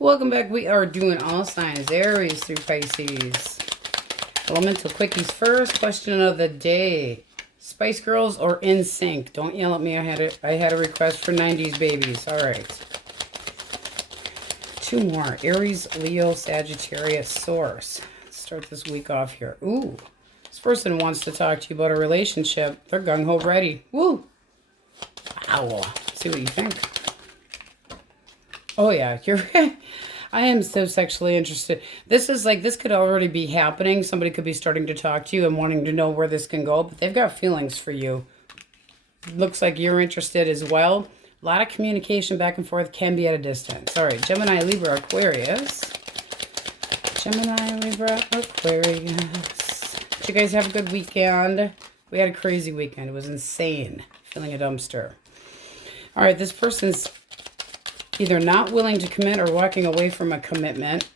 Welcome back. We are doing all signs, Aries through Pisces. Elemental quickies first. Question of the day. Spice Girls or In Sync? Don't yell at me. I had a request for 90s babies. All right. Two more. Aries, Leo, Sagittarius, Source. Let's start this week off here. Ooh. This person wants to talk to you about a relationship. They're gung-ho ready. Woo. Wow. See what you think. Oh, yeah. You're I am so sexually interested. This is like, this could already be happening. Somebody could be starting to talk to you and wanting to know where this can go, but they've got feelings for you. Looks like you're interested as well. A lot of communication back and forth, can be at a distance. All right, Gemini, Libra, Aquarius. Gemini, Libra, Aquarius. Did you guys have a good weekend? We had a crazy weekend. It was insane. Filling a dumpster. All right, this person's either not willing to commit or walking away from a commitment,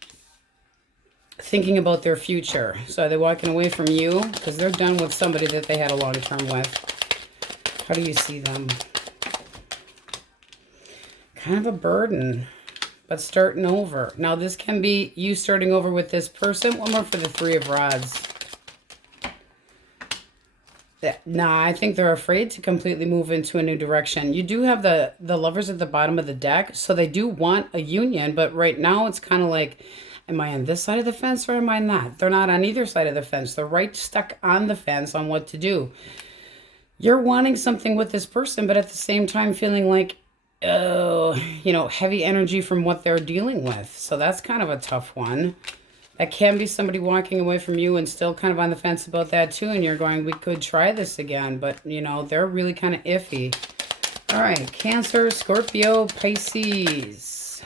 thinking about their future. So are they walking away from you? Because they're done with somebody that they had a long term with. How do you see them? Kind of a burden, but starting over. Now this can be you starting over with this person. One more for the Three of Rods. Nah, I think they're afraid to completely move into a new direction. You do have the Lovers at the bottom of the deck, so they do want a union, but right now it's kind of like, am I on this side of the fence or am I not? They're not on either side of the fence. They're right stuck on the fence on what to do. You're wanting something with this person, but at the same time feeling like, oh, you know, heavy energy from what they're dealing with. So that's kind of a tough one. That can be somebody walking away from you and still kind of on the fence about that too. And you're going, we could try this again. But, you know, they're really kind of iffy. All right. Cancer, Scorpio, Pisces.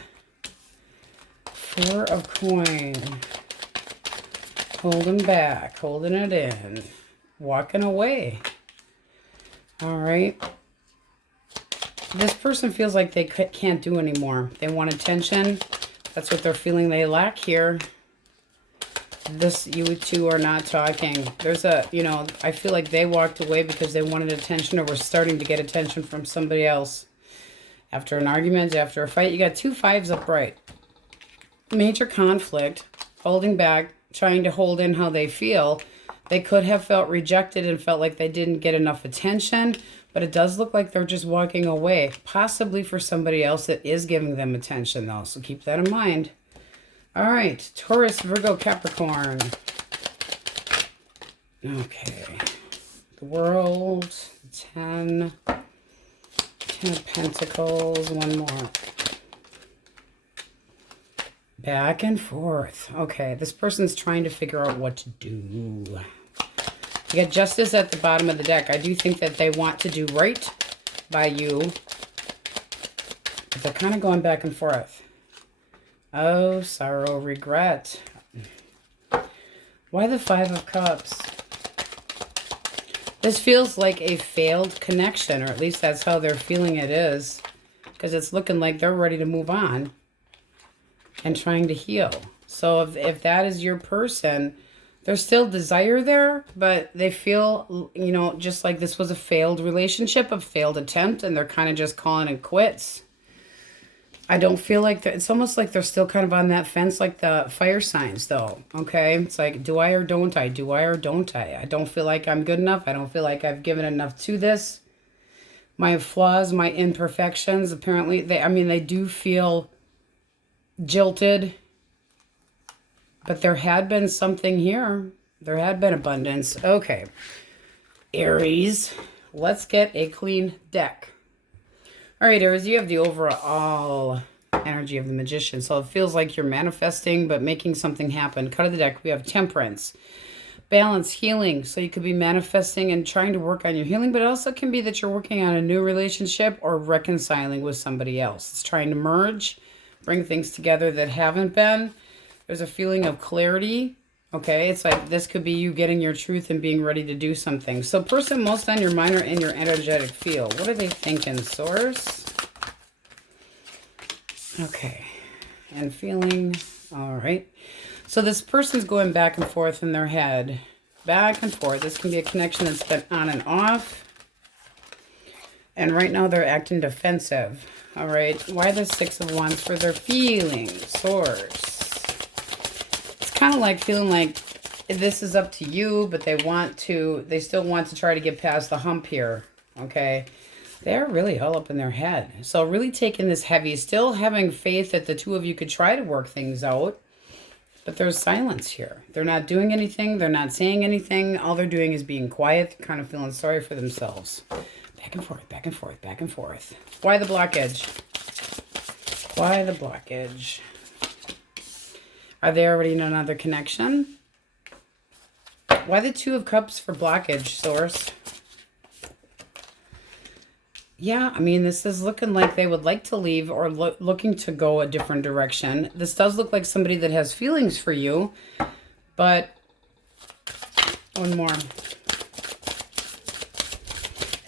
Four of Coin. Holding back. Holding it in. Walking away. All right. This person feels like they can't do anymore. They want attention. That's what they're feeling they lack here. You two are not talking. There's a, you know, I feel like they walked away because they wanted attention or were starting to get attention from somebody else. After an argument, after a fight, you got two fives upright. Major conflict, holding back, trying to hold in how they feel. They could have felt rejected and felt like they didn't get enough attention, but it does look like they're just walking away, possibly for somebody else that is giving them attention though, so keep that in mind. All right, Taurus, Virgo, Capricorn. Okay. The World, 10 of Pentacles, one more. Back and forth. Okay, this person's trying to figure out what to do. You got Justice at the bottom of the deck. I do think that they want to do right by you, but they're kind of going back and forth. Oh, sorrow, regret. Why the Five of Cups? This feels like a failed connection, or at least that's how they're feeling it is. Because it's looking like they're ready to move on and trying to heal. So if that is your person, there's still desire there, but they feel, you know, just like this was a failed relationship, a failed attempt, and they're kind of just calling it quits. I don't feel like it's almost like they're still kind of on that fence like the fire signs though, okay? It's like, do I or don't I? Do I or don't I? I don't feel like I'm good enough. I don't feel like I've given enough to this. My flaws, my imperfections, apparently, they do feel jilted. But there had been something here. There had been abundance. Okay. Aries, let's get a clean deck. All right, Aries, you have the overall energy of the Magician. So it feels like you're manifesting, but making something happen. Cut of the deck, we have Temperance. Balance, healing. So you could be manifesting and trying to work on your healing, but it also can be that you're working on a new relationship or reconciling with somebody else. It's trying to merge, bring things together that haven't been. There's a feeling of clarity. Okay, it's like this could be you getting your truth and being ready to do something. So person most on your mind or in your energetic field. What are they thinking, Source? Okay, and feeling. All right. So this person's going back and forth in their head. Back and forth. This can be a connection that's been on and off. And right now they're acting defensive. All right. Why the Six of Wands for their feelings, Source? It's kind of like feeling like this is up to you, but they still want to try to get past the hump here. Okay. They're really all up in their head. So really taking this heavy, still having faith that the two of you could try to work things out. But there's silence here. They're not doing anything. They're not saying anything. All they're doing is being quiet. They're kind of feeling sorry for themselves. Back and forth, back and forth, back and forth. Why the blockage? Why the blockage? Are they already in another connection? Why the Two of Cups for blockage, Source? Yeah, I mean, this is looking like they would like to leave or looking to go a different direction. This does look like somebody that has feelings for you, but one more.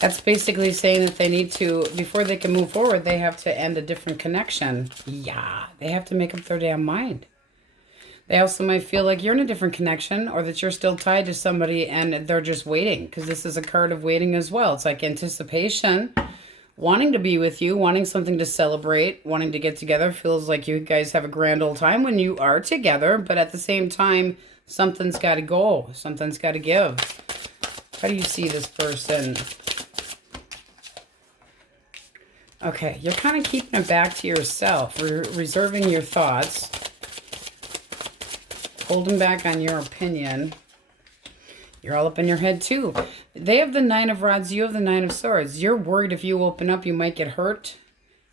That's basically saying that they need to, before they can move forward, they have to end a different connection. Yeah, they have to make up their damn mind. They also might feel like you're in a different connection or that you're still tied to somebody and they're just waiting, because this is a card of waiting as well. It's like anticipation, wanting to be with you, wanting something to celebrate, wanting to get together. Feels like you guys have a grand old time when you are together, but at the same time, something's got to go. Something's got to give. How do you see this person? Okay, you're kind of keeping it back to yourself, reserving your thoughts. Holding back on your opinion. You're all up in your head too. They have the Nine of Rods. You have the Nine of Swords. You're worried if you open up, you might get hurt.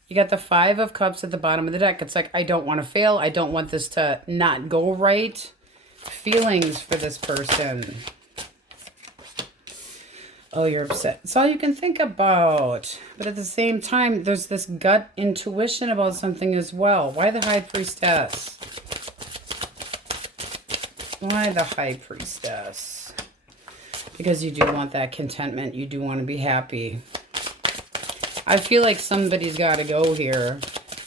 You got the Five of Cups at the bottom of the deck. It's like, I don't want to fail. I don't want this to not go right. Feelings for this person. Oh, you're upset. It's all you can think about. But at the same time, there's this gut intuition about something as well. Why the High Priestess? Why the High Priestess? Because you do want that contentment. You do want to be happy. I feel like somebody's got to go here.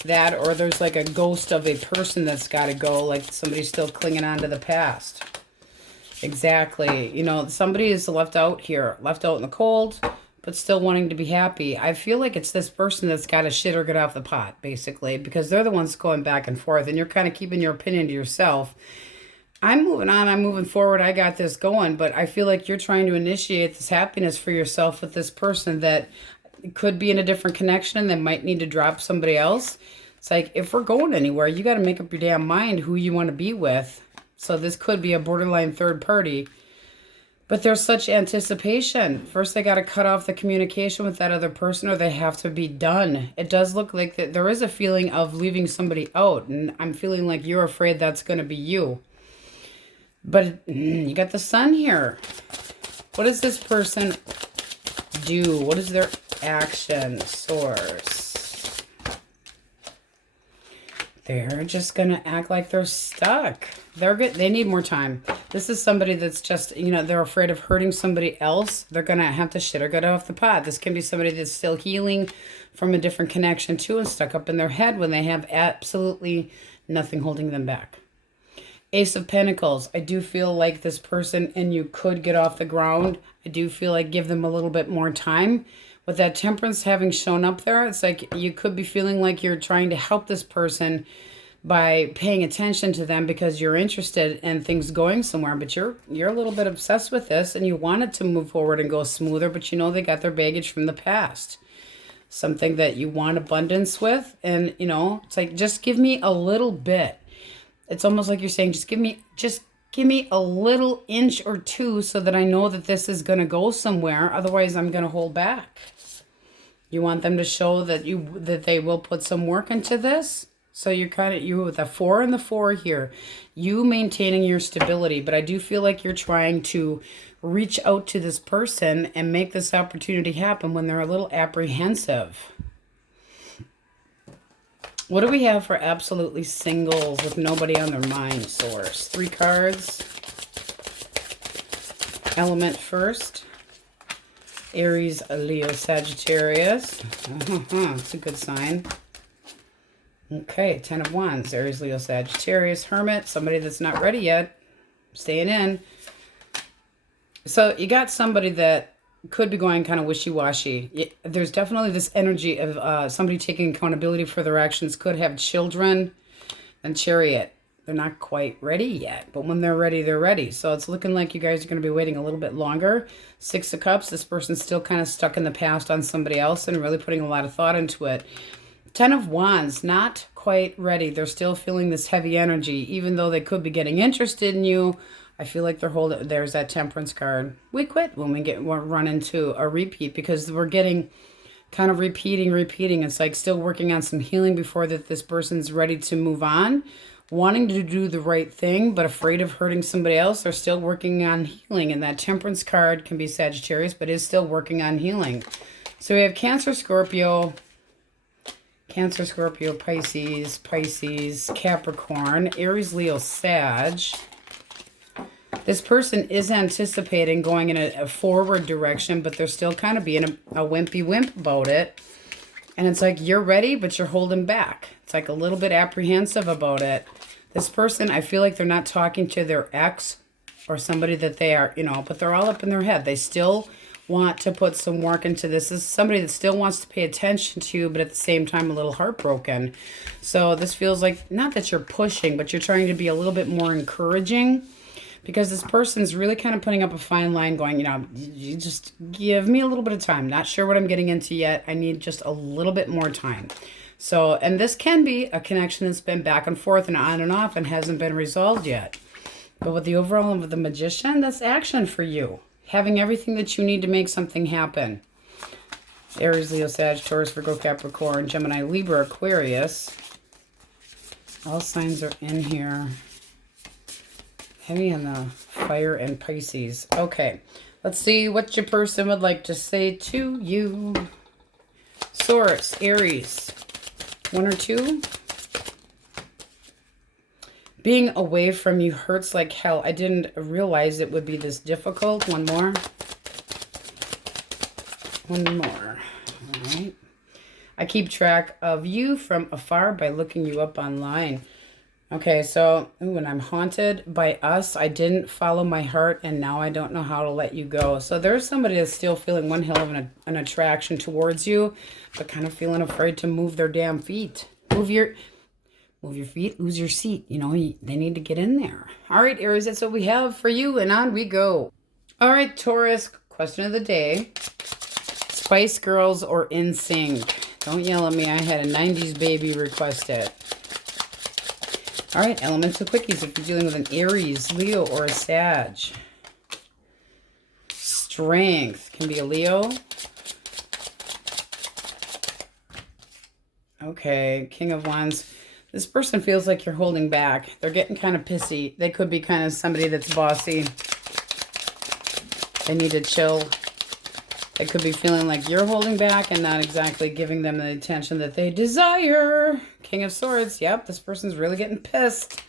That, or there's like a ghost of a person that's got to go. Like somebody's still clinging on to the past. Exactly. You know, somebody is left out here. Left out in the cold, but still wanting to be happy. I feel like it's this person that's got to shit or get off the pot, basically. Because they're the ones going back and forth. And you're kind of keeping your opinion to yourself. I'm moving on, I'm moving forward, I got this going, but I feel like you're trying to initiate this happiness for yourself with this person that could be in a different connection that might need to drop somebody else. It's like, if we're going anywhere, you got to make up your damn mind who you want to be with. So this could be a borderline third party. But there's such anticipation. First, they got to cut off the communication with that other person or they have to be done. It does look like that there is a feeling of leaving somebody out, and I'm feeling like you're afraid that's going to be you. But you got the Sun here. What does this person do? What is their action, Source? They're just going to act like they're stuck. They're good. They need more time. This is somebody that's just, you know, they're afraid of hurting somebody else. They're going to have to shit or get off the pot. This can be somebody that's still healing from a different connection too and stuck up in their head when they have absolutely nothing holding them back. Ace of Pentacles. I do feel like this person and you could get off the ground. I do feel like give them a little bit more time. With that Temperance having shown up there, it's like you could be feeling like you're trying to help this person by paying attention to them because you're interested in things going somewhere. But you're a little bit obsessed with this and you want it to move forward and go smoother, but you know they got their baggage from the past. Something that you want abundance with. And, you know, it's like, just give me a little bit. It's almost like you're saying, just give me a little inch or two so that I know that this is going to go somewhere. Otherwise, I'm going to hold back. You want them to show that they will put some work into this. So you with a 4 and the 4 here, you maintaining your stability. But I do feel like you're trying to reach out to this person and make this opportunity happen when they're a little apprehensive. What do we have for absolutely singles with nobody on their mind, Source? 3 cards. Element first. Aries, Leo, Sagittarius. It's a good sign. Okay, 10 of Wands. Aries, Leo, Sagittarius, Hermit. Somebody that's not ready yet. Staying in. So you got somebody that could be going kind of wishy-washy. There's definitely this energy of somebody taking accountability for their actions. Could have children. And Chariot. They're not quite ready yet, but when they're ready, they're ready. So it's looking like you guys are going to be waiting a little bit longer. Six of Cups, this person's still kind of stuck in the past on somebody else and really putting a lot of thought into it. 10 of Wands, not quite ready. They're still feeling this heavy energy, even though they could be getting interested in you. I feel like they're holding, there's that Temperance card. We quit when we run into a repeat, because we're getting kind of repeating. It's like still working on some healing before that this person's ready to move on. Wanting to do the right thing, but afraid of hurting somebody else. They're still working on healing. And that Temperance card can be Sagittarius, but is still working on healing. So we have Cancer, Scorpio, Pisces, Capricorn, Aries, Leo, Sag. This person is anticipating going in a forward direction, but they're still kind of being a wimpy wimp about it. And it's like, you're ready, but you're holding back. It's like a little bit apprehensive about it. This person, I feel like they're not talking to their ex or somebody that they are, you know, but they're all up in their head. They still want to put some work into this. This is somebody that still wants to pay attention to you, but at the same time a little heartbroken. So this feels like, not that you're pushing, but you're trying to be a little bit more encouraging, because this person's really kind of putting up a fine line going, you know, you just give me a little bit of time. Not sure what I'm getting into yet. I need just a little bit more time. So, and this can be a connection that's been back and forth and on and off and hasn't been resolved yet. But with the overall of the Magician, that's action for you. Having everything that you need to make something happen. Aries, Leo, Sag, Taurus, Virgo, Capricorn, Gemini, Libra, Aquarius. All signs are in here. Heavy on the fire and Pisces. Okay, let's see what your person would like to say to you. Taurus, Aries. One or two. Being away from you hurts like hell. I didn't realize it would be this difficult. One more. One more. All right. I keep track of you from afar by looking you up online. Okay, so, when I'm haunted by us, I didn't follow my heart, and now I don't know how to let you go. So there's somebody that's still feeling one hell of an attraction towards you, but kind of feeling afraid to move their damn feet. Move your feet, lose your seat. You know, they need to get in there. All right, Aries, that's what we have for you, and on we go. All right, Taurus, question of the day. Spice Girls or NSYNC? Don't yell at me. I had a 90s baby request it. All right, elemental quickies if you're dealing with an Aries, Leo, or a Sag. Strength can be a Leo. Okay, King of Wands. This person feels like you're holding back. They're getting kind of pissy. They could be kind of somebody that's bossy. They need to chill. They could be feeling like you're holding back and not exactly giving them the attention that they desire. King of Swords. Yep, this person's really getting pissed.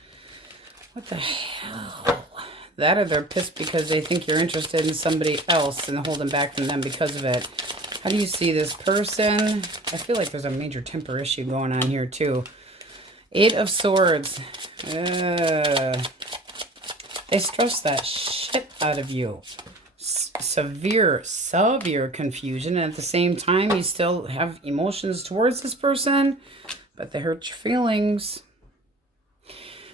What the hell? That or they're pissed because they think you're interested in somebody else and holding back from them because of it. How do you see this person? I feel like there's a major temper issue going on here too. 8 of Swords. They stress that shit out of you. Severe confusion, and at the same time you still have emotions towards this person, but they hurt your feelings.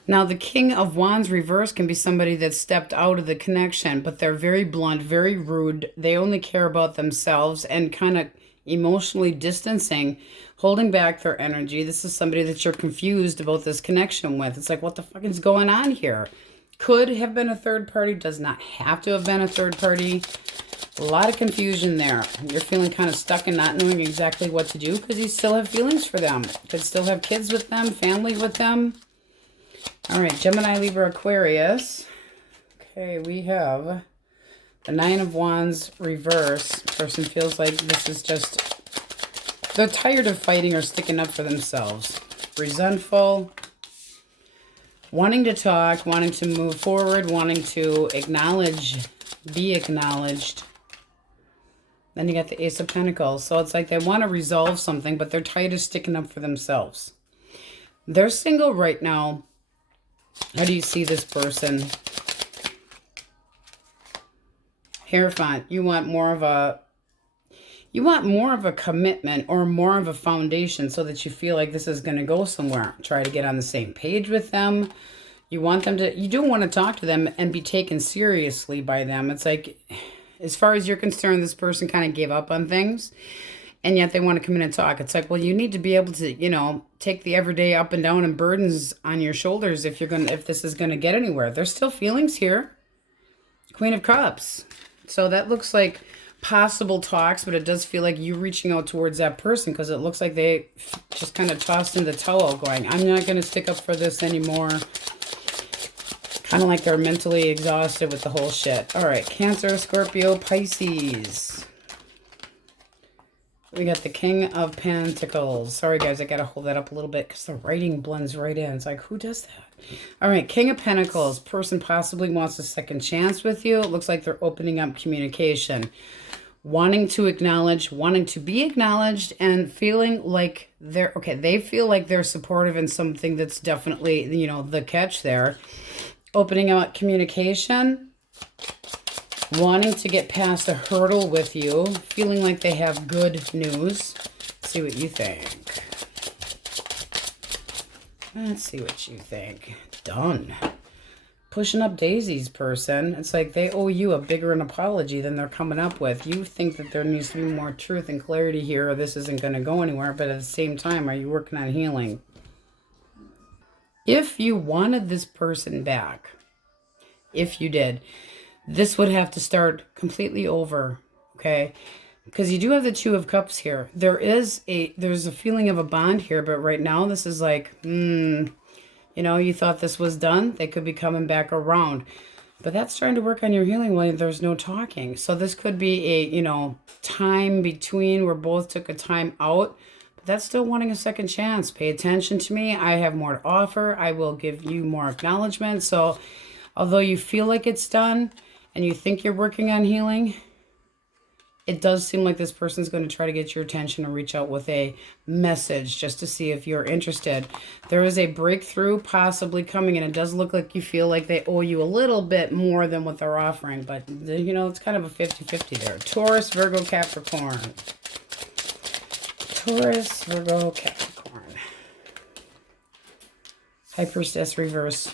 Now the King of Wands reverse can be somebody that stepped out of the connection, but they're very blunt, very rude. They only care about themselves and kind of emotionally distancing, holding back their energy. This is somebody that you're confused about this connection with. It's like, what the fuck is going on here? Could have been a third party, does not have to have been a third party. A lot of confusion there. You're feeling kind of stuck and not knowing exactly what to do because you still have feelings for them. Could still have kids with them, family with them. All right, Gemini, Libra, Aquarius. Okay, we have the 9 of Wands reverse. Person feels like this is just, they're tired of fighting or sticking up for themselves. Resentful. Wanting to talk, wanting to move forward, wanting to acknowledge, be acknowledged. Then you got the Ace of Pentacles. So it's like they want to resolve something, but they're tired of sticking up for themselves. They're single right now. How do you see this person? Hierophant, you want more of a commitment or more of a foundation so that you feel like this is going to go somewhere. Try to get on the same page with them. You want them to, you do want to talk to them and be taken seriously by them. It's like, as far as you're concerned, this person kind of gave up on things, and yet they want to come in and talk. It's like, well, you need to be able to, you know, take the everyday up and down and burdens on your shoulders if this is going to get anywhere. There's still feelings here. Queen of Cups. So that looks like possible talks, but it does feel like you reaching out towards that person, because it looks like they just kind of tossed in the towel going, I'm not going to stick up for this anymore. Kind of like they're mentally exhausted with the whole shit. All right, Cancer, Scorpio, Pisces. We got the King of Pentacles. Sorry, guys, I got to hold that up a little bit because the writing blends right in. It's like, who does that? All right, King of Pentacles. Person possibly wants a second chance with you. It looks like they're opening up communication. Wanting to acknowledge, wanting to be acknowledged, and feeling like they're, okay, they feel like they're supportive in something that's definitely, you know, the catch there. Opening up communication. Wanting to get past a hurdle with you. Feeling like they have good news. Let's see what you think. Let's see what you think. Done. Pushing up daisies, person. It's like they owe you a bigger an apology than they're coming up with. You think that there needs to be more truth and clarity here, or this isn't going to go anywhere, but at the same time, are you working on healing? If you wanted this person back, if you did, this would have to start completely over, okay? Because you do have the Two of Cups here. There's a feeling of a bond here, but right now this is like, you know, you thought this was done. They could be coming back around. But that's trying to work on your healing when there's no talking. So this could be a, you know, time between where both took a time out. But that's still wanting a second chance. Pay attention to me. I have more to offer. I will give you more acknowledgement. So although you feel like it's done, and you think you're working on healing, it does seem like this person's going to try to get your attention and reach out with a message just to see if you're interested. There is a breakthrough possibly coming, and it does look like you feel like they owe you a little bit more than what they're offering, but, you know, it's kind of a 50-50 there. Taurus, Virgo, Capricorn. Taurus, Virgo, Capricorn. High Priestess reverse.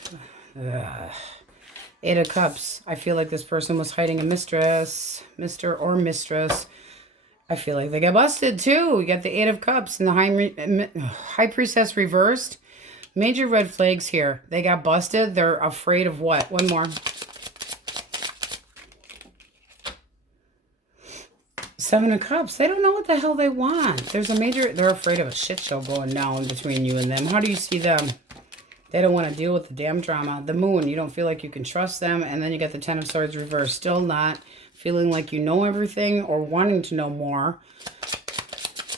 Eight of Cups. I feel like this person was hiding a mistress, Mr. or Mistress. I feel like they got busted too. You got the Eight of Cups and the High Priestess reversed. Major red flags here. They got busted. They're afraid of what? One more. Seven of Cups. They don't know what the hell they want. There's a major, they're afraid of a shit show going down between you and them. How do you see them? They don't want to deal with the damn drama. The Moon, you don't feel like you can trust them. And then you got the Ten of Swords reversed. Still not feeling like you know everything or wanting to know more.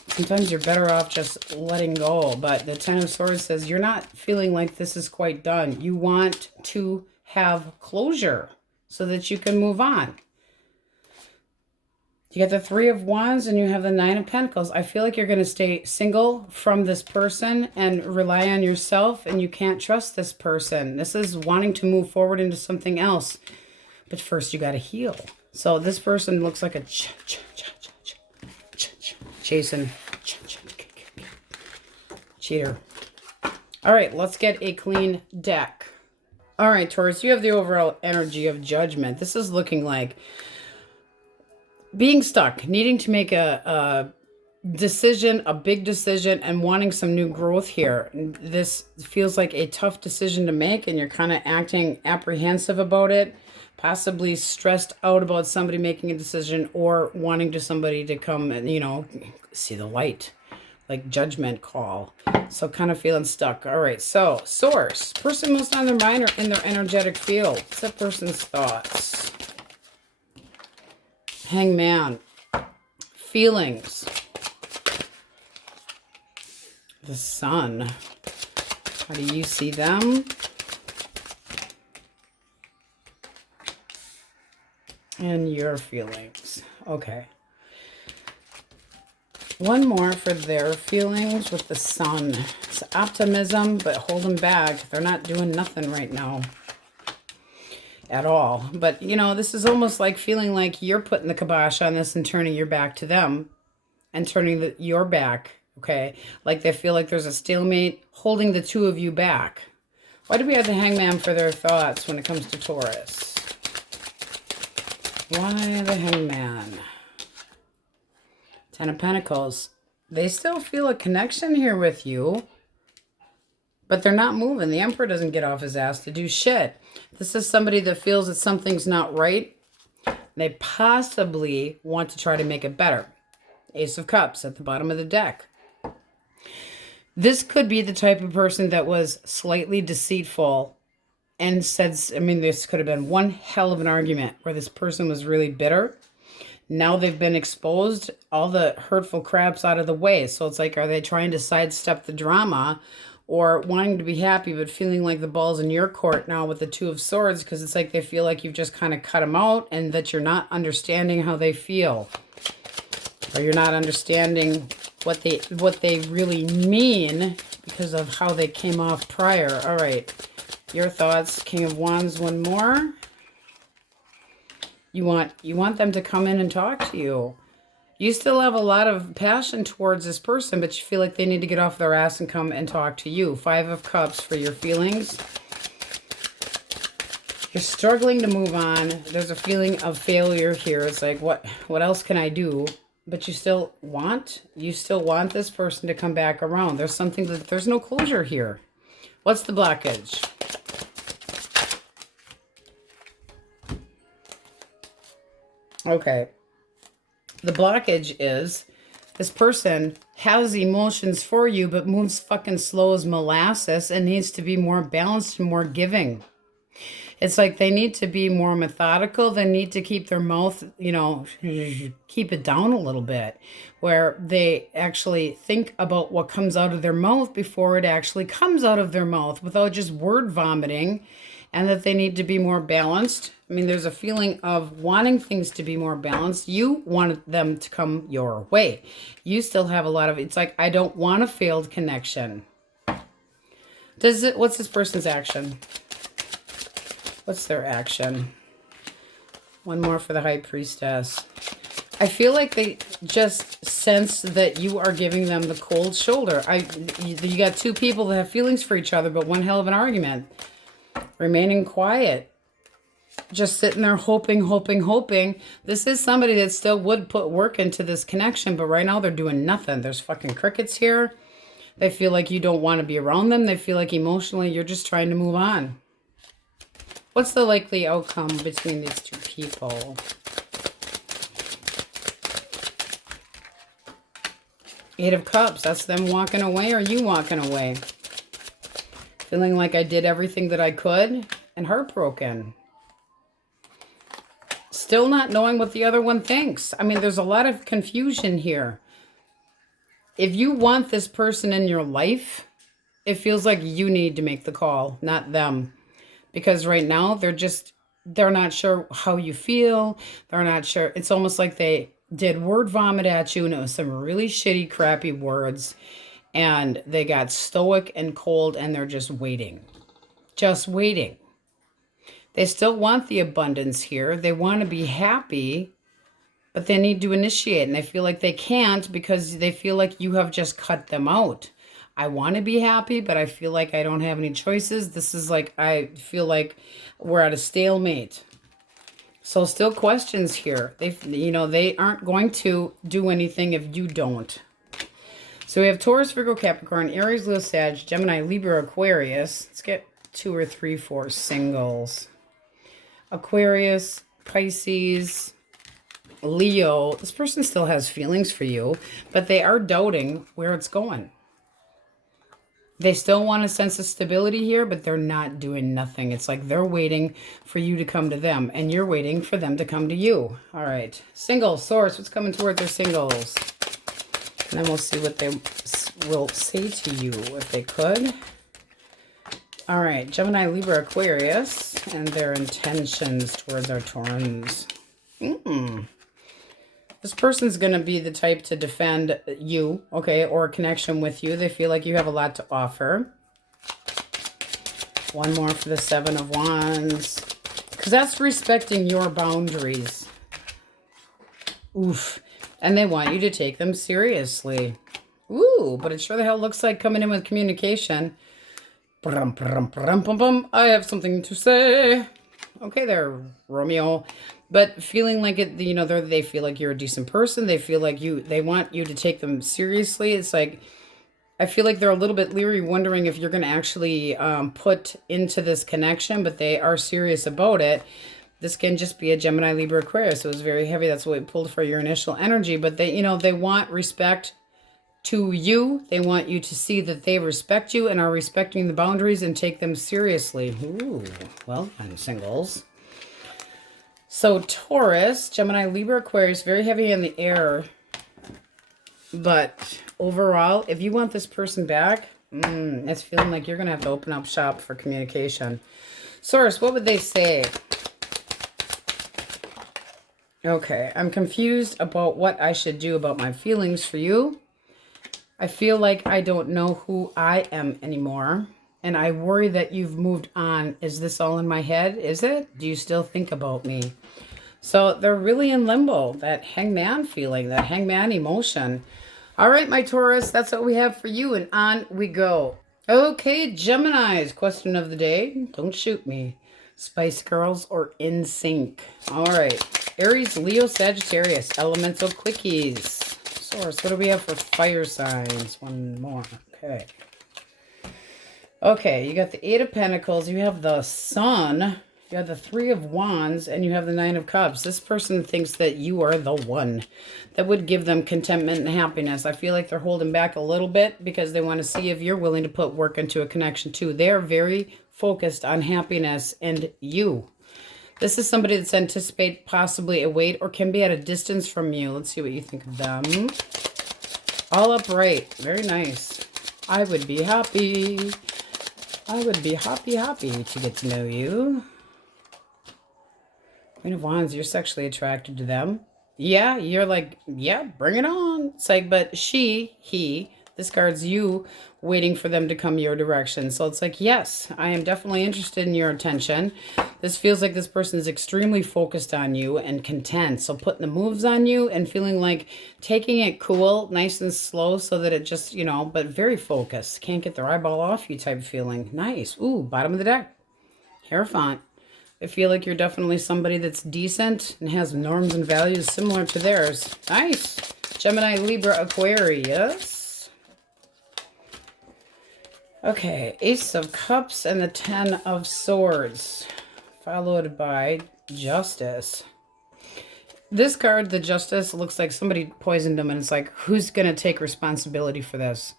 Sometimes you're better off just letting go. But the Ten of Swords says you're not feeling like this is quite done. You want to have closure so that you can move on. You got the Three of Wands and you have the Nine of Pentacles. I feel like you're going to stay single from this person and rely on yourself, and you can't trust this person. This is wanting to move forward into something else. But first you got to heal. So this person looks like a chasing cheater. All right, let's get a clean deck. All right, Taurus, you have the overall energy of Judgment. This is looking like being stuck, needing to make a decision, a big decision, and wanting some new growth here. This feels like a tough decision to make, and you're kind of acting apprehensive about it, possibly stressed out about somebody making a decision or wanting to somebody to come and, you know, see the light, like judgment call. So kind of feeling stuck. All right, so source. Person most on their mind or in their energetic field. What's that person's thoughts? Hangman. Feelings. The Sun. How do you see them? And your feelings. Okay. One more for their feelings with the Sun. It's optimism, but hold them back. They're not doing nothing right now. at all. But, you know, this is almost like feeling like you're putting the kibosh on this and turning your back to them and turning your back, okay? Like they feel like there's a stalemate holding the two of you back. Why do we have the Hangman for their thoughts when it comes to Taurus? Why the Hangman? Ten of Pentacles. They still feel a connection here with you, but they're not moving. The Emperor doesn't get off his ass to do shit. This is somebody that feels that something's not right. They possibly want to try to make it better. Ace of Cups at the bottom of the deck. This could be the type of person that was slightly deceitful and said, I mean, this could have been one hell of an argument where this person was really bitter. Now they've been exposed, all the hurtful crap's out of the way. So it's like, are they trying to sidestep the drama or wanting to be happy but feeling like the ball's in your court now with the Two of Swords? Because it's like they feel like you've just kind of cut them out and that you're not understanding how they feel. Or you're not understanding what they really mean because of how they came off prior. All right. Your thoughts, King of Wands, one more. You want them to come in and talk to you. You still have a lot of passion towards this person, but you feel like they need to get off their ass and come and talk to you. Five of Cups for your feelings. You're struggling to move on. There's a feeling of failure here. It's like, what else can I do? But you still want this person to come back around. There's something that there's no closure here. What's the blockage? Okay. The blockage is this person has emotions for you, but moves fucking slow as molasses and needs to be more balanced and more giving. It's like they need to be more methodical. They need to keep their mouth, you know, keep it down a little bit, where they actually think about what comes out of their mouth before it actually comes out of their mouth without just word vomiting, and that they need to be more balanced. I mean, there's a feeling of wanting things to be more balanced. You want them to come your way. You still have a lot of, it's like, I don't want a failed connection. What's this person's action? What's their action? One more for the High Priestess. I feel like they just sense that you are giving them the cold shoulder. You got two people that have feelings for each other, but one hell of an argument. Remaining quiet. Just sitting there hoping, hoping, hoping. This is somebody that still would put work into this connection, but right now they're doing nothing. There's fucking crickets here. They feel like you don't want to be around them. They feel like emotionally you're just trying to move on. What's the likely outcome between these two people? Eight of Cups. That's them walking away or you walking away. Feeling like I did everything that I could and heartbroken. Still not knowing what the other one thinks. I mean, there's a lot of confusion here. If you want this person in your life, it feels like you need to make the call, not them. Because right now, they're not sure how you feel. They're not sure. It's almost like they did word vomit at you, and it was some really shitty, crappy words. And they got stoic and cold, and they're just waiting. Just waiting. They still want the abundance here. They want to be happy, but they need to initiate. And they feel like they can't because they feel like you have just cut them out. I want to be happy, but I feel like I don't have any choices. This is like, I feel like we're at a stalemate. So still questions here. They aren't going to do anything if you don't. So we have Taurus, Virgo, Capricorn, Aries, Leo, Sag, Gemini, Libra, Aquarius. Let's get 2 or 3, 4 singles. Aquarius, Pisces, Leo. This person still has feelings for you, but they are doubting where it's going. They still want a sense of stability here, but they're not doing nothing. It's like they're waiting for you to come to them, and you're waiting for them to come to you. All right. Singles, Source, what's coming toward their singles? And then we'll see what they will say to you if they could. All right. Gemini, Libra, Aquarius, and their intentions towards our Taurans. This person's going to be the type to defend you, okay, or a connection with you. They feel like you have a lot to offer. One more for the Seven of Wands. Because that's respecting your boundaries. Oof. And they want you to take them seriously. Ooh, but it sure the hell looks like coming in with communication. I have something to say. Okay there, Romeo. But feeling like it, you know, they feel like you're a decent person. They feel like they want you to take them seriously. It's like, I feel like they're a little bit leery, wondering if you're going to actually put into this connection, but they are serious about it. This can just be a Gemini, Libra, Aquarius. So it was very heavy. That's what we pulled for your initial energy. But they, you know, they want respect to you. They want you to see that they respect you and are respecting the boundaries and take them seriously. Ooh, well, I'm singles. So Taurus, Gemini, Libra, Aquarius, very heavy in the air. But overall, if you want this person back, it's feeling like you're going to have to open up shop for communication. Source, what would they say? Okay, I'm confused about what I should do about my feelings for you. I feel like I don't know who I am anymore. And I worry that you've moved on. Is this all in my head? Is it? Do you still think about me? So they're really in limbo. That hangman feeling, that hangman emotion. All right, my Taurus, that's what we have for you. And on we go. Okay, Geminis, question of the day. Don't shoot me. Spice Girls or In Sync? All right. Aries, Leo, Sagittarius, elemental quickies. Source, what do we have for fire signs? One more. Okay. Okay, you got the Eight of Pentacles, you have the Sun, you have the Three of Wands, and you have the Nine of Cups. This person thinks that you are the one that would give them contentment and happiness. I feel like they're holding back a little bit because they want to see if you're willing to put work into a connection too. They're very focused on happiness and you. This is somebody that's anticipate possibly a wait or can be at a distance from you. Let's see what you think of them. All upright. Very nice. I would be happy. I would be happy to get to know you. Queen of Wands, you're sexually attracted to them. Yeah, you're like, yeah, bring it on. It's like, but he, this card's you waiting for them to come your direction. So it's like, yes, I am definitely interested in your attention. This feels like this person is extremely focused on you and content. So putting the moves on you and feeling like taking it cool, nice and slow so that it just, you know, but very focused. Can't get their eyeball off you type feeling. Nice. Ooh, bottom of the deck. Hierophant. I feel like you're definitely somebody that's decent and has norms and values similar to theirs. Nice. Gemini, Libra, Aquarius. Okay, Ace of Cups and the Ten of Swords, followed by Justice. This card, the Justice, looks like somebody poisoned them, and it's like, who's going to take responsibility for this?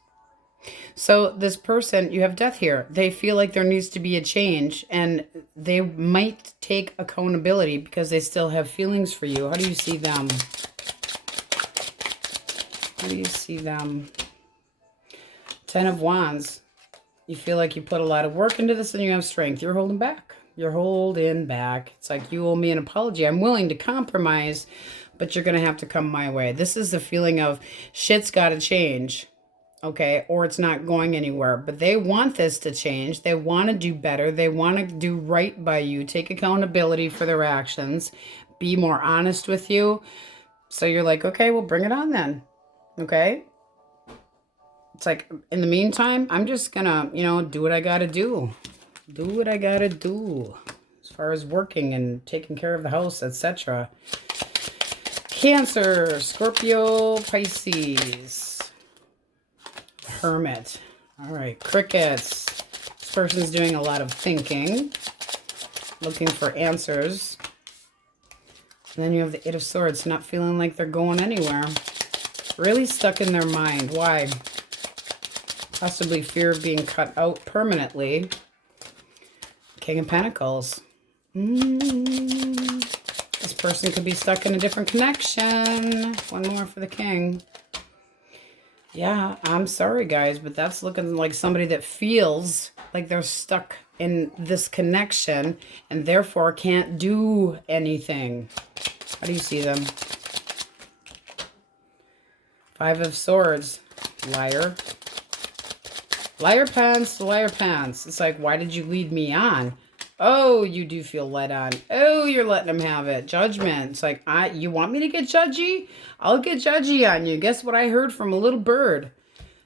So this person, you have Death here. They feel like there needs to be a change, and they might take accountability because they still have feelings for you. How do you see them? How do you see them? Ten of Wands. You feel like you put a lot of work into this and you have strength. You're holding back. You're holding back. It's like, you owe me an apology. I'm willing to compromise, but you're going to have to come my way. This is the feeling of shit's got to change, okay? Or it's not going anywhere. But they want this to change. They want to do better. They want to do right by you. Take accountability for their actions. Be more honest with you. So you're like, okay, well, bring it on then, okay? It's like, in the meantime, I'm just gonna, you know, do what I gotta do. Do what I gotta do. As far as working and taking care of the house, etc. Cancer, Scorpio, Pisces. Hermit. All right, crickets. This person's doing a lot of thinking. Looking for answers. And then you have the Eight of Swords, not feeling like they're going anywhere. Really stuck in their mind. Why? Possibly fear of being cut out permanently. King of Pentacles. This person could be stuck in a different connection. One more for the King. Yeah, I'm sorry, guys, but that's looking like somebody that feels like they're stuck in this connection and therefore can't do anything. How do you see them? Five of Swords. Liar. Liar pants, liar pants. It's like, why did you lead me on? Oh, you do feel led on. Oh, you're letting them have it. Judgment. It's like, you want me to get judgy? I'll get judgy on you. Guess what I heard from a little bird?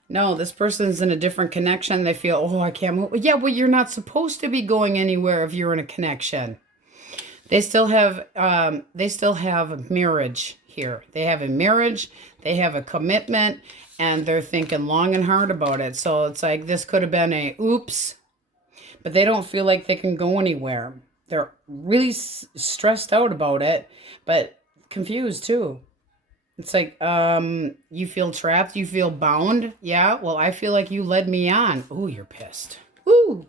No, this person's in a different connection. They feel, oh, I can't move. Yeah, well, you're not supposed to be going anywhere if you're in a connection. They still have marriage here. They have a marriage. They have a commitment, and they're thinking long and hard about it. So it's like this could have been a oops, but they don't feel like they can go anywhere. They're really stressed out about it, but confused too. It's like, you feel trapped, you feel bound. Yeah, well, I feel like you led me on. Ooh, you're pissed. Woo!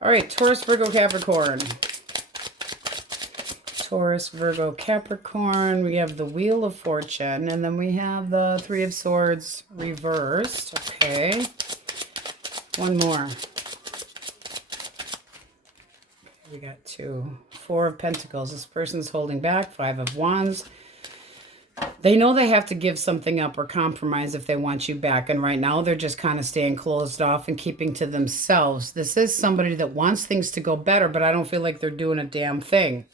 All right, Taurus, Virgo, Capricorn. Taurus, Virgo, Capricorn. We have the Wheel of Fortune, and then we have the Three of Swords reversed. Okay. One more. We got 2. 4 of Pentacles. This person's holding back. 5 of Wands. They know they have to give something up or compromise if they want you back. And right now they're just kind of staying closed off and keeping to themselves. This is somebody that wants things to go better, but I don't feel like they're doing a damn thing.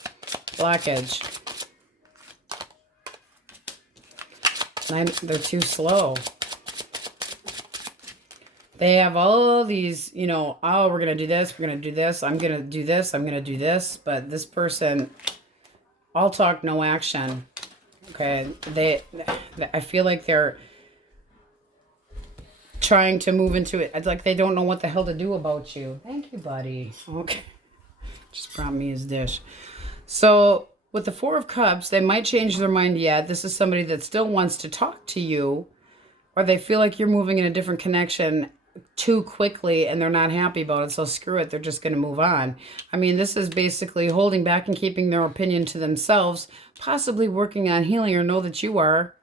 Blockage. They're too slow. They have all these, you know, oh, we're going to do this, we're going to do this, I'm going to do this, I'm going to do this. But this person, all talk, no action. Okay, I feel like they're trying to move into it. It's like they don't know what the hell to do about you. Thank you, buddy. Okay, just brought me his dish. So with the 4 of Cups, they might change their mind yet. This is somebody that still wants to talk to you, or they feel like you're moving in a different connection too quickly and they're not happy about it. So screw it. They're just going to move on. I mean, this is basically holding back and keeping their opinion to themselves, possibly working on healing, or know that you are,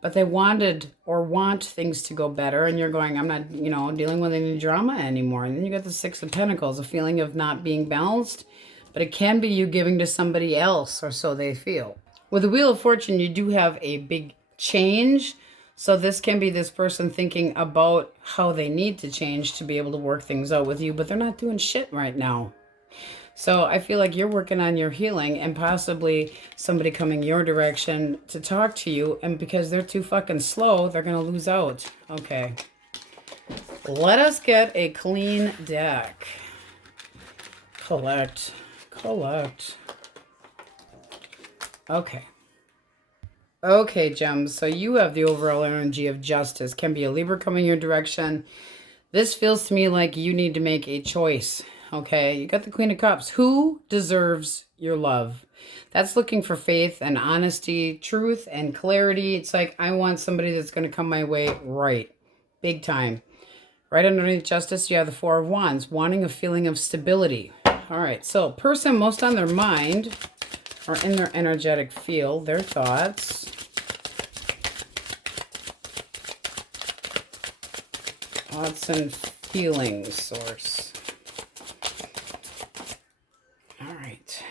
but they wanted or want things to go better. And you're going, I'm not, you know, dealing with any drama anymore. And then you got the 6 of Pentacles, a feeling of not being balanced, but it can be you giving to somebody else, or so they feel. With the Wheel of Fortune, you do have a big change. So this can be this person thinking about how they need to change to be able to work things out with you, but they're not doing shit right now. So I feel like you're working on your healing, and possibly somebody coming your direction to talk to you, and because they're too fucking slow, they're going to lose out. Okay. Let us get a clean deck. Collect. Okay. Okay, gems. So you have the overall energy of justice. Can be a Libra coming your direction. This feels to me like you need to make a choice. Okay, you got the Queen of Cups. Who deserves your love? That's looking for faith and honesty, truth and clarity. It's like, I want somebody that's going to come my way right. Big time. Right underneath justice, you have the 4 of Wands, wanting a feeling of stability. All right, so person most on their mind or in their energetic field, their thoughts. Thoughts and feelings, source. All right.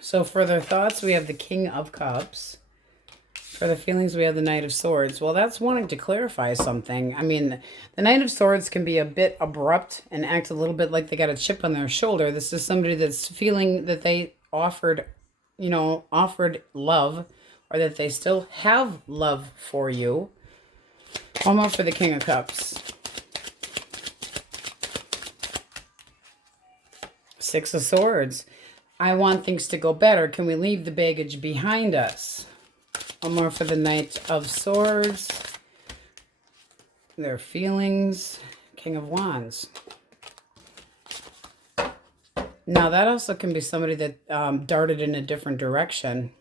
So for their thoughts, we have the King of Cups. For the feelings, we have the Knight of Swords. Well, that's wanting to clarify something. I mean, the Knight of Swords can be a bit abrupt and act a little bit like they got a chip on their shoulder. This is somebody that's feeling that they offered love, or that they still have love for you. One more for the King of Cups. 6 of Swords. I want things to go better. Can we leave the baggage behind us? One more for the Knight of Swords. Their feelings. King of Wands. Now, that also can be somebody that darted in a different direction.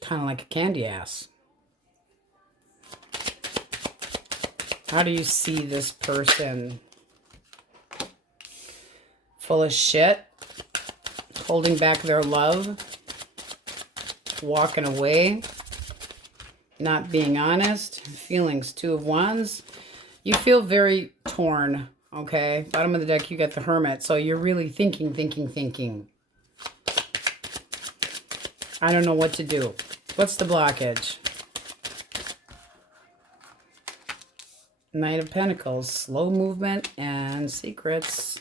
Kind of like a candy ass. How do you see this person? Full of shit. Holding back their love. Walking away. Not being honest. Feelings. 2 of Wands. You feel very torn. Okay. Bottom of the deck, you got the Hermit. So you're really thinking. I don't know what to do. What's the blockage? Knight of Pentacles, slow movement and secrets.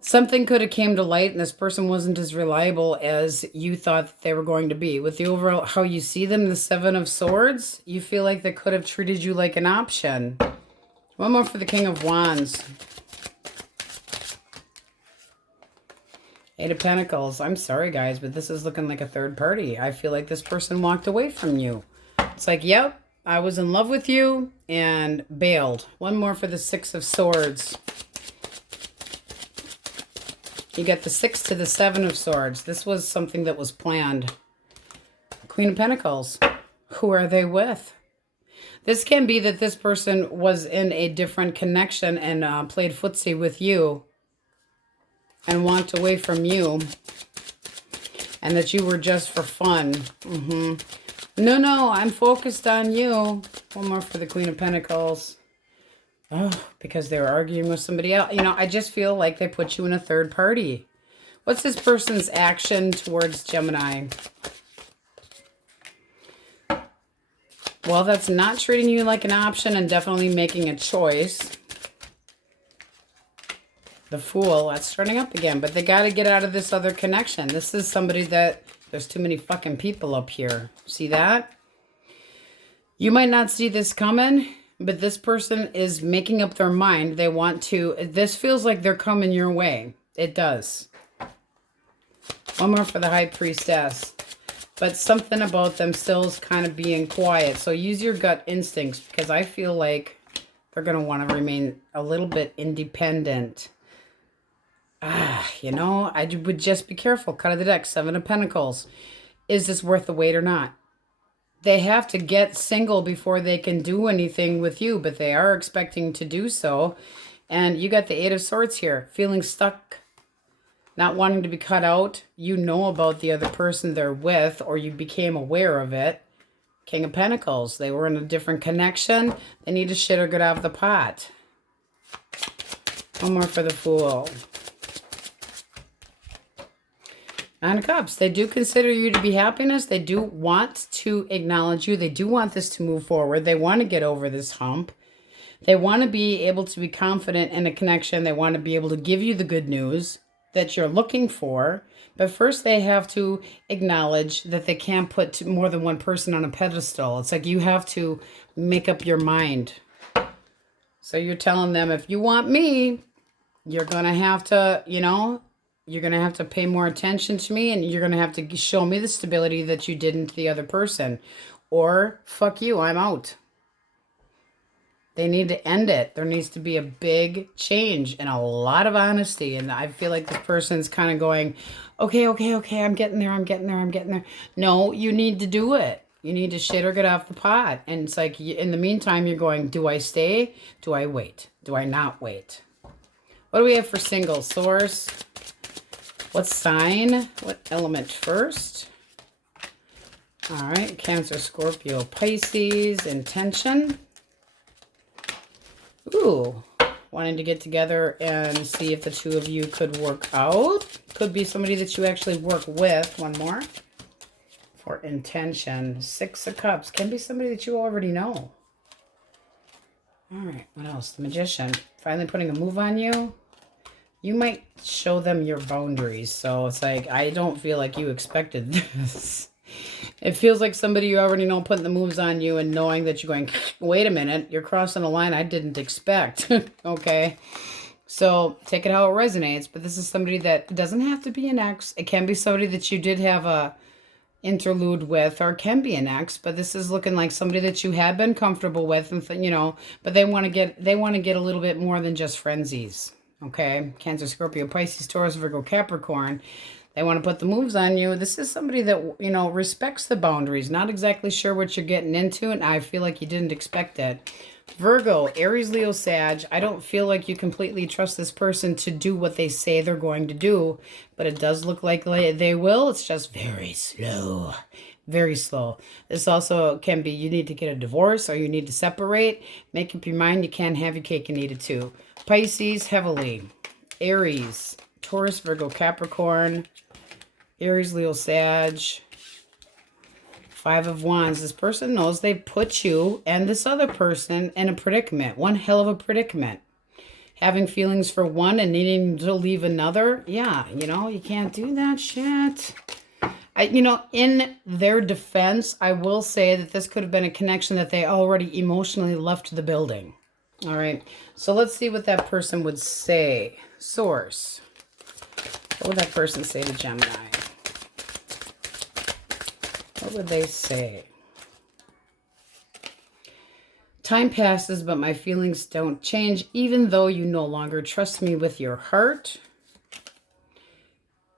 Something could have came to light and this person wasn't as reliable as you thought that they were going to be. With the overall, how you see them, the Seven of Swords, you feel like they could have treated you like an option. One more for the King of Wands. Eight of Pentacles. I'm sorry, guys, but this is looking like a third party. I feel like this person walked away from you. It's like, yep, I was in love with you and bailed. One more for the Six of Swords. You get the 6 to the 7 of Swords. This was something that was planned. Queen of Pentacles. Who are they with? This can be that this person was in a different connection and played footsie with you and walked away from you, and that you were just for fun. No, I'm focused on you. One more for the Queen of Pentacles. Oh, because they were arguing with somebody else. You know, I just feel like they put you in a third party. What's this person's action towards Gemini? Well, that's not treating you like an option and definitely making a choice. The Fool, that's starting up again. But they got to get out of this other connection. This is somebody that... There's too many fucking people up here. See that? You might not see this coming, but this person is making up their mind. They want to... This feels like they're coming your way. It does. One more for the High Priestess. But something about them still is kind of being quiet. So use your gut instincts, because I feel like they're going to want to remain a little bit independent. You know, I would just be careful. Cut of the deck, Seven of Pentacles. Is this worth the wait or not? They have to get single before they can do anything with you, but they are expecting to do so. And you got the Eight of Swords here. Feeling stuck, not wanting to be cut out. You know about the other person they're with, or you became aware of it. King of Pentacles. They were in a different connection. They need to shit or get out of the pot. One more for the Fool. Nine of Cups. They do consider you to be happiness. They do want to acknowledge you. They do want this to move forward. They want to get over this hump. They want to be able to be confident in a connection. They want to be able to give you the good news that you're looking for. But first they have to acknowledge that they can't put more than one person on a pedestal. It's like you have to make up your mind. So you're telling them, if you want me, you're going to have to, you know... You're going to have to pay more attention to me, and you're going to have to show me the stability that you didn't the other person. Or, fuck you, I'm out. They need to end it. There needs to be a big change and a lot of honesty. And I feel like this person's kind of going, okay, I'm getting there. No, you need to do it. You need to shit or get off the pot. And it's like, in the meantime, you're going, do I stay? Do I wait? Do I not wait? What do we have for singles? Source. What sign? What element first? All right. Cancer, Scorpio, Pisces, intention. Ooh. Wanting to get together and see if the two of you could work out. Could be somebody that you actually work with. One more. For intention. Six of Cups. Can be somebody that you already know. All right. What else? The Magician. Finally putting a move on you. You might show them your boundaries. So it's like, I don't feel like you expected this. It feels like somebody you already know putting the moves on you and knowing that you're going, wait a minute, you're crossing a line I didn't expect. Okay. So take it how it resonates. But this is somebody that doesn't have to be an ex. It can be somebody that you did have a interlude with, or can be an ex. But this is looking like somebody that you have been comfortable with, and you know, but they want to get a little bit more than just frenzies. Okay, Cancer, Scorpio, Pisces, Taurus, Virgo, Capricorn. They want to put the moves on you. This is somebody that, you know, respects the boundaries. Not exactly sure what you're getting into, and I feel like you didn't expect it. Virgo, Aries, Leo, Sag. I don't feel like you completely trust this person to do what they say they're going to do, but it does look like they will. It's just very slow. Very slow. This also can be you need to get a divorce or you need to separate. Make up your mind. You can't have your cake and eat it too. Pisces, heavily. Aries, Taurus, Virgo, Capricorn. Aries, Leo, Sag. Five of Wands. This person knows they put you and this other person in a predicament. One hell of a predicament. Having feelings for one and needing to leave another. Yeah, you know, you can't do that shit. You know, in their defense, I will say that this could have been a connection that they already emotionally left the building. All right, so let's see what that person would say. Source. What would that person say to Gemini? What would they say? Time passes, but my feelings don't change, even though you no longer trust me with your heart.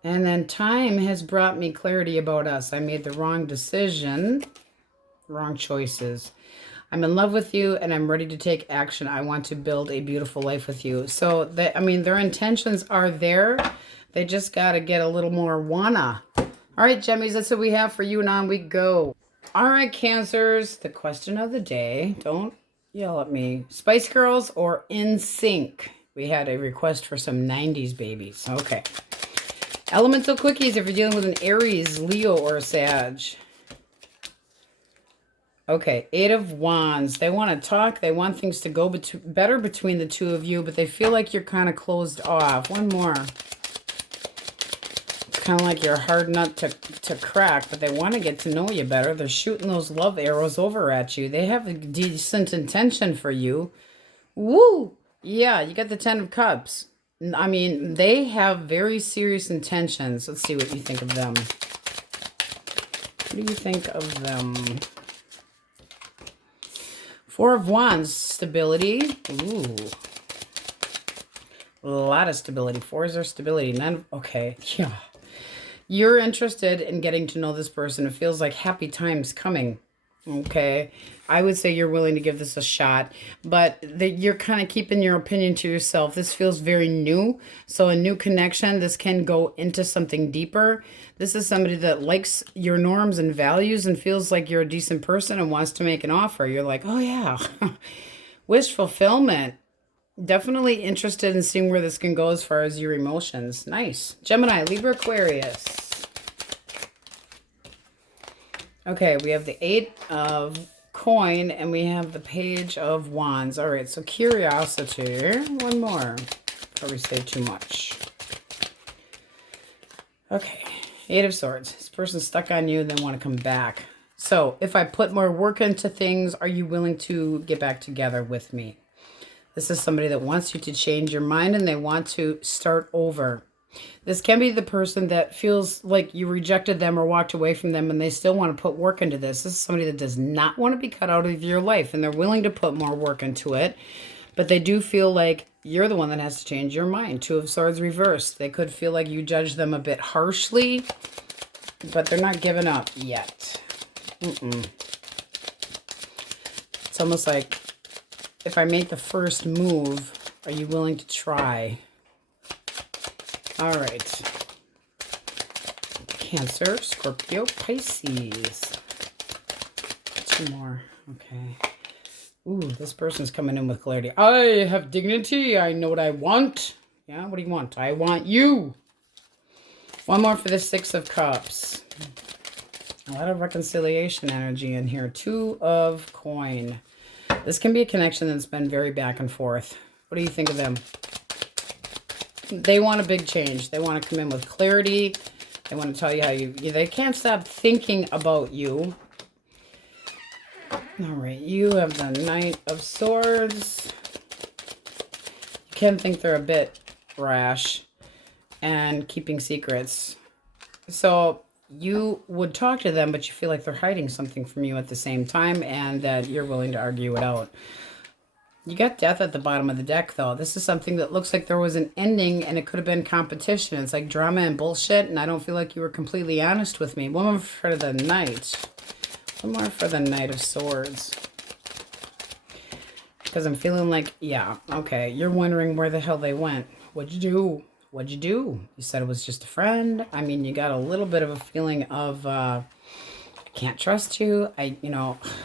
And then time has brought me clarity about us. I made the wrong decision, wrong choices. I'm in love with you and I'm ready to take action. I want to build a beautiful life with you. So, I mean, their intentions are there. They just got to get a little more wanna. All right, Gemmies, that's what we have for you and on we go. All right, Cancers, the question of the day. Don't yell at me. Spice Girls or NSYNC? We had a request for some 90s babies. Okay. Elemental Quickies if you're dealing with an Aries, Leo, or a Sag. Okay, Eight of Wands. They want to talk. They want things to go better between the two of you, but they feel like you're kind of closed off. One more. It's kind of like you're a hard nut to crack, but they want to get to know you better. They're shooting those love arrows over at you. They have a decent intention for you. Woo! Yeah, you got the Ten of Cups. I mean, they have very serious intentions. Let's see what you think of them. What do you think of them? Four of Wands, stability. Ooh. A lot of stability. Fours are stability. None. Okay. Yeah. You're interested in getting to know this person. It feels like happy times coming. Okay. I would say you're willing to give this a shot, but you're kind of keeping your opinion to yourself. This feels very new. So a new connection, this can go into something deeper. This is somebody that likes your norms and values and feels like you're a decent person and wants to make an offer. You're like, oh yeah, wish fulfillment. Definitely interested in seeing where this can go as far as your emotions. Nice. Gemini, Libra, Aquarius. Okay, we have the Eight of Coin and we have the Page of Wands. All right, so curiosity. One more before we say too much. Okay, Eight of Swords. This person's stuck on you, they want to come back. So if I put more work into things, are you willing to get back together with me? This is somebody that wants you to change your mind and they want to start over. This can be the person that feels like you rejected them or walked away from them and they still want to put work into this. This is somebody that does not want to be cut out of your life and they're willing to put more work into it. But they do feel like you're the one that has to change your mind. Two of Swords reversed. They could feel like you judge them a bit harshly, but they're not giving up yet. It's almost like, if I make the first move, are you willing to try? All right. Cancer, Scorpio, Pisces. Two more. Okay. Ooh, this person's coming in with clarity. I have dignity. I know what I want. Yeah, what do you want? I want you. One more for the Six of Cups. A lot of reconciliation energy in here. Two of Coin. This can be a connection that's been very back and forth. What do you think of them? They want a big change. They want to come in with clarity. They want to tell you how they can't stop thinking about you. All right, you have the Knight of Swords. You can think they're a bit rash and keeping secrets. So you would talk to them, but you feel like they're hiding something from you at the same time and that you're willing to argue it out. You got Death at the bottom of the deck, though. This is something that looks like there was an ending and it could have been competition. It's like drama and bullshit, and I don't feel like you were completely honest with me. One more for the Knight. One more for the Knight of Swords. Because I'm feeling like, yeah, okay, you're wondering where the hell they went. What'd you do? What'd you do? You said it was just a friend. I mean, you got a little bit of a feeling of, I can't trust you.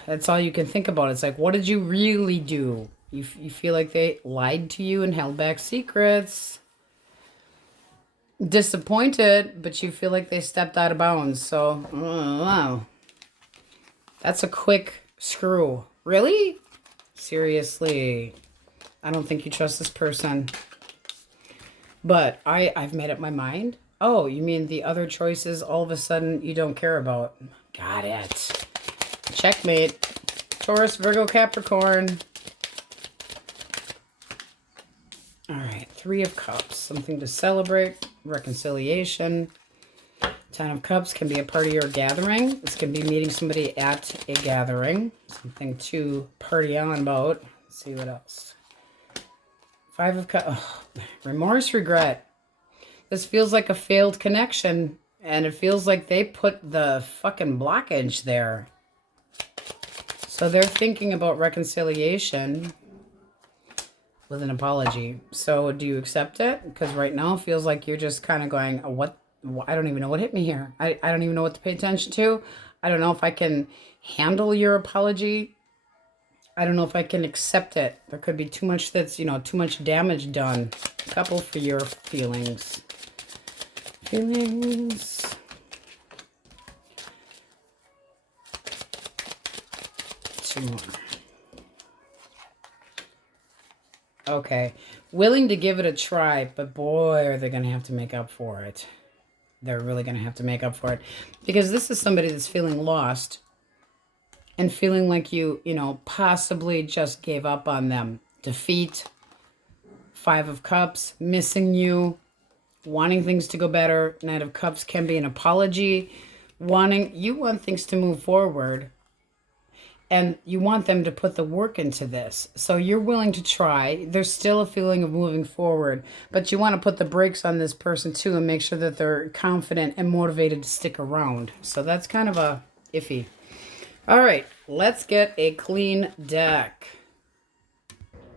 That's all you can think about. It's like, what did you really do? You feel like they lied to you and held back secrets. Disappointed, but you feel like they stepped out of bounds. So, wow. That's a quick screw. Really? Seriously. I don't think you trust this person. But I've made up my mind. Oh, you mean the other choices all of a sudden you don't care about? Got it. Checkmate. Taurus, Virgo, Capricorn. All right, 3 of Cups. Something to celebrate. Reconciliation. 10 of Cups can be a party or gathering. This can be meeting somebody at a gathering. Something to party on about. Let's see what else. 5 of Cups. Oh, remorse, regret. This feels like a failed connection. And it feels like they put the fucking blockage there. So they're thinking about reconciliation with an apology. So do you accept it? Because right now it feels like you're just kind of going, what? I don't even know what hit me here. I don't even know what to pay attention to. I don't know if I can handle your apology. I don't know if I can accept it. There could be too much that's, you know, too much damage done. Couple for your feelings. Feelings. Two more. Okay. Willing to give it a try, but boy, are they going to have to make up for it. They're really going to have to make up for it. Because this is somebody that's feeling lost and feeling like you know, possibly just gave up on them. Defeat, 5 of Cups, missing you, wanting things to go better. Knight of Cups can be an apology. You want things to move forward. And you want them to put the work into this. So you're willing to try. There's still a feeling of moving forward. But you want to put the brakes on this person too and make sure that they're confident and motivated to stick around. So that's kind of a iffy. All right, let's get a clean deck.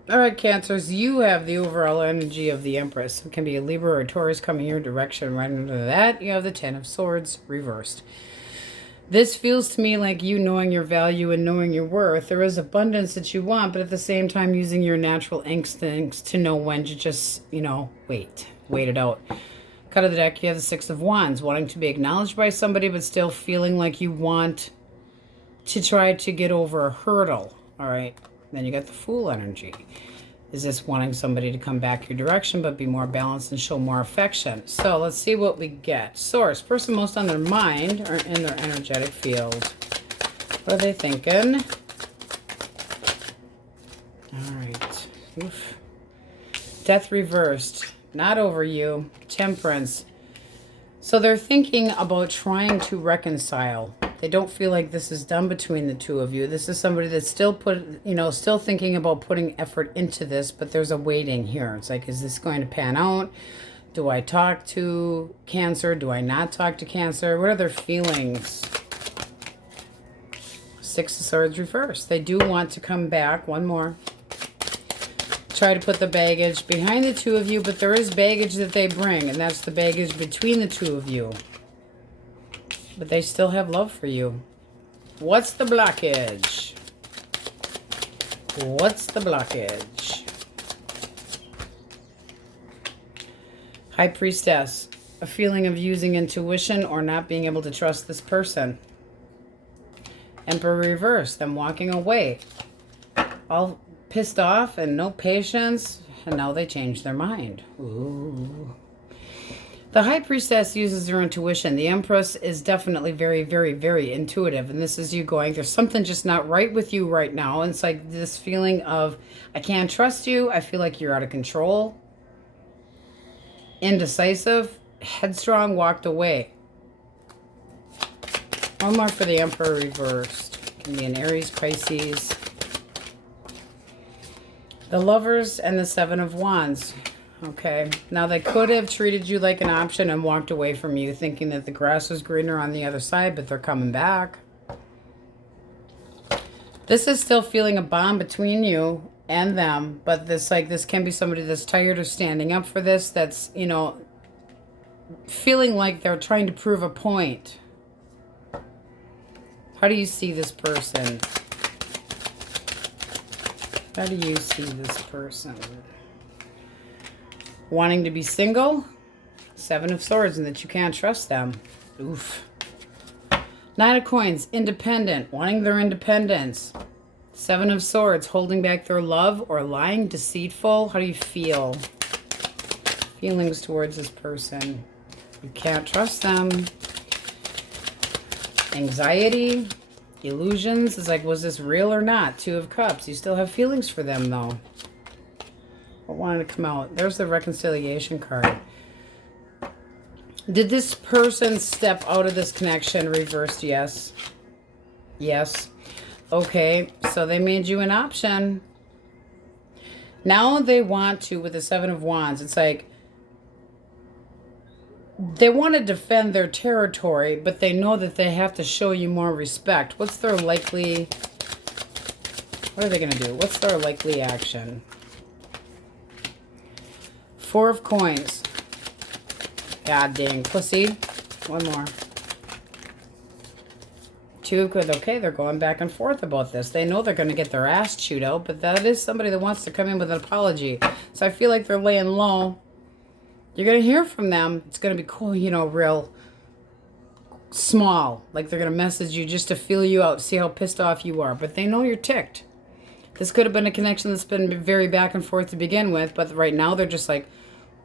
All right, Cancers, you have the overall energy of the Empress. It can be a Libra or a Taurus coming your direction. Right under that, you have the 10 of Swords reversed. This feels to me like you knowing your value and knowing your worth. There is abundance that you want, but at the same time using your natural instincts to know when to just, you know, wait it out. Cut of the deck, you have the 6 of Wands, wanting to be acknowledged by somebody, but still feeling like you want to try to get over a hurdle. All right, then you got the Fool energy. Is this wanting somebody to come back your direction, but be more balanced and show more affection? So let's see what we get. Source, person most on their mind or in their energetic field. What are they thinking? All right. Oof. Death reversed. Not over you. Temperance. So they're thinking about trying to reconcile. They don't feel like this is done between the two of you. This is somebody that's still still thinking about putting effort into this, but there's a waiting here. It's like, is this going to pan out? Do I talk to Cancer? Do I not talk to Cancer? What are their feelings? 6 of Swords reversed. They do want to come back. One more. Try to put the baggage behind the two of you, but there is baggage that they bring, and that's the baggage between the two of you. But they still have love for you. What's the blockage? What's the blockage? High Priestess. A feeling of using intuition or not being able to trust this person. Emperor reverse. Them walking away. All pissed off and no patience. And now they change their mind. Ooh. The High Priestess uses her intuition. The Empress is definitely very, very, very intuitive. And this is you going, there's something just not right with you right now. And it's like this feeling of, I can't trust you. I feel like you're out of control. Indecisive. Headstrong, walked away. One more for the Emperor reversed. Can be an Aries, Pisces. The Lovers and the 7 of Wands. Okay, now they could have treated you like an option and walked away from you thinking that the grass was greener on the other side, but they're coming back. This is still feeling a bond between you and them, but this can be somebody that's tired of standing up for this, that's, you know, feeling like they're trying to prove a point. How do you see this person? How do you see this person? Wanting to be single, 7 of Swords, and that you can't trust them. Oof. Nine of Coins, independent, wanting their independence. Seven of Swords, holding back their love or lying, deceitful. How do you feel? Feelings towards this person. You can't trust them. Anxiety, illusions. It's like, was this real or not? Two of Cups. You still have feelings for them, though. What wanted to come out? There's the reconciliation card. Did this person step out of this connection reversed? Yes. Yes. Okay, so they made you an option. Now they want to, with the Seven of Wands, it's like they want to defend their territory, but they know that they have to show you more respect. What's their likely... What are they going to do? What's their likely action? Four of Coins. God dang, pussy. One more. Two of Coins. Okay, they're going back and forth about this. They know they're going to get their ass chewed out, but that is somebody that wants to come in with an apology. So I feel like they're laying low. You're going to hear from them. It's going to be cool, you know, real small. Like they're going to message you just to feel you out, see how pissed off you are. But they know you're ticked. This could have been a connection that's been very back and forth to begin with, but right now they're just like,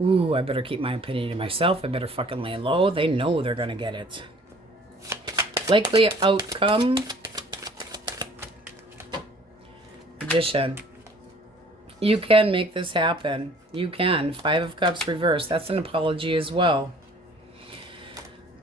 ooh, I better keep my opinion to myself. I better fucking lay low. They know they're going to get it. Likely outcome. Magician. You can make this happen. You can. Five of Cups reversed. That's an apology as well.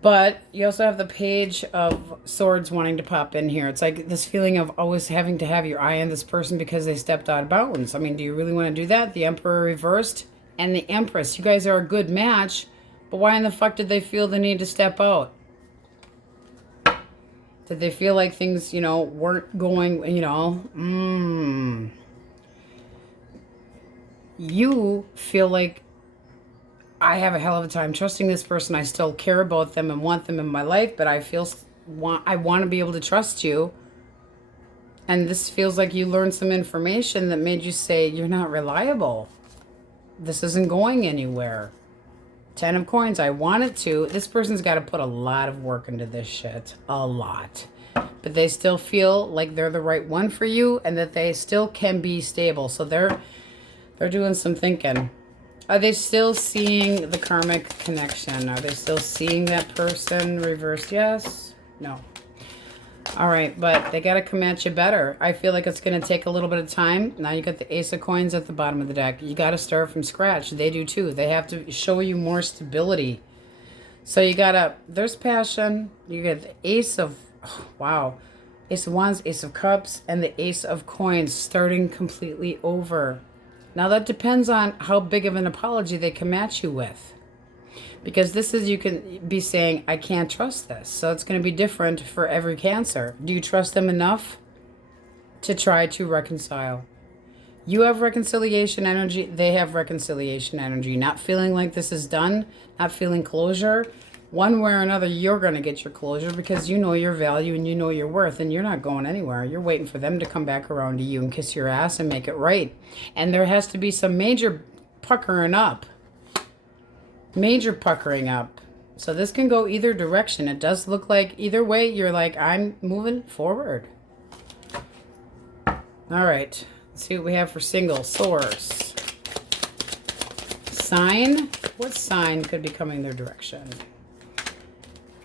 But you also have the Page of Swords wanting to pop in here. It's like this feeling of always having to have your eye on this person because they stepped out of bounds. I mean, do you really want to do that? The Emperor reversed and the Empress. You guys are a good match, but why in the fuck did they feel the need to step out? Did they feel like things, you know, weren't going, you know? You feel like I have a hell of a time trusting this person. I still care about them and want them in my life, but I want to be able to trust you. And this feels like you learned some information that made you say, you're not reliable. This isn't going anywhere. Ten of Coins, I want it to. This person's got to put a lot of work into this shit. A lot. But they still feel like they're the right one for you and that they still can be stable. So they're doing some thinking. Are they still seeing the karmic connection? Are they still seeing that person reversed? Yes? No. All right, but they got to come at you better. I feel like it's going to take a little bit of time. Now you got the Ace of Coins at the bottom of the deck. You got to start from scratch. They do too. They have to show you more stability. So you got to, there's passion. You get the Ace of, oh, wow. Ace of Wands, Ace of Cups, and the Ace of Coins starting completely over. Now that depends on how big of an apology they come at you with. Because this is, you can be saying, I can't trust this. So it's going to be different for every Cancer. Do you trust them enough to try to reconcile? You have reconciliation energy. They have reconciliation energy. Not feeling like this is done. Not feeling closure. One way or another, you're going to get your closure because you know your value and you know your worth and you're not going anywhere. You're waiting for them to come back around to you and kiss your ass and make it right. And there has to be some major puckering up. Major puckering up. So this can go either direction. It does look like either way you're like, I'm moving forward. All right. Let's see what we have for single source. Sign. What sign could be coming their direction?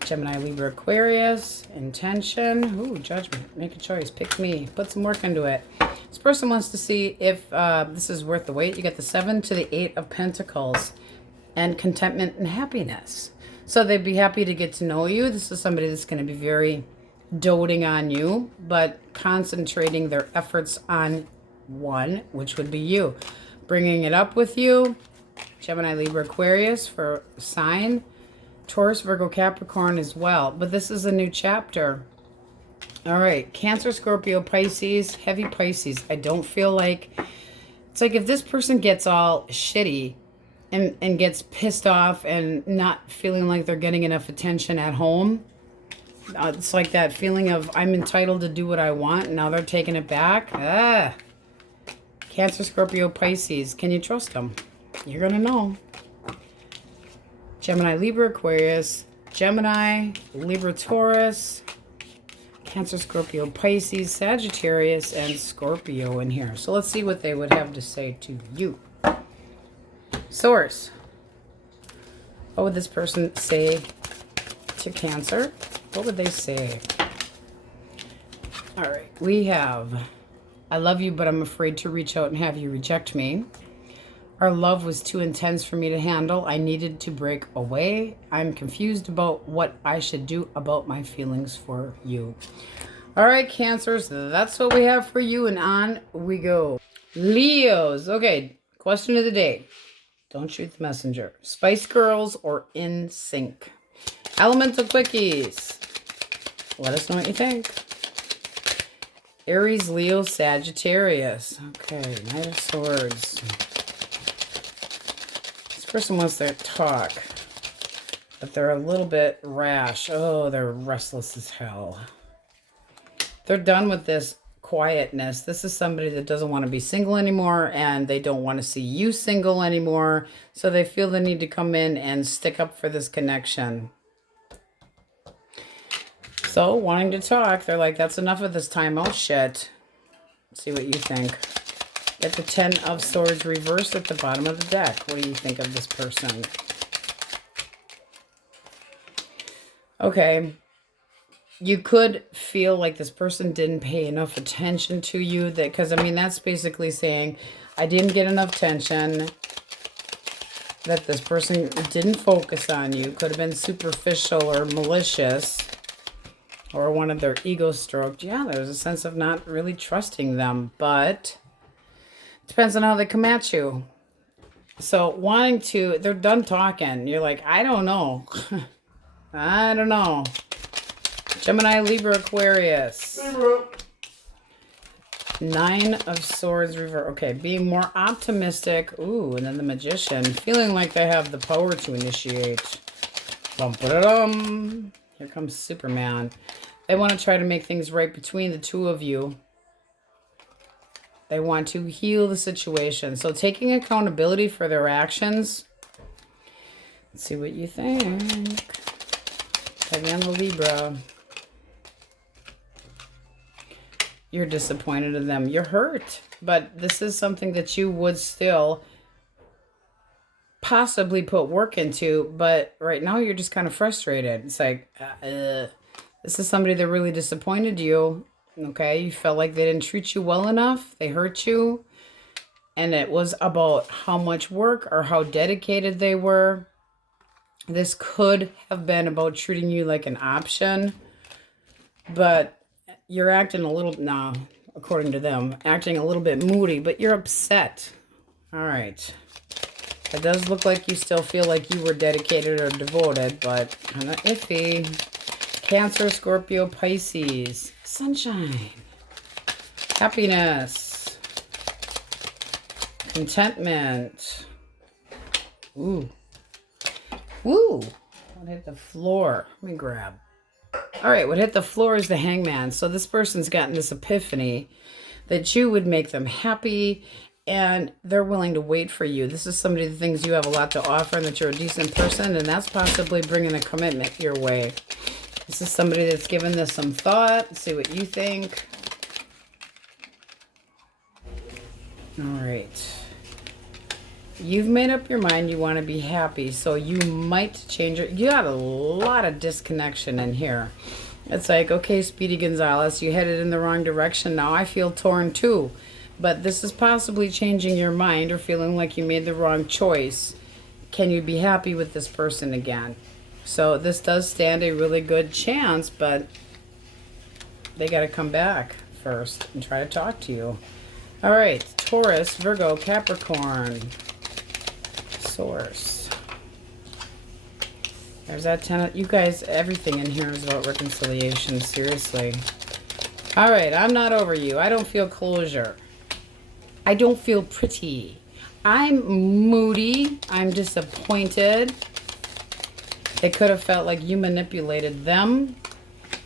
Gemini, Libra, Aquarius. Intention. Ooh, judgment. Make a choice. Pick me. Put some work into it. This person wants to see if this is worth the wait. You get the 7 to the 8 of Pentacles. And contentment and happiness. So they'd be happy to get to know you. This is somebody that's going to be very doting on you, but concentrating their efforts on one, which would be you. Bringing it up with you. Gemini, Libra, Aquarius for sign. Taurus, Virgo, Capricorn as well. But this is a new chapter. All right. Cancer, Scorpio, Pisces, heavy Pisces. I don't feel like... It's like if this person gets all shitty and gets pissed off and not feeling like they're getting enough attention at home. It's like that feeling of I'm entitled to do what I want and now they're taking it back. Cancer, Scorpio, Pisces. Can you trust them? You're going to know. Gemini, Libra, Aquarius. Gemini, Libra, Taurus. Cancer, Scorpio, Pisces, Sagittarius, and Scorpio in here. So let's see what they would have to say to you. Source. What would this person say to Cancer? What would they say? All right, we have, I love you, but I'm afraid to reach out and have you reject me. Our love was too intense for me to handle. I needed to break away. I'm confused about what I should do about my feelings for you. All right, Cancers, that's what we have for you, and on we go. Leos. Okay, question of the day. Don't shoot the messenger. Spice Girls or In Sync? Elemental Quickies. Let us know what you think. Aries, Leo, Sagittarius. Okay, Knight of Swords. This person wants to talk, but they're a little bit rash. Oh, they're restless as hell. They're done with this quietness. This is somebody that doesn't want to be single anymore, and they don't want to see you single anymore. So they feel the need to come in and stick up for this connection. So, wanting to talk, they're like, that's enough of this timeout shit. Let's see what you think. Get the 10 of Swords reversed at the bottom of the deck. What do you think of this person? Okay. You could feel like this person didn't pay enough attention to you. Because, I mean, that's basically saying, I didn't get enough attention. That this person didn't focus on you. Could have been superficial or malicious. Or one of their ego stroked. Yeah, there's a sense of not really trusting them. But it depends on how they come at you. So wanting to, they're done talking. You're like, I don't know. I don't know. Gemini, Libra, Aquarius. Libra. 9 of Swords reverse. Okay, being more optimistic. Ooh, and then the Magician. Feeling like they have the power to initiate. Bum-ba-da-dum. Here comes Superman. They want to try to make things right between the two of you. They want to heal the situation. So taking accountability for their actions. Let's see what you think. Again, the Libra. You're disappointed in them. You're hurt. But this is something that you would still possibly put work into, but right now you're just kind of frustrated. It's like, this is somebody that really disappointed you. Okay, you felt like they didn't treat you well enough. They hurt you. And it was about how much work or how dedicated they were. This could have been about treating you like an option. But you're acting a little, no, according to them, acting a little bit moody, but you're upset. All right. It does look like you still feel like you were dedicated or devoted, but kind of iffy. Cancer, Scorpio, Pisces. Sunshine. Happiness. Contentment. Ooh. Ooh. What hit the floor? Let me grab. All right, what hit the floor is the Hangman. So this person's gotten this epiphany that you would make them happy, and they're willing to wait for you. This is somebody that thinks you have a lot to offer and that you're a decent person, and that's possibly bringing a commitment your way. This is somebody that's given this some thought. Let's see what you think. All right. You've made up your mind you want to be happy, so you might change it. You got a lot of disconnection in here. It's like, okay, Speedy Gonzalez, you headed in the wrong direction. Now I feel torn too. But this is possibly changing your mind or feeling like you made the wrong choice. Can you be happy with this person again? So this does stand a really good chance, but they got to come back first and try to talk to you. All right, Taurus, Virgo, Capricorn. Source. There's that 10. You guys, everything in here is about reconciliation, seriously. All right, I'm not over you. I don't feel closure. I don't feel pretty. I'm moody. I'm disappointed. They could have felt like you manipulated them,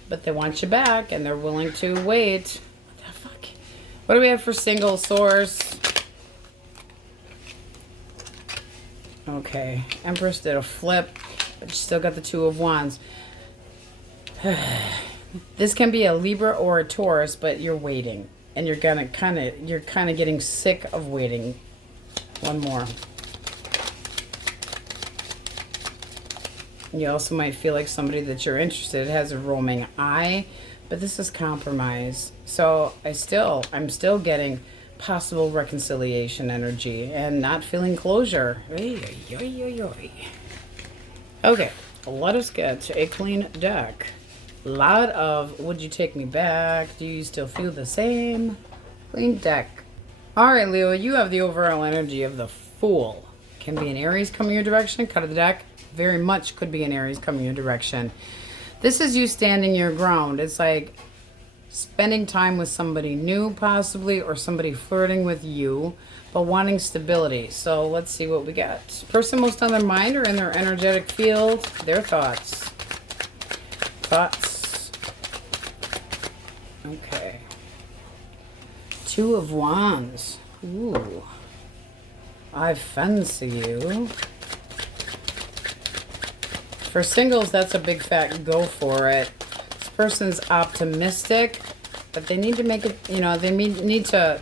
but they want you back and they're willing to wait. What the fuck? What do we have for single source? Okay, Empress did a flip, but you still got the 2 of Wands. This can be a Libra or a Taurus, but you're waiting. And you're kind of getting sick of waiting. One more. You also might feel like somebody that you're interested in has a roaming eye, but this is compromise. So I'm still getting possible reconciliation energy and not feeling closure. Okay, let us get a clean deck. Lot of, would you take me back? Do you still feel the same? Clean deck. All right, Leo, you have the overall energy of the Fool. Can be an Aries coming your direction. Cut of the deck. Very much could be an Aries coming your direction. This is you standing your ground. It's like spending time with somebody new, possibly, or somebody flirting with you, but wanting stability. So let's see what we got. Person most on their mind or in their energetic field. Their thoughts. Thoughts. Okay. Two of Wands. Ooh. I fancy you. For singles, that's a big fat go for it. This person's optimistic, but they need to make it, they need to,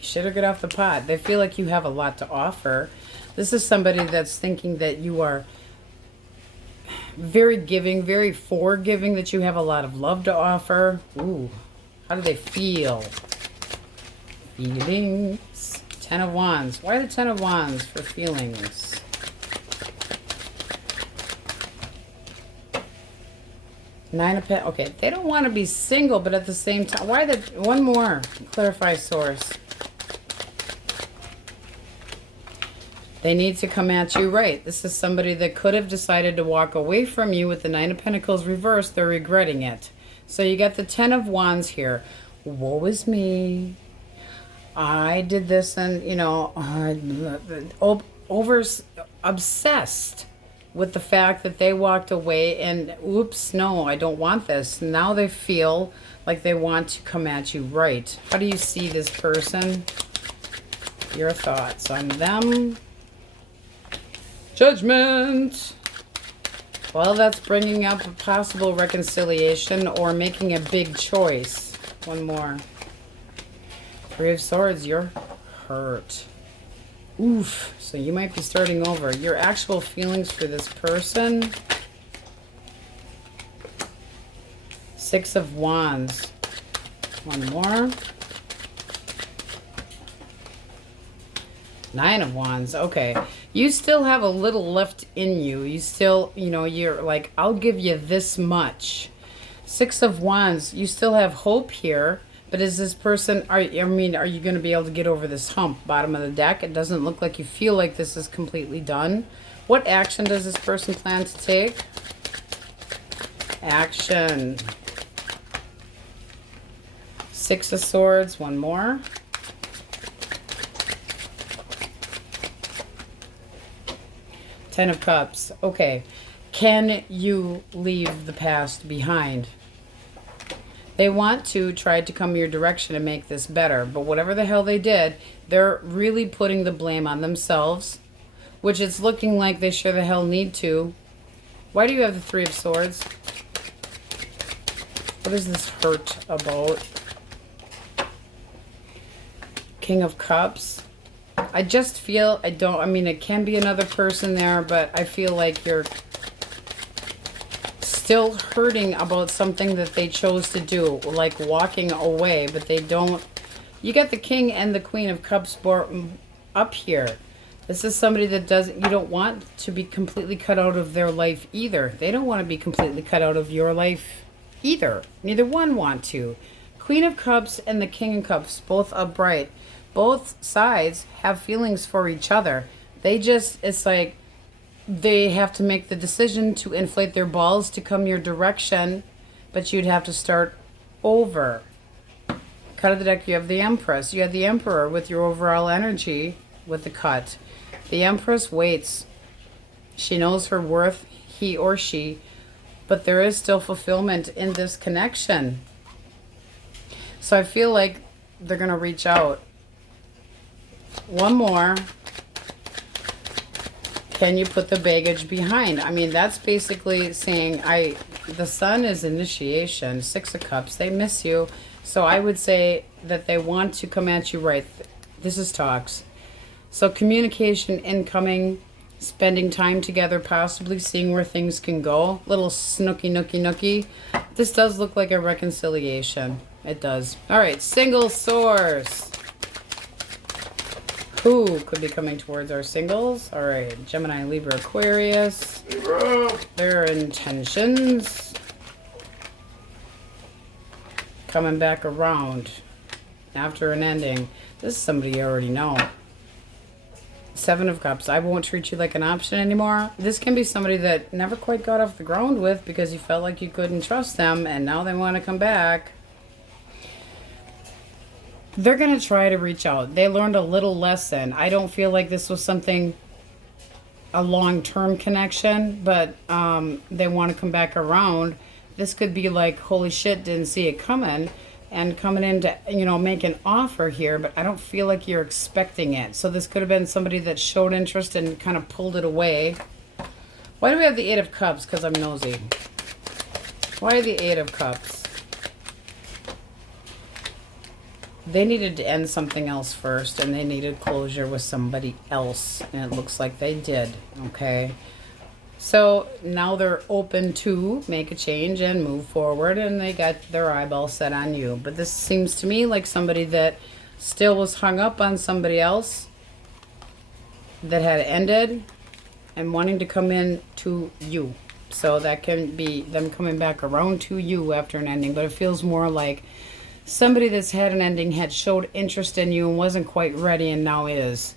shit or get off the pot. They feel like you have a lot to offer. This is somebody that's thinking that you are very giving, very forgiving, that you have a lot of love to offer. Ooh, how do they feel? Feelings. 10 of Wands. Why the 10 of Wands for feelings? Nine of Pentacles. Okay, they don't want to be single, but at the same time, why the one more? Clarify source. They need to come at you right. This is somebody that could have decided to walk away from you with the 9 of Pentacles reversed. They're regretting it. So you got the 10 of Wands here. Woe is me. I did this and, obsessed with the fact that they walked away and, oops, no, I don't want this. Now they feel like they want to come at you right. How do you see this person? Your thoughts on them? Judgment. Well, that's bringing up a possible reconciliation or making a big choice. One more. 3 of Swords, you're hurt. Oof. So you might be starting over. Your actual feelings for this person. 6 of Wands. One more. 9 of Wands. Okay. You still have a little left in you. You still, you're like, I'll give you this much. 6 of Wands. You still have hope here. But is this person, are you going to be able to get over this hump? Bottom of the deck. It doesn't look like you feel like this is completely done. What action does this person plan to take? Action. 6 of Swords. One more. 10 of Cups. Okay. Can you leave the past behind? They want to try to come your direction and make this better. But whatever the hell they did, they're really putting the blame on themselves, which it's looking like they sure the hell need to. Why do you have the 3 of Swords? What is this hurt about? King of Cups. I just feel, it can be another person there, but I feel like you're still hurting about something that they chose to do, like walking away, but they don't. You got the King and the Queen of Cups up here. This is somebody that you don't want to be completely cut out of their life either. They don't want to be completely cut out of your life either. Neither one want to. Queen of Cups and the King of Cups, both upright. Both sides have feelings for each other. It's like, they have to make the decision to inflate their balls to come your direction, but you'd have to start over. Cut of the deck, you have the Empress. You have the Emperor with your overall energy with the cut. The Empress waits. She knows her worth, he or she, but there is still fulfillment in this connection. So I feel like they're going to reach out. One more. Can you put the baggage behind? That's basically saying, The Sun is initiation. 6 of Cups. They miss you. So I would say that they want to come at you right. This is talks. So communication incoming, spending time together, possibly seeing where things can go. Little snooky nookie nookie. This does look like a reconciliation. It does. All right, single source. Who could be coming towards our singles? All right, Gemini, Libra, Aquarius. Libra. Their intentions. Coming back around after an ending. This is somebody you already know. 7 of Cups. I won't treat you like an option anymore. This can be somebody that never quite got off the ground with because you felt like you couldn't trust them, and now they want to come back. They're going to try to reach out. They learned a little lesson. I don't feel like this was something, a long-term connection, but they want to come back around. This could be like, holy shit, didn't see it coming. And coming in to, you know, make an offer here, but I don't feel like you're expecting it. So this could have been somebody that showed interest and kind of pulled it away. Why do we have the 8 of Cups? Because I'm nosy. Why the 8 of Cups? They needed to end something else first, and they needed closure with somebody else. And it looks like they did, okay? So now they're open to make a change and move forward, and they got their eyeball set on you. But this seems to me like somebody that still was hung up on somebody else that had ended and wanting to come in to you. So that can be them coming back around to you after an ending, but it feels more like somebody that's had an ending had showed interest in you and wasn't quite ready and now is.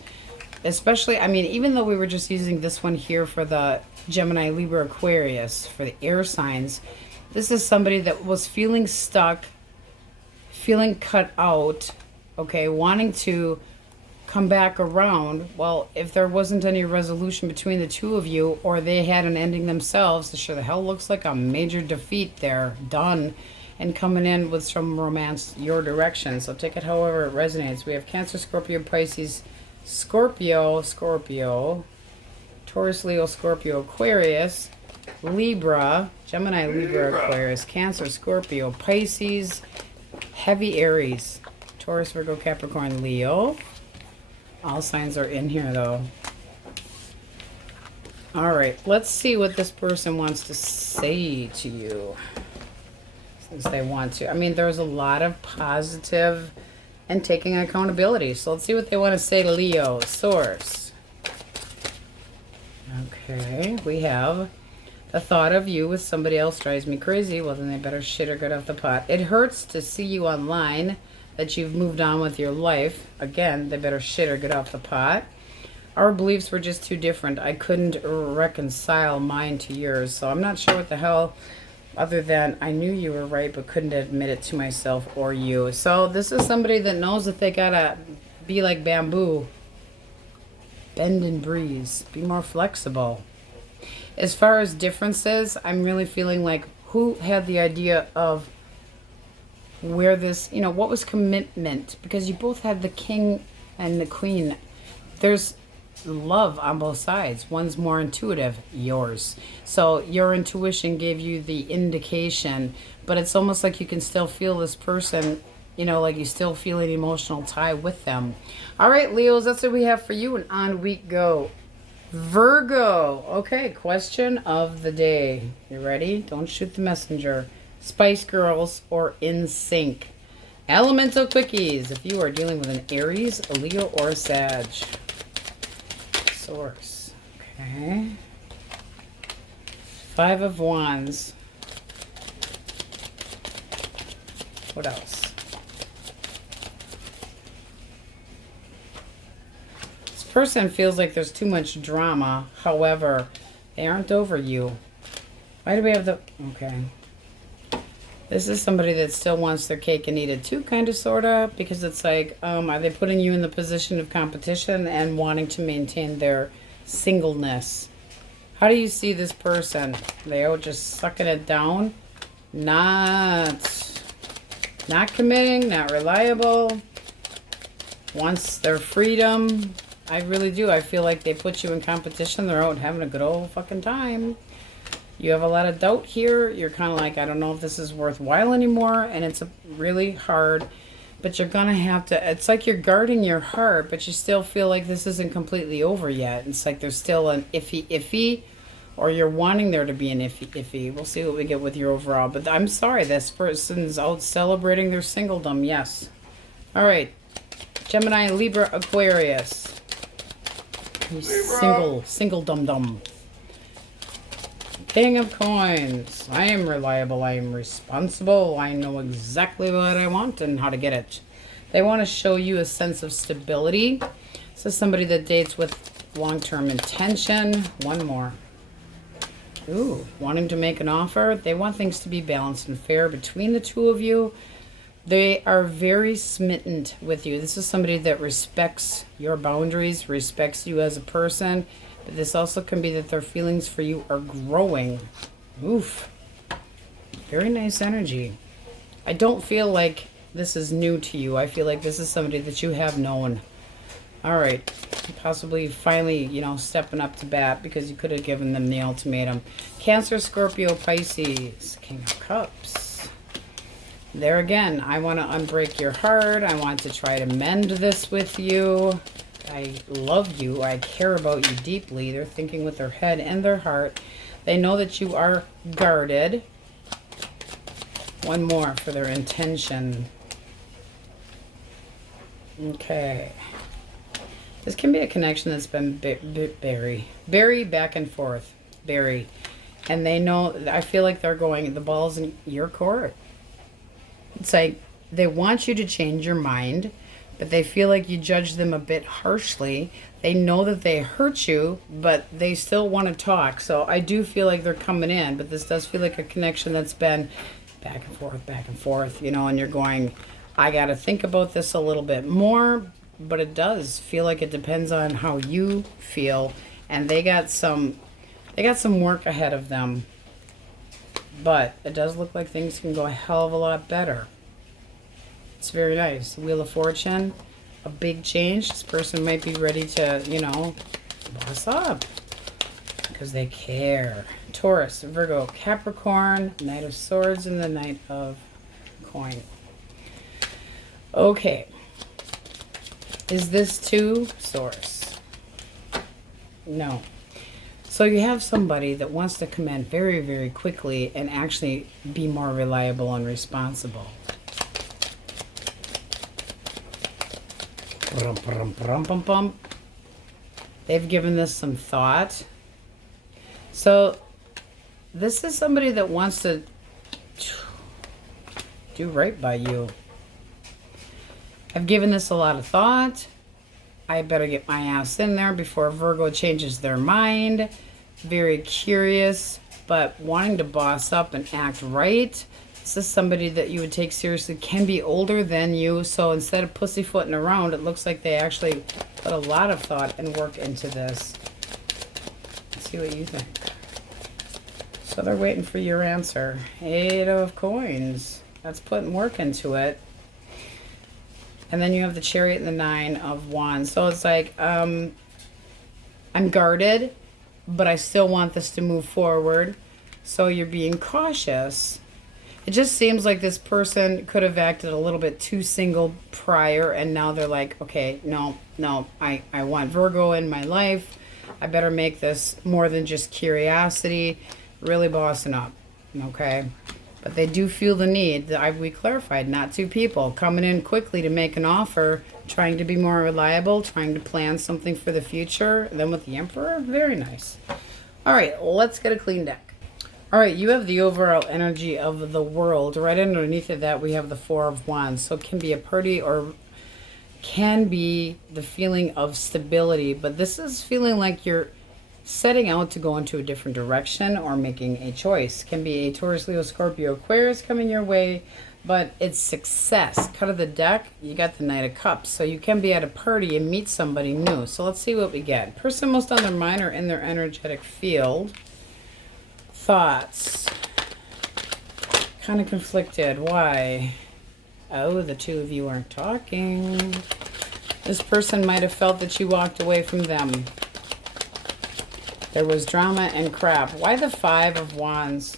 Especially, I mean, even though we were just using this one here for the Gemini, Libra, Aquarius, for the air signs, this is somebody that was feeling stuck, feeling cut out, okay, wanting to come back around. Well, if there wasn't any resolution between the two of you, or they had an ending themselves, this sure the hell looks like a major defeat there, done, and coming in with some romance your direction. So take it however it resonates. We have Cancer, Scorpio, Pisces, Scorpio, Taurus, Leo, Scorpio, Aquarius, Libra, Gemini, Libra, Aquarius, Cancer, Scorpio, Pisces, heavy Aries, Taurus, Virgo, Capricorn, Leo. All signs are in here though. All right, let's see what this person wants to say to you. Since they want to. I mean, there's a lot of positive and taking accountability. So let's see what they want to say to Leo. Source. Okay, we have the thought of you with somebody else drives me crazy. Well, then they better shit or get off the pot. It hurts to see you online that you've moved on with your life. Again, they better shit or get off the pot. Our beliefs were just too different. I couldn't reconcile mine to yours. So I'm not sure what the hell, other than I knew you were right but couldn't admit it to myself or you. So this is somebody that knows that they gotta be like bamboo. Bend and breeze. Be more flexible. As far as differences, I'm really feeling like who had the idea of where this, you know, what was commitment? Because you both had the king and the queen. There's love on both sides. One's more intuitive, yours. So your intuition gave you the indication, but it's almost like you can still feel this person, you know, like you still feel an emotional tie with them. All right, Leos, that's what we have for you, and on we go. Virgo. Okay, question of the day. You ready? Don't shoot the messenger. Spice Girls or In Sync? Elemental Quickies, if you are dealing with an Aries, a Leo, or a Sag. Source. Okay. 5 of Wands. What else? This person feels like there's too much drama. However, they aren't over you. Why do we have the... Okay. This is somebody that still wants their cake and eat it too, kind of, sort of, because it's like, are they putting you in the position of competition and wanting to maintain their singleness? How do you see this person? They are just sucking it down? Not committing, not reliable, wants their freedom. I really do. I feel like they put you in competition. They're out having a good old fucking time. You have a lot of doubt here. You're kind of like, I don't know if this is worthwhile anymore. And it's really hard. But you're going to have to, it's like you're guarding your heart, but you still feel like this isn't completely over yet. It's like there's still an iffy, or you're wanting there to be an iffy. We'll see what we get with your overall. But I'm sorry, this person's out celebrating their singledom. Yes. All right. Gemini, Libra, Aquarius. Single dum-dum. King of Coins. I am reliable. I am responsible. I know exactly what I want and how to get it. They want to show you a sense of stability. This is somebody that dates with long-term intention. One more. Ooh, wanting to make an offer. They want things to be balanced and fair between the two of you. They are very smitten with you. This is somebody that respects your boundaries, respects you as a person. But this also can be that their feelings for you are growing. Oof. Very nice energy. I don't feel like this is new to you. I feel like this is somebody that you have known. All right. Possibly finally, you know, stepping up to bat because you could have given them the ultimatum. Cancer, Scorpio, Pisces. King of Cups. There again, I want to unbreak your heart. I want to try to mend this with you. I love you. I care about you deeply. They're thinking with their head and their heart. They know that you are guarded. One more for their intention. Okay. This can be a connection that's been buried back and forth. Buried. And they know, I feel like they're going, the ball's in your court. It's like they want you to change your mind, but they feel like you judge them a bit harshly. They know that they hurt you, but they still want to talk. So I do feel like they're coming in, but this does feel like a connection that's been back and forth, you know, and you're going, I got to think about this a little bit more, but it does feel like it depends on how you feel. And they got some work ahead of them, but it does look like things can go a hell of a lot better. It's very nice. Wheel of Fortune, a big change. This person might be ready to, you know, boss up because they care. Taurus, Virgo, Capricorn, Knight of Swords, and the Knight of Coin. Okay. Is this to Source? No. So you have somebody that wants to come in very, very quickly and actually be more reliable and responsible. They've given this some thought. So this is somebody that wants to do right by you. I've given this a lot of thought. I better get my ass in there before Virgo changes their mind. Very curious, but wanting to boss up and act right. This is somebody that you would take seriously, can be older than you. So instead of pussyfooting around, it looks like they actually put a lot of thought and work into this. Let's see what you think. So they're waiting for your answer. 8 of Coins. That's putting work into it. And then you have the Chariot and the 9 of Wands. So it's like, I'm guarded, but I still want this to move forward. So you're being cautious. It just seems like this person could have acted a little bit too single prior, and now they're like, okay, no, I want Virgo in my life. I better make this more than just curiosity, really bossing up, okay? But they do feel the need. We clarified, not two people. Coming in quickly to make an offer, trying to be more reliable, trying to plan something for the future. And then with the Emperor, very nice. All right, let's get a clean deck. All right, you have the overall energy of the world. Right underneath of that, we have the 4 of Wands. So it can be a party or can be the feeling of stability. But this is feeling like you're setting out to go into a different direction or making a choice. Can be a Taurus, Leo, Scorpio, Aquarius coming your way, but it's success. Cut of the deck, you got the Knight of Cups. So you can be at a party and meet somebody new. So let's see what we get. Person most on their mind or in their energetic field. Thoughts. Kind of conflicted. Why? Oh, the two of you aren't talking. This person might have felt that you walked away from them. There was drama and crap. Why the 5 of Wands?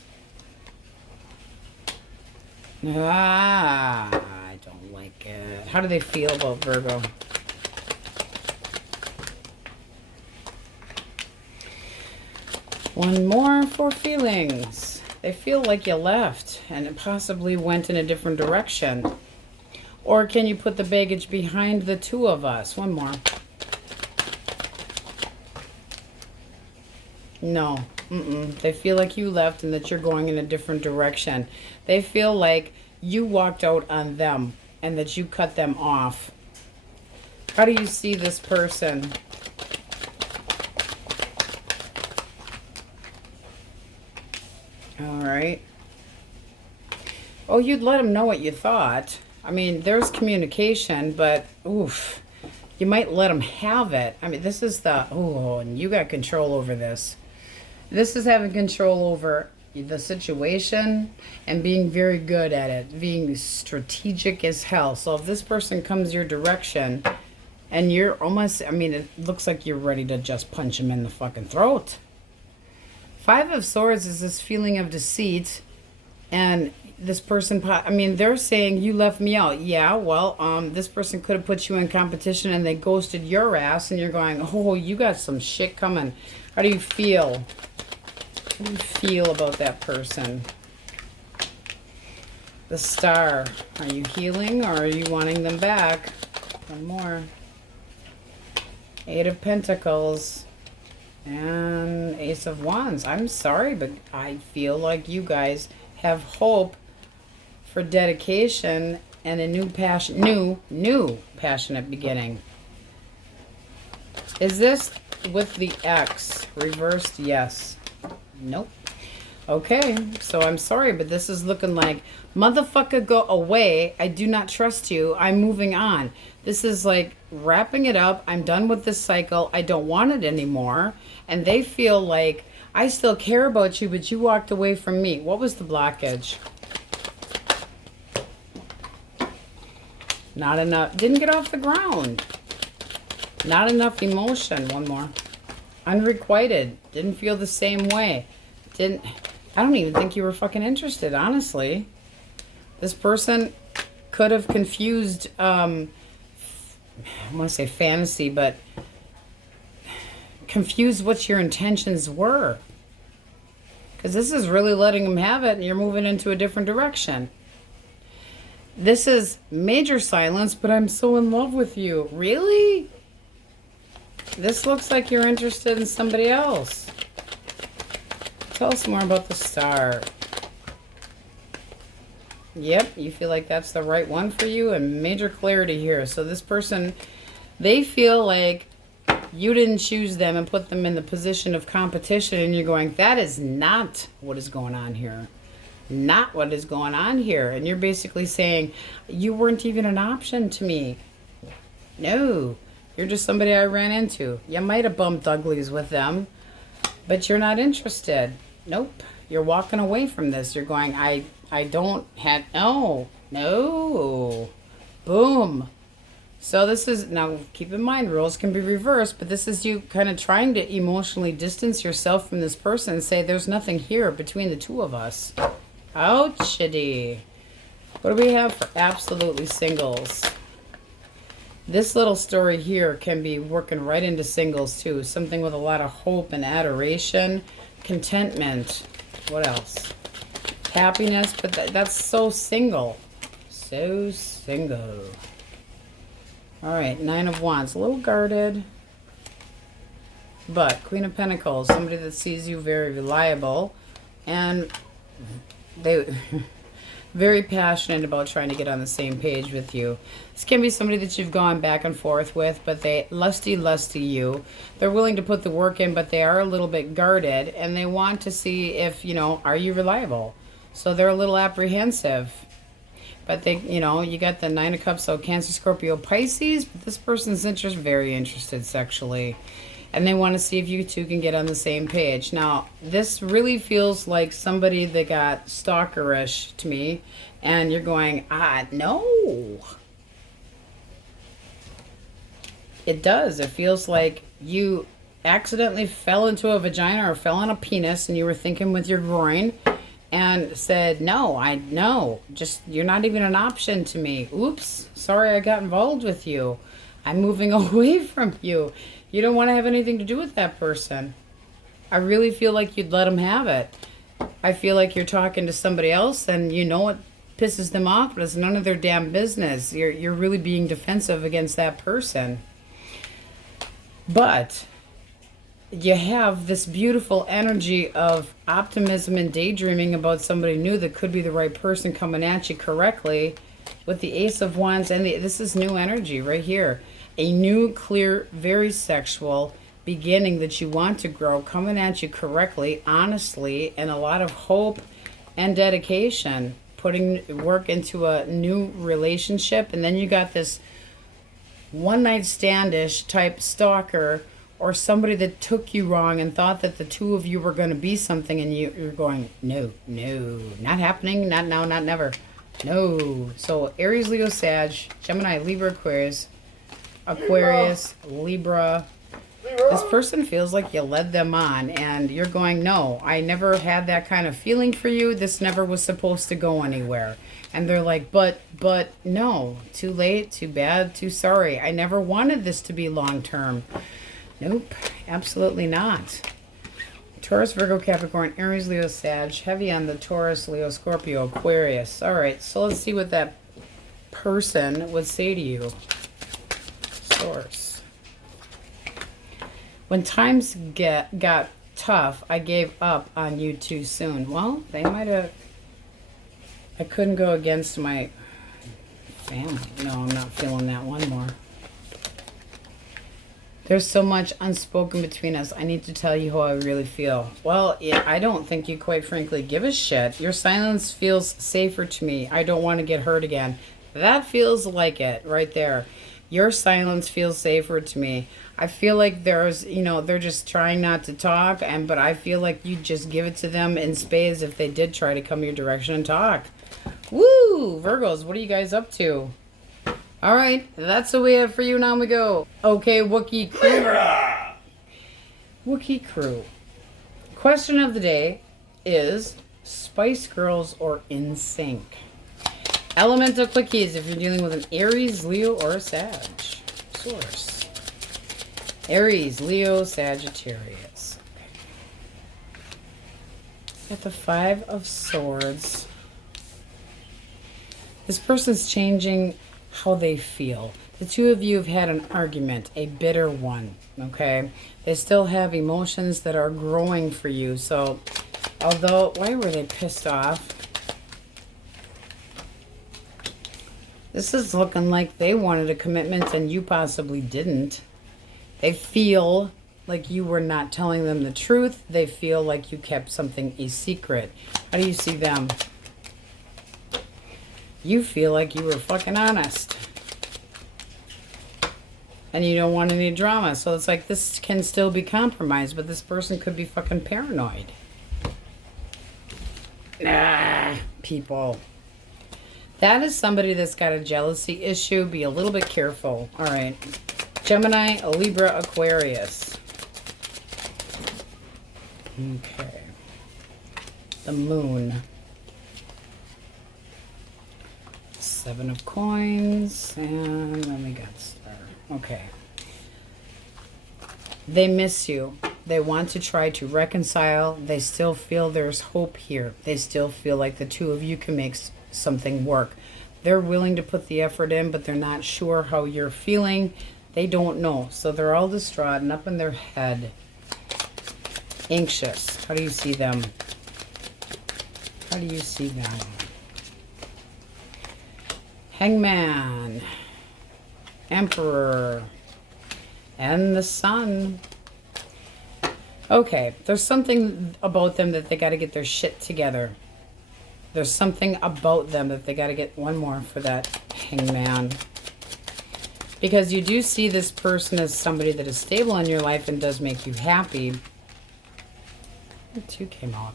Ah, I don't like it. How do they feel about Virgo? One more for feelings. They feel like you left and it possibly went in a different direction. Or can you put the baggage behind the two of us? One more. No. They feel like you left and that you're going in a different direction. They feel like you walked out on them and that you cut them off. How do you see this person? All right. Oh, you'd let them know what you thought. I mean, there's communication, but oof, you might let them have it. I mean, this is the, oh, and you got control over this. This is having control over the situation and being very good at it, being strategic as hell. So if this person comes your direction and you're almost, I mean, it looks like you're ready to just punch him in the fucking throat. 5 of Swords is this feeling of deceit, and this person, I mean, they're saying you left me out. Yeah, well, this person could have put you in competition and they ghosted your ass, and you're going, oh, you got some shit coming. How do you feel? How do you feel about that person? The Star. Are you healing or are you wanting them back? One more. 8 of Pentacles. And Ace of Wands. I'm sorry, but I feel like you guys have hope for dedication and a new passion, new passionate beginning. Is this with the X reversed? Yes. Nope. Okay, so I'm sorry, but this is looking like, motherfucker, go away. I do not trust you. I'm moving on. This is like wrapping it up. I'm done with this cycle. I don't want it anymore. And they feel like, I still care about you, but you walked away from me. What was the blockage? Not enough. Didn't get off the ground. Not enough emotion. One more. Unrequited. Didn't feel the same way. I don't even think you were fucking interested, honestly. This person could have confused, I want to say fantasy, but confused what your intentions were. Because this is really letting them have it and you're moving into a different direction. This is major silence, but I'm so in love with you. Really? This looks like you're interested in somebody else. Tell us more about the Star. Yep, you feel like that's the right one for you, and major clarity here. So this person, they feel like you didn't choose them and put them in the position of competition, and you're going, that is not what is going on here. Not what is going on here. And you're basically saying, you weren't even an option to me. No, you're just somebody I ran into. You might have bumped uglies with them, but you're not interested. Nope. You're walking away from this. You're going, I don't have, no. Boom. So this is, now keep in mind, roles can be reversed, but this is you kind of trying to emotionally distance yourself from this person and say, there's nothing here between the two of us. Ouchity. What do we have for absolutely singles? This little story here can be working right into singles too. Something with a lot of hope and adoration, contentment. What else? Happiness, but that's so single. So single. All right, 9 of Wands, a little guarded. But Queen of Pentacles, somebody that sees you very reliable. And they very passionate about trying to get on the same page with you. This can be somebody that you've gone back and forth with, but they lusty you. They're willing to put the work in, but they are a little bit guarded, and they want to see if, you know, are you reliable? So they're a little apprehensive. But they, you know, you got the 9 of Cups, so Cancer, Scorpio, Pisces, but this person's very interested sexually. And they want to see if you two can get on the same page. Now, this really feels like somebody that got stalkerish to me. And you're going, no. It does. It feels like you accidentally fell into a vagina or fell on a penis and you were thinking with your groin and said, no, just, you're not even an option to me. Oops, sorry I got involved with you. I'm moving away from you. You don't want to have anything to do with that person. I really feel like you'd let them have it. I feel like you're talking to somebody else and you know it pisses them off, but it's none of their damn business. You're really being defensive against that person. But you have this beautiful energy of optimism and daydreaming about somebody new that could be the right person coming at you correctly with the Ace of Wands. And this is new energy right here. A new, clear, very sexual beginning that you want to grow coming at you correctly, honestly, and a lot of hope and dedication, putting work into a new relationship. And then you got this one-night standish type stalker or somebody that took you wrong and thought that the two of you were going to be something, and you're going, no, not happening, not now, not never, no. So Aries, Leo, Sag, Gemini, Libra, Aquarius, Libra. This person feels like you led them on and you're going, no, I never had that kind of feeling for you. This never was supposed to go anywhere. And they're like, but no, too late, too bad, too sorry. I never wanted this to be long-term. Nope, absolutely not. Taurus, Virgo, Capricorn, Aries, Leo, Sag. Heavy on the Taurus, Leo, Scorpio, Aquarius. All right, so let's see what that person would say to you. Source. When times got tough, I gave up on you too soon. Well, they might have... I couldn't go against my family. No, I'm not feeling that one more. There's so much unspoken between us. I need to tell you how I really feel. Well, yeah, I don't think you quite frankly give a shit. Your silence feels safer to me. I don't want to get hurt again. That feels like it right there. Your silence feels safer to me. I feel like there's, they're just trying not to talk, but I feel like you just give it to them in spades if they did try to come your direction and talk. Woo! Virgos, what are you guys up to? All right, that's what we have for you. Now we go. Okay, Wookiee crew. LIBRA! Wookiee crew. Question of the day is Spice Girls or In Sync? Elemental Quickies if you're dealing with an Aries, Leo, or a Sag. Source. Aries, Leo, Sagittarius. Okay. At the Five of Swords. This person's changing how they feel. The two of you have had an argument, a bitter one, okay? They still have emotions that are growing for you. So, although, why were they pissed off? This is looking like they wanted a commitment and you possibly didn't. They feel like you were not telling them the truth. They feel like you kept something a secret. How do you see them? You feel like you were fucking honest. And you don't want any drama. So it's like this can still be compromised, but this person could be fucking paranoid. Nah, people. That is somebody that's got a jealousy issue. Be a little bit careful. All right. Gemini, Libra, Aquarius. Okay. The Moon. Seven of Coins. And then we got Star. Okay. They miss you. They want to try to reconcile. They still feel there's hope here. They still feel like the two of you can make something work. They're willing to put the effort in, but they're not sure how you're feeling. They don't know. So they're all distraught and up in their head. Anxious. How do you see them? How do you see them? Hangman. Emperor. And the Sun. Okay, there's something about them that they got to get their shit together. There's something about them that they got to get one more for that Hangman. Because you do see this person as somebody that is stable in your life and does make you happy. Two came out.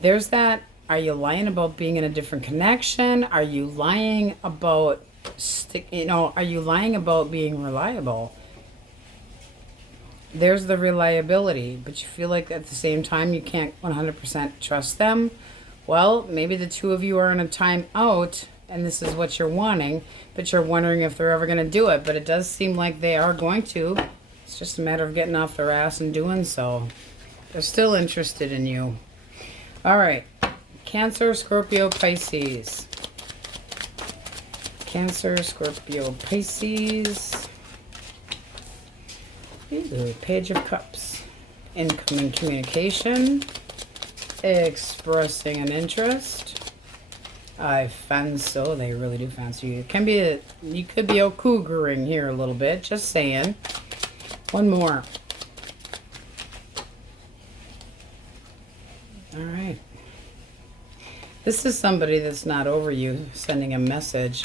There's that. Are you lying about being in a different connection? Are you lying about, are you lying about being reliable? there's the reliability, but you feel like at the same time you can't 100% trust them. Well, maybe the two of you are in a time out and this is what you're wanting, but you're wondering if they're ever going to do it. But it does seem like they are going to. It's just a matter of getting off their ass and doing so. They're still interested in you. All right. Cancer, Scorpio, Pisces. Cancer, Scorpio, Pisces. Ooh, Page of Cups. Incoming communication. Expressing an interest. I fancy, they really do fancy you. It can be you could be cougaring here a little bit, just saying. One more. All right. This is somebody that's not over you, sending a message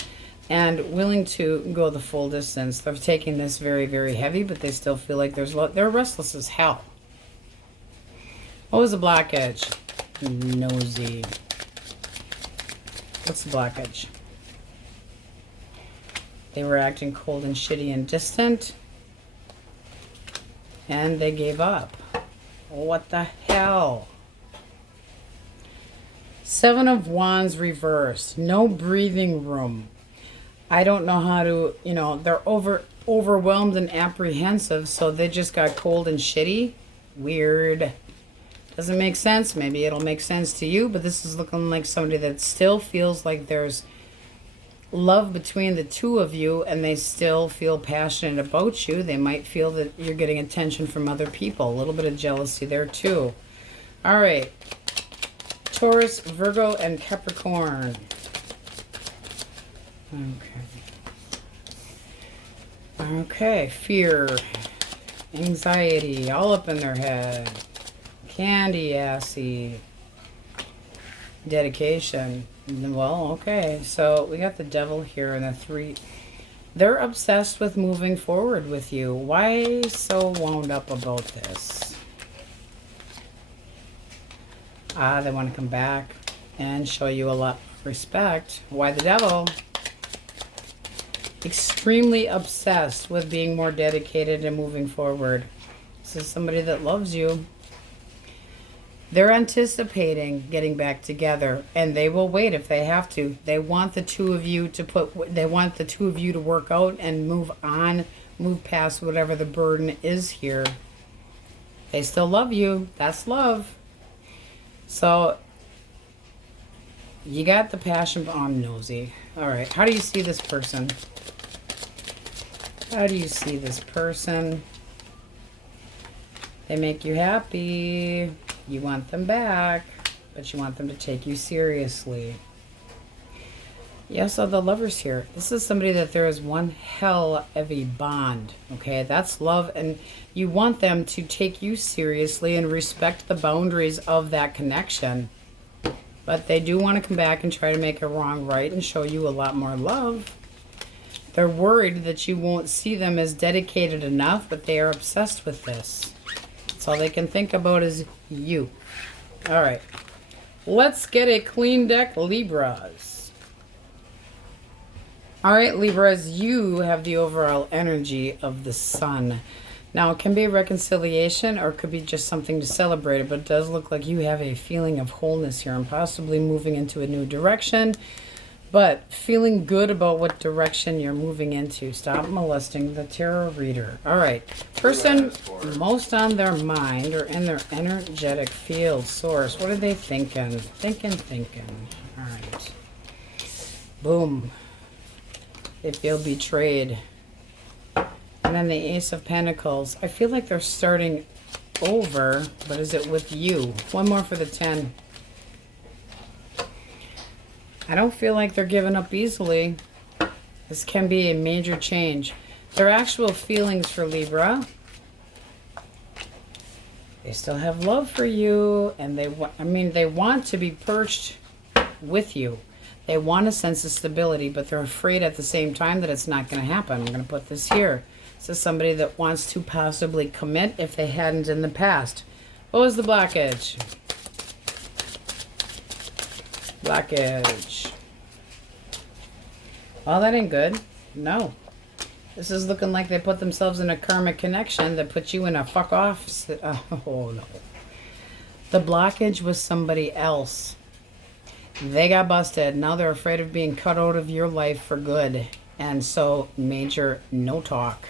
and willing to go the full distance. They're taking this very, very heavy, but they still feel like they're restless as hell. What was the blockage? Nosy. What's the blockage? They were acting cold and shitty and distant. And they gave up. What the hell? Seven of Wands reversed. No breathing room. I don't know how to, they're overwhelmed and apprehensive, so they just got cold and shitty. Weird. Doesn't make sense. Maybe it'll make sense to you, but this is looking like somebody that still feels like there's love between the two of you and they still feel passionate about you. They might feel that you're getting attention from other people. A little bit of jealousy there too. All right. Taurus, Virgo, and Capricorn. Okay. Fear, anxiety, all up in their head. Candy assy. Dedication. Well, okay. So we got the Devil here and the 3. They're obsessed with moving forward with you. Why so wound up about this? They want to come back and show you a lot of respect. Why the Devil? Extremely obsessed with being more dedicated and moving forward. This is somebody that loves you. They're anticipating getting back together, and they will wait if they have to. They want the two of you to work out and move on, move past whatever the burden is here. They still love you. That's love. So you got the passion, but I'm nosy. All right. How do you see this person? How do you see this person? They make you happy. You want them back, but you want them to take you seriously. Yes, so the Lovers here. This is somebody that there is one hell of a bond. Okay, that's love, and you want them to take you seriously and respect the boundaries of that connection. But they do want to come back and try to make a wrong right and show you a lot more love. They're worried that you won't see them as dedicated enough, but they are obsessed with this. That's all they can think about is you. All right. Let's get a clean deck, Libras. All right, Libras, you have the overall energy of the Sun. Now, it can be a reconciliation or it could be just something to celebrate, but it does look like you have a feeling of wholeness here and possibly moving into a new direction, but feeling good about what direction you're moving into. Stop molesting the tarot reader. All right. Person most on their mind or in their energetic field source. What are they thinking? Thinking. All right. Boom. They feel betrayed. And then the Ace of Pentacles. I feel like they're starting over, but is it with you? One more for the 10. I don't feel like they're giving up easily. This can be a major change. Their actual feelings for Libra. They still have love for you, and they want to be perched with you. They want a sense of stability, but they're afraid at the same time that it's not going to happen. I'm going to put this here. This is somebody that wants to possibly commit if they hadn't in the past. What was the blockage? Blockage. Well, that ain't good. No. This is looking like they put themselves in a karmic connection that puts you in a fuck off. Oh, no. The blockage was somebody else. They got busted. Now they're afraid of being cut out of your life for good. And so, major no talk.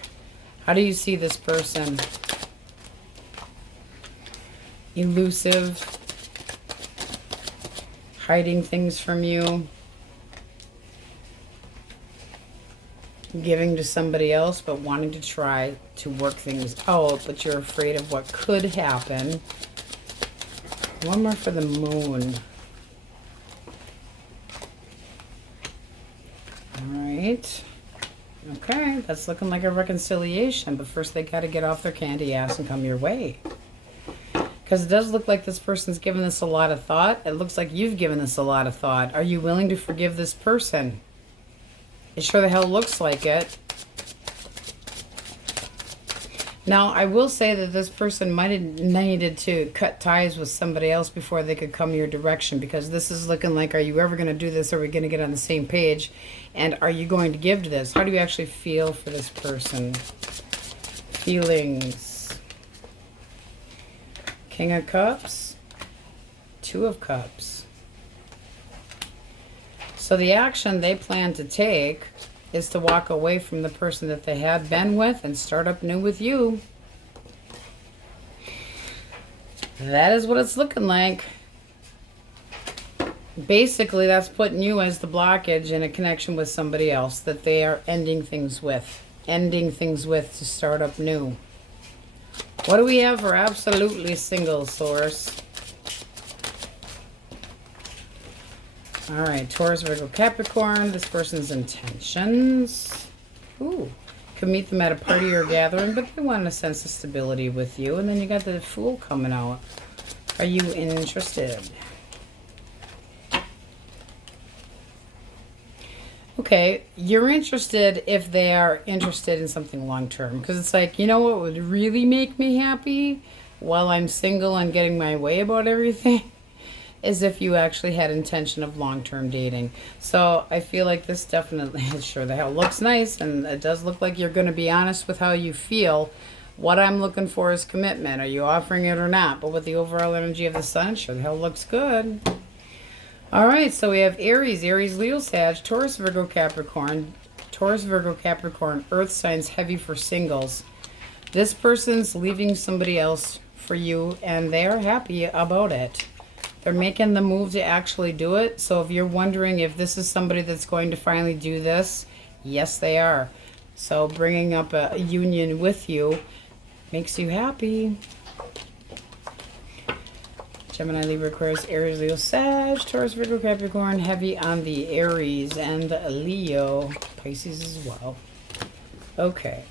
How do you see this person? Elusive. Hiding things from you. Giving to somebody else, but wanting to try to work things out, but you're afraid of what could happen. One more for the moon. All right. Okay, that's looking like a reconciliation, but first they got to get off their candy ass and come your way. Because it does look like this person's given this a lot of thought. It looks like you've given this a lot of thought. Are you willing to forgive this person? It sure the hell looks like it. Now, I will say that this person might have needed to cut ties with somebody else before they could come your direction, because this is looking like, are you ever going to do this? Are we going to get on the same page? And are you going to give to this? How do you actually feel for this person? Feelings. King of Cups. Two of Cups. So the action they plan to take is to walk away from the person that they had been with and start up new with you. That is what it's looking like. Basically, that's putting you as the blockage in a connection with somebody else that they are ending things with. Ending things with to start up new. What do we have for absolutely single, source? All right, Taurus, Virgo, Capricorn. This person's intentions. Ooh, could meet them at a party or gathering, but they want a sense of stability with you. And then you got the Fool coming out. Are you interested? Okay, you're interested if they are interested in something long-term. Because it's like, you know what would really make me happy while I'm single and getting my way about everything? Is if you actually had intention of long-term dating. So I feel like this definitely, sure the hell looks nice, and it does look like you're going to be honest with how you feel. What I'm looking for is commitment. Are you offering it or not? But with the overall energy of the sun, sure the hell looks good. All right, so we have Aries, Leo, Sag, Taurus, Virgo, Capricorn. Taurus, Virgo, Capricorn, earth signs heavy for singles. This person's leaving somebody else for you, and they're happy about it. They're making the move to actually do it. So if you're wondering if this is somebody that's going to finally do this, yes, they are. So bringing up a union with you makes you happy. Gemini, Libra, Aquarius, Aries, Leo, Sag, Taurus, Virgo, Capricorn, heavy on the Aries and Leo, Pisces as well. Okay.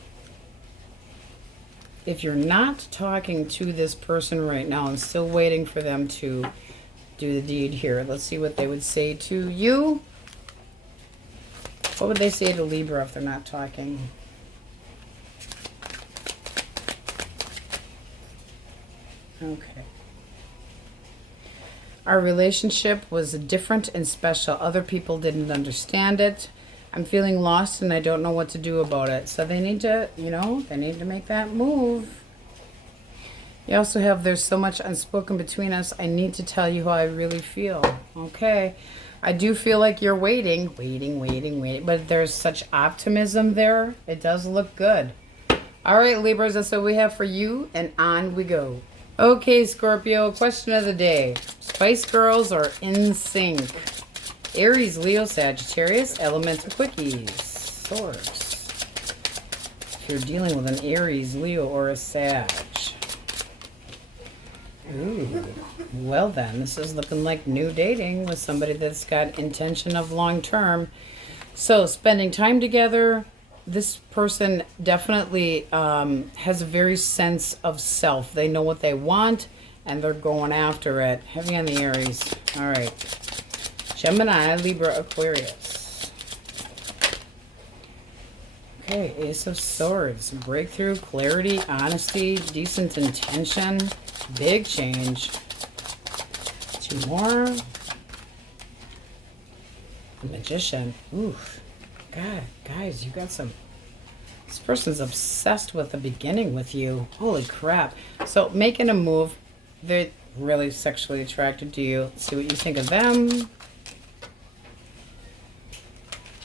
If you're not talking to this person right now and still waiting for them to do the deed here, let's see what they would say to you. What would they say to Libra if they're not talking? Okay. Our relationship was different and special. Other people didn't understand it. I'm feeling lost and I don't know what to do about it. So they need to, you know, they need to make that move. You also have, there's so much unspoken between us. I need to tell you how I really feel. Okay. I do feel like you're waiting. But there's such optimism there. It does look good. All right, Libras, that's what we have for you. And on we go. Okay, Scorpio, question of the day. Spice Girls or In Sync? Aries, Leo, Sagittarius, elemental quickies. Source. If you're dealing with an Aries, Leo, or a Sag. Ooh, well then, this is looking like new dating with somebody that's got intention of long term. So spending time together, this person definitely has a very sense of self. They know what they want and they're going after it. Heavy on the Aries. All right. Gemini, Libra, Aquarius. Okay, Ace of Swords. Breakthrough, clarity, honesty, decent intention. Big change. Two more. The Magician. Oof. God, guys, you got some person's obsessed with the beginning with you. Holy crap. So making a move. They're really sexually attracted to you. Let's see what you think of them.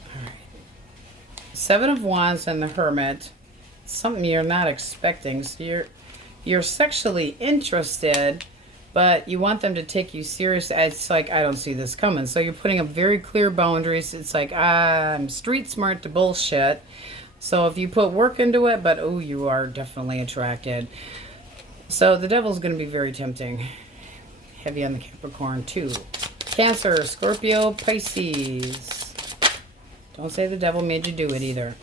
All right. 7 of Wands and the Hermit. Something you're not expecting. So you're sexually interested, but you want them to take you seriously. It's like, I don't see this coming. So you're putting up very clear boundaries. It's like, I'm street smart to bullshit. So if you put work into it, but oh, you are definitely attracted. So the devil's going to be very tempting. Heavy on the Capricorn too. Cancer, Scorpio, Pisces. Don't say the devil made you do it either.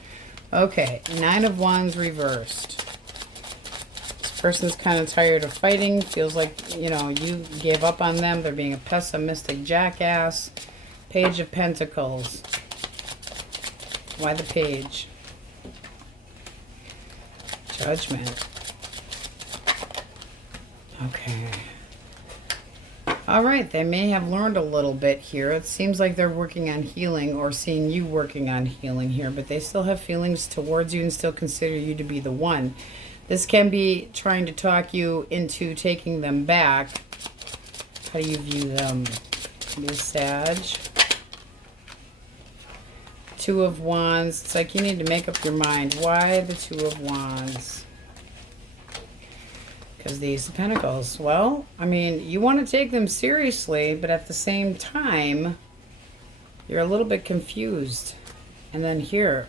Okay, 9 of Wands reversed. This person's kind of tired of fighting. Feels like, you know, you gave up on them. They're being a pessimistic jackass. Page of Pentacles. Why the page? Judgment. Okay. All right, they may have learned a little bit here. It seems like they're working on healing or seeing you working on healing here, but they still have feelings towards you and still consider you to be the one. This can be trying to talk you into taking them back. How do you view them? Be Sag. 2 of Wands. It's like you need to make up your mind. Why the 2 of Wands? Because these Pentacles, well, I mean, you want to take them seriously, but at the same time, you're a little bit confused. And then here,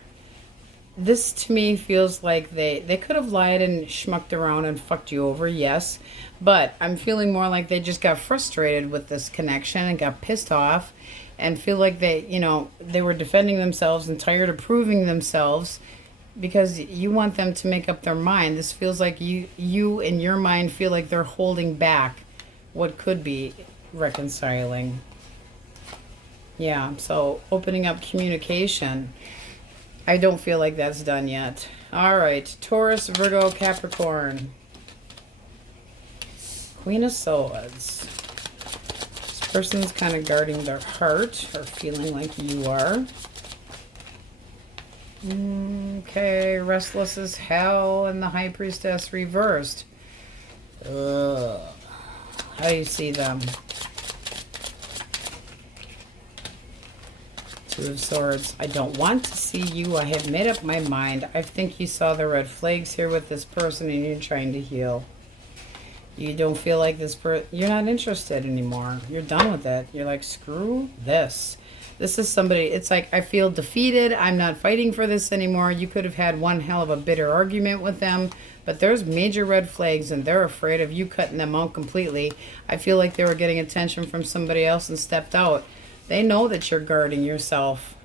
this to me feels like they could have lied and schmucked around and fucked you over, yes. But I'm feeling more like they just got frustrated with this connection and got pissed off and feel like they, you know, they were defending themselves and tired of proving themselves. Because you want them to make up their mind. This feels like you in your mind feel like they're holding back what could be reconciling. Yeah, so opening up communication. I don't feel like that's done yet. All right, Taurus, Virgo, Capricorn. Queen of Swords. This person's kind of guarding their heart or feeling like you are. Okay, restless as hell and the High Priestess reversed. Ugh. How do you see them? 2 of Swords. I don't want to see you. I have made up my mind. I think you saw the red flags here with this person and you're trying to heal. You don't feel like this you're not interested anymore. You're done with it. You're like, screw this. This is somebody, it's like, I feel defeated. I'm not fighting for this anymore. You could have had one hell of a bitter argument with them, but there's major red flags and they're afraid of you cutting them out completely. I feel like they were getting attention from somebody else and stepped out. They know that you're guarding yourself.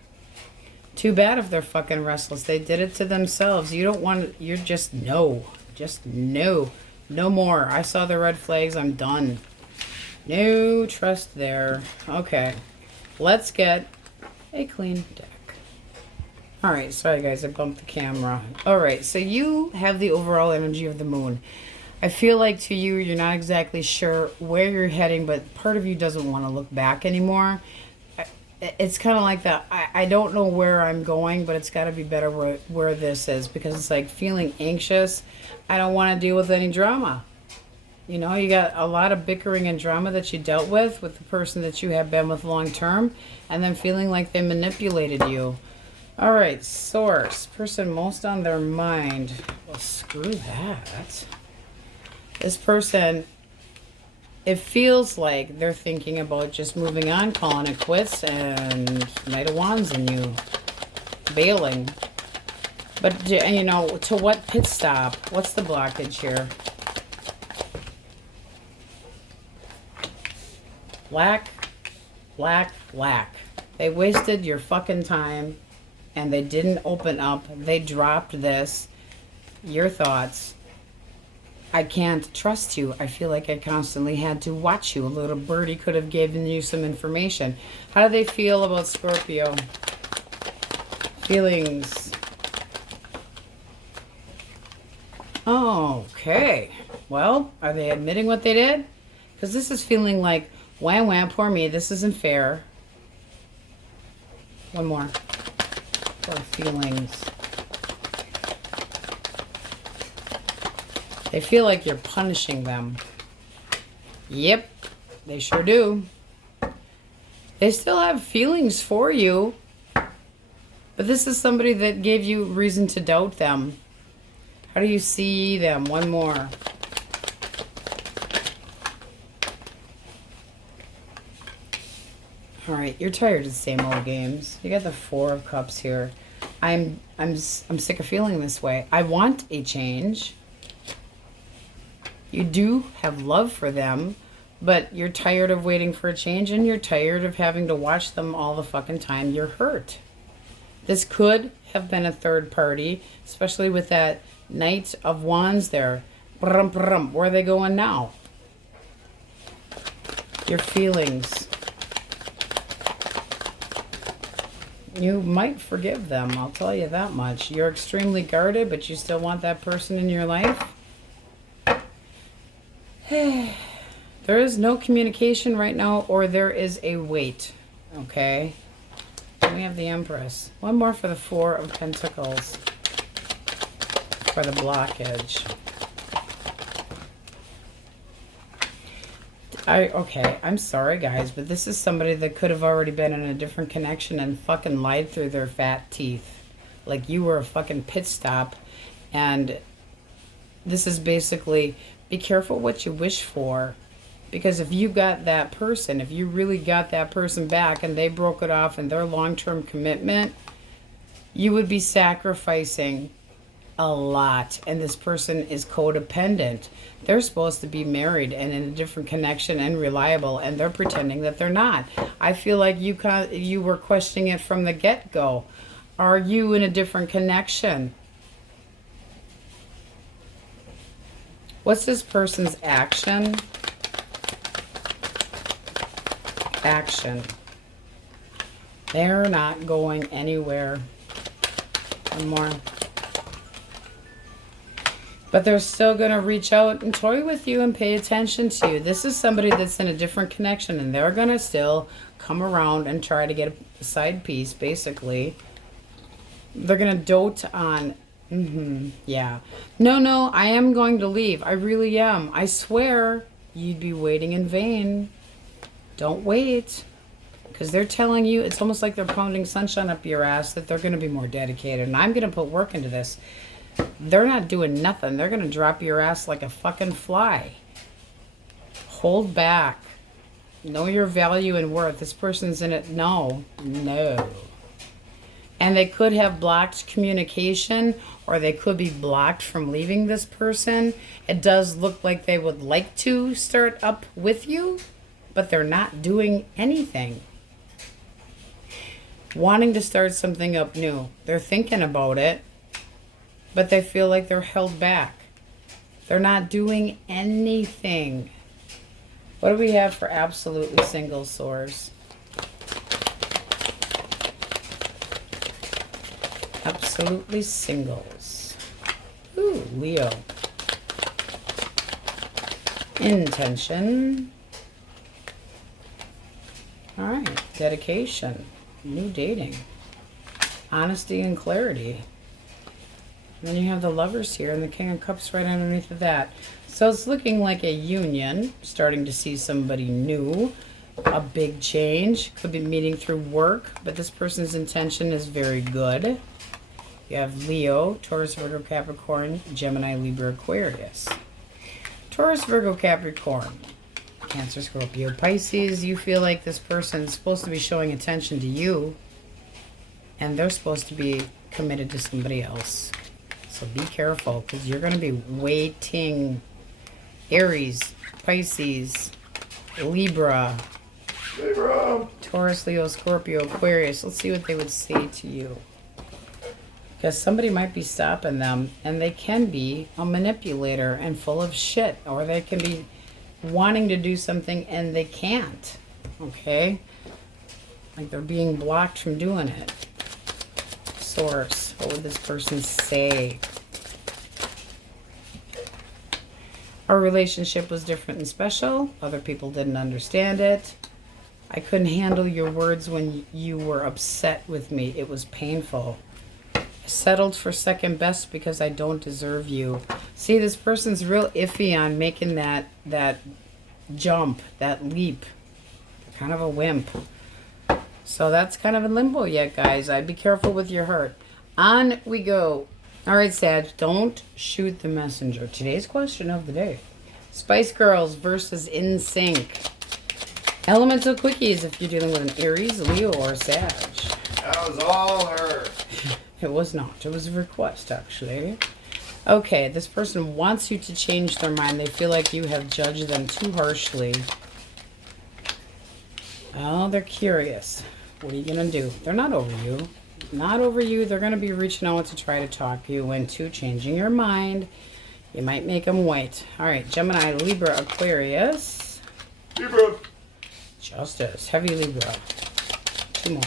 Too bad if they're fucking restless. They did it to themselves. You don't want, you're just no. Just no. No more. I saw the red flags. I'm done. No trust there. Okay. Let's get a clean deck. All right, sorry guys, I bumped the camera. All right, so you have the overall energy of the moon. I feel like to you, you're not exactly sure where you're heading, but part of you doesn't want to look back anymore. It's kind of like that. I don't know where I'm going, but it's got to be better where this is, because it's like feeling anxious. I don't want to deal with any drama. You know, you got a lot of bickering and drama that you dealt with the person that you have been with long term, and then feeling like they manipulated you. All right, source. Person most on their mind. Well, screw that. This person, it feels like they're thinking about just moving on, calling it quits, and Knight of Wands in you. Bailing. But, you know, to what pit stop? What's the blockage here? Lack, lack, lack. They wasted your fucking time and they didn't open up. They dropped this. Your thoughts. I can't trust you. I feel like I constantly had to watch you. A little birdie could have given you some information. How do they feel about Scorpio? Feelings. Okay. Well, are they admitting what they did? Because this is feeling like, wham, wham, poor me. This isn't fair. One more. For feelings. They feel like you're punishing them. Yep, they sure do. They still have feelings for you. But this is somebody that gave you reason to doubt them. How do you see them? One more. All right, you're tired of the same old games. You got the Four of Cups here. I'm sick of feeling this way. I want a change. You do have love for them, but you're tired of waiting for a change, and you're tired of having to watch them all the fucking time. You're hurt. This could have been a third party, especially with that Knight of Wands there. Brum, brum. Where are they going now? Your feelings. You might forgive them, I'll tell you that much. You're extremely guarded, but you still want that person in your life. There is no communication right now, or there is a wait. Okay? We have the Empress. One more for the Four of Pentacles. For the blockage. Okay, I'm sorry guys, but this is somebody that could have already been in a different connection and fucking lied through their fat teeth. Like you were a fucking pit stop. And this is basically, be careful what you wish for. Because if you got that person, if you really got that person back and they broke it off in their long-term commitment, you would be sacrificing a lot. And this person is codependent. They're supposed to be married and in a different connection and reliable, and they're pretending that they're not. I feel like you were questioning it from the get-go. Are you in a different connection? What's this person's action? Action. They're not going anywhere. One more. But they're still going to reach out and toy with you and pay attention to you. This is somebody that's in a different connection, and they're going to still come around and try to get a side piece, basically. They're going to dote on, yeah. No, I am going to leave. I really am. I swear you'd be waiting in vain. Don't wait. Because they're telling you, it's almost like they're pounding sunshine up your ass, that they're going to be more dedicated. And I'm going to put work into this. They're not doing nothing. They're going to drop your ass like a fucking fly. Hold back. Know your value and worth. This person's in it. No. And they could have blocked communication, or they could be blocked from leaving this person. It does look like they would like to start up with you, but they're not doing anything. Wanting to start something up new. They're thinking about it, but they feel like they're held back. They're not doing anything. What do we have for absolutely single source? Absolutely singles. Ooh, Leo. Intention. All right, dedication, new dating, honesty and clarity. And then you have the Lovers here and the King of Cups right underneath of that. So it's looking like a union, starting to see somebody new, a big change. Could be meeting through work, but this person's intention is very good. You have Leo, Taurus, Virgo, Capricorn, Gemini, Libra, Aquarius. Taurus, Virgo, Capricorn. Cancer, Scorpio, Pisces. You feel like this person's supposed to be showing attention to you, and they're supposed to be committed to somebody else. So be careful, because you're going to be waiting. Aries, Pisces, Libra, Taurus, Leo, Scorpio, Aquarius. Let's see what they would say to you. Because somebody might be stopping them, and they can be a manipulator and full of shit, or they can be wanting to do something and they can't. Okay? Like they're being blocked from doing it. Source. What would this person say? Our relationship was different and special. Other people didn't understand it. I couldn't handle your words when you were upset with me. It was painful. Settled for second best because I don't deserve you. See, this person's real iffy on making that jump, that leap. They're kind of a wimp. So that's kind of in limbo yet, guys. I'd be careful with your heart. On we go. All right, Sag, don't shoot the messenger. Today's question of the day. Spice Girls versus In Sync. Elemental Quickies if you're dealing with an Aries, Leo, or Sag. That was all her. It was not. It was a request, actually. Okay, this person wants you to change their mind. They feel like you have judged them too harshly. Oh, they're curious. What are you going to do? They're not over you. Not over you. They're going to be reaching out to try to talk you into changing your mind. You might make them wait. All right, Gemini, Libra, Aquarius. Libra. Justice, heavy Libra. 2 more.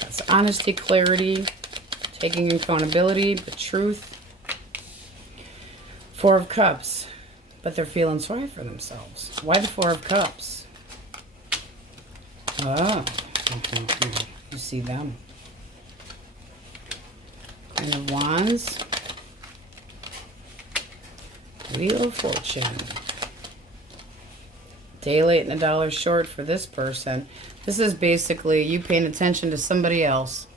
That's honesty, clarity, taking accountability, the truth. 4 of Cups, but they're feeling sorry for themselves. Why the 4 of Cups? Oh, you see them. Queen of Wands. Wheel of Fortune. Day late and $1 short for this person. This is basically you paying attention to somebody else.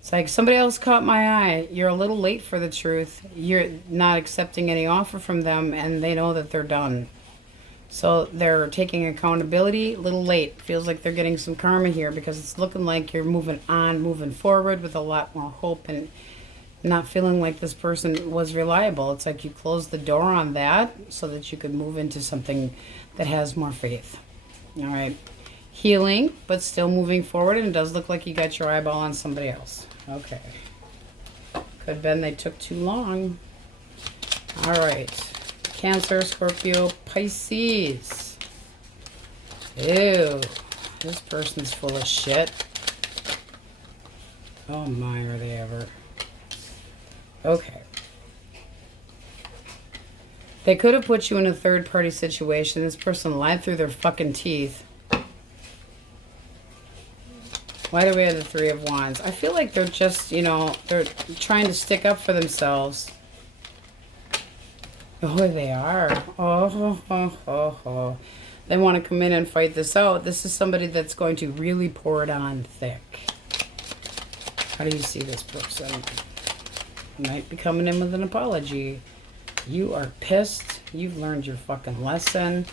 It's like somebody else caught my eye. You're a little late for the truth. You're not accepting any offer from them, and they know that they're done. So they're taking accountability. A little late. Feels like they're getting some karma here because it's looking like you're moving on, moving forward with a lot more hope and not feeling like this person was reliable. It's like you closed the door on that so that you could move into something that has more faith. All right. Healing, but still moving forward, and it does look like you got your eyeball on somebody else. Okay. Could have been they took too long. All right. Cancer, Scorpio, Pisces. Ew. This person's full of shit. Oh my, are they ever. Okay. They could have put you in a third-party situation. This person lied through their fucking teeth. Why do we have the 3 of Wands? I feel like they're just, you know, they're trying to stick up for themselves. Oh, they are. Oh. They want to come in and fight this out. This is somebody that's going to really pour it on thick. How do you see this person? Might be coming in with an apology. You are pissed. You've learned your fucking lesson.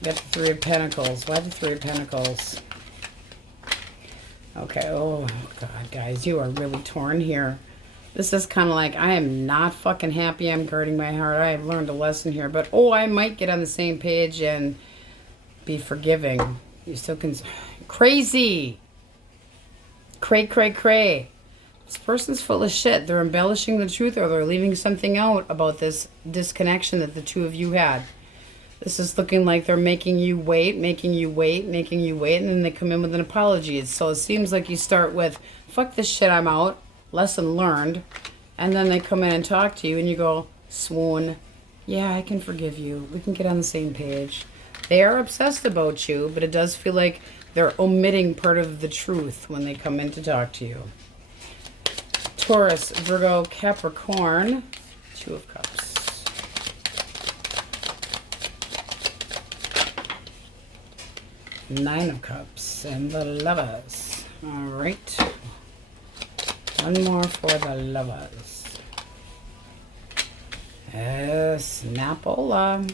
You got the 3 of Pentacles. Why the 3 of Pentacles? Okay, oh God, guys, you are really torn here. This is kind of like, I am not fucking happy. I'm guarding my heart. I have learned a lesson here. But, oh, I might get on the same page and be forgiving. You still can... Crazy! Cray. This person's full of shit. They're embellishing the truth, or they're leaving something out about this disconnection that the 2 of you had. This is looking like they're making you wait, and then they come in with an apology. So it seems like you start with, fuck this shit, I'm out, lesson learned, and then they come in and talk to you, and you go, swoon, yeah, I can forgive you. We can get on the same page. They are obsessed about you, but it does feel like they're omitting part of the truth when they come in to talk to you. Taurus, Virgo, Capricorn, 2 of Cups. Nine of Cups and the Lovers. All right. One more for the Lovers. Snapola.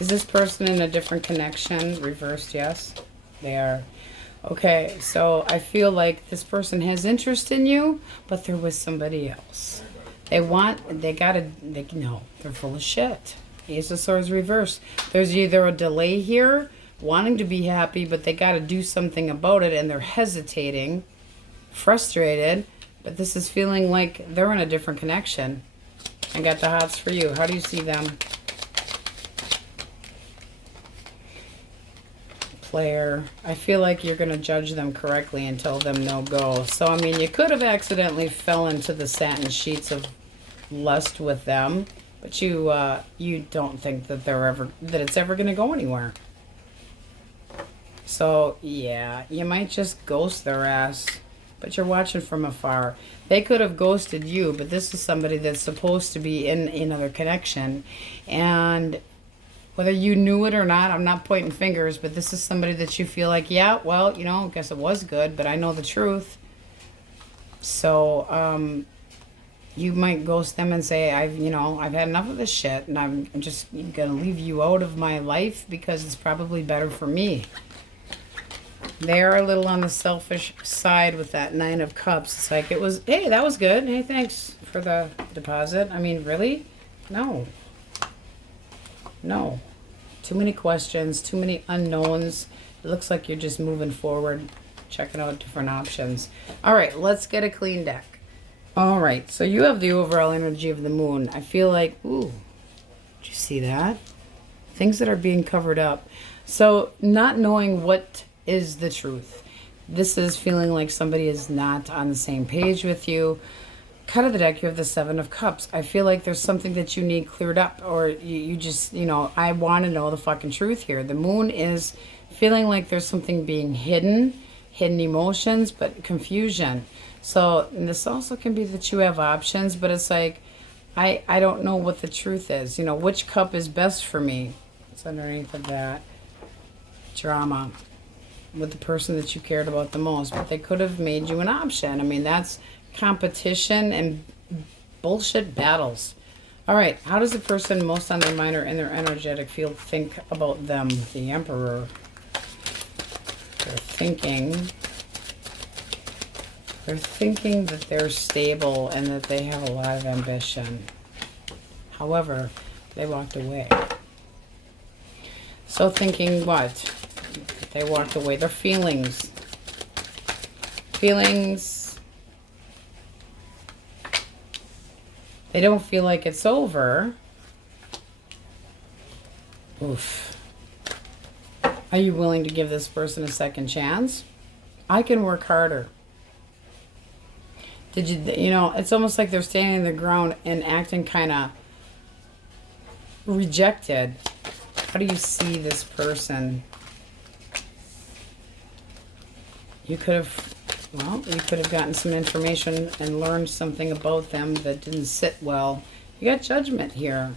Is this person in a different connection? Reversed, yes. They are. Okay, so I feel like this person has interest in you, but they're with somebody else. They're full of shit. Ace of Swords reversed. There's either a delay here, wanting to be happy, but they got to do something about it, and they're hesitating, frustrated, but this is feeling like they're in a different connection. I got the hots for you. How do you see them? Player. I feel like you're going to judge them correctly and tell them no go. So, I mean, you could have accidentally fell into the satin sheets of lust with them, but you don't think that it's ever going to go anywhere. So, yeah, you might just ghost their ass. but you're watching from afar. They could have ghosted you, but this is somebody that's supposed to be in another connection. And whether you knew it or not, I'm not pointing fingers, but this is somebody that you feel like, yeah, well, you know, I guess it was good, but I know the truth. So, you might ghost them and say, I've had enough of this shit, and I'm just gonna leave you out of my life because it's probably better for me. They are a little on the selfish side with that 9 of Cups. It's like, it was, hey, that was good. Hey, thanks for the deposit. I mean, really? No. No. Too many questions, too many unknowns. It looks like you're just moving forward, checking out different options. All right, let's get a clean deck. All right, so you have the overall energy of the moon. I feel like, ooh, did you see that? Things that are being covered up. So not knowing what is the truth. This is feeling like somebody is not on the same page with you. Cut of the deck, you have the 7 of Cups. I feel like there's something that you need cleared up, or you just, I want to know the fucking truth here. The moon is feeling like there's something being hidden emotions, but confusion. So this also can be that you have options, but it's like, I don't know what the truth is. Which cup is best for me? It's underneath of that. Drama with the person that you cared about the most, but they could have made you an option. I mean, that's competition and bullshit battles. All right, how does the person most on their mind or in their energetic field think about them? The Emperor. They're thinking that they're stable and that they have a lot of ambition. However, they walked away. So thinking what? They walked away. Their feelings. They don't feel like it's over. Oof. Are you willing to give this person a second chance? I can work harder. Did you, it's almost like they're standing their ground and acting kind of rejected. How do you see this person? You could have gotten some information and learned something about them that didn't sit well. You got Judgment here.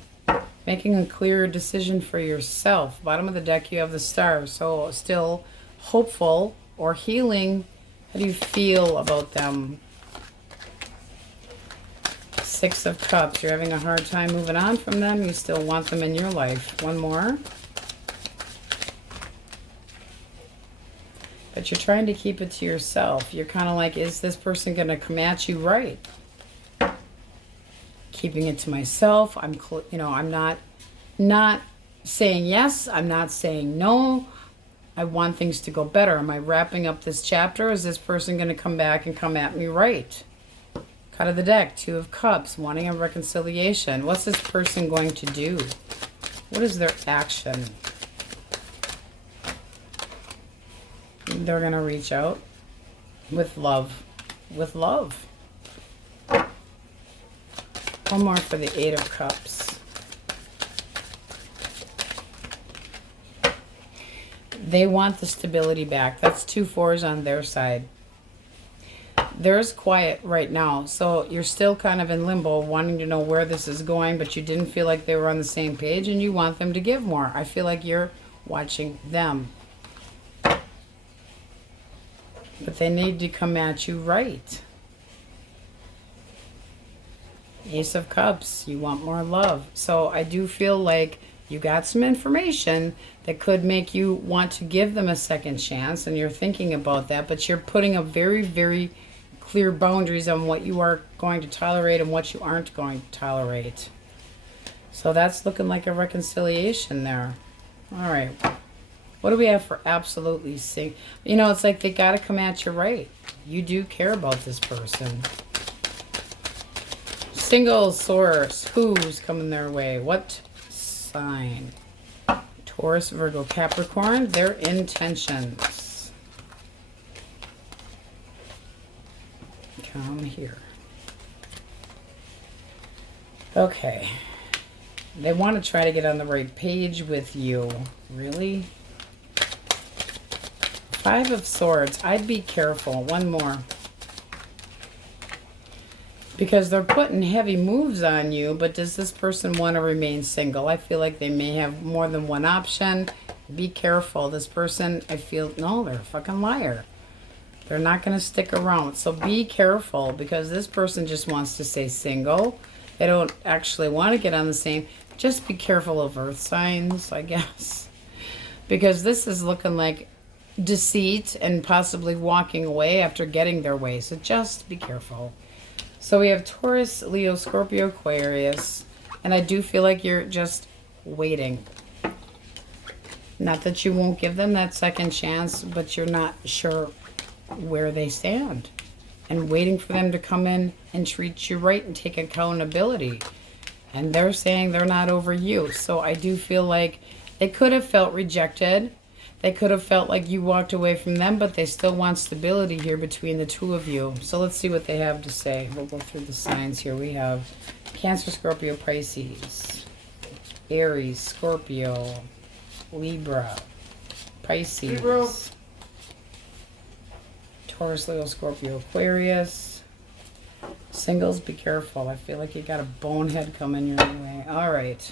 Making a clear decision for yourself. Bottom of the deck, you have the Star. So still hopeful or healing. How do you feel about them? 6 of Cups. You're having a hard time moving on from them. You still want them in your life. One more. But you're trying to keep it to yourself. You're kind of like, is this person going to come at you right? Keeping it to myself. I'm not saying yes. I'm not saying no. I want things to go better. Am I wrapping up this chapter? Is this person going to come back and come at me right? Cut of the deck, 2 of Cups, wanting a reconciliation. What's this person going to do? What is their action? They're going to reach out with love. With love. One more for the 8 of Cups. They want the stability back. That's 2 4s on their side. There's quiet right now. So you're still kind of in limbo, wanting to know where this is going, but you didn't feel like they were on the same page and you want them to give more. I feel like you're watching them. But they need to come at you right. Ace of Cups, you want more love. So I do feel like you got some information that could make you want to give them a second chance, and you're thinking about that, but you're putting up very, very clear boundaries on what you are going to tolerate and what you aren't going to tolerate. So that's looking like a reconciliation there. All right. What do we have for absolutely sing? It's like they got to come at you right. You do care about this person. Single source. Who's coming their way? What sign? Taurus, Virgo, Capricorn. Their intentions. Come here. Okay. They want to try to get on the right page with you. Really? 5 of Swords. I'd be careful. One more. Because they're putting heavy moves on you, but does this person want to remain single? I feel like they may have more than one option. Be careful. This person, I feel, no, they're a fucking liar. They're not going to stick around. So be careful, because this person just wants to stay single. They don't actually want to get on the same. Just be careful of earth signs, I guess. Because this is looking like deceit and possibly walking away after getting their way. So just be careful. So we have Taurus, Leo, Scorpio, Aquarius. And I do feel like you're just waiting. Not that you won't give them that second chance, but you're not sure where they stand. And waiting for them to come in and treat you right and take accountability. And they're saying they're not over you. So I do feel like they could have felt rejected. They could have felt like you walked away from them, but they still want stability here between the two of you. So let's see what they have to say. We'll go through the signs here. We have Cancer, Scorpio, Pisces, Aries, Scorpio, Libra, Pisces, Libra. Taurus, Leo, Scorpio, Aquarius. Singles, be careful. I feel like you got a bonehead coming your way. All right.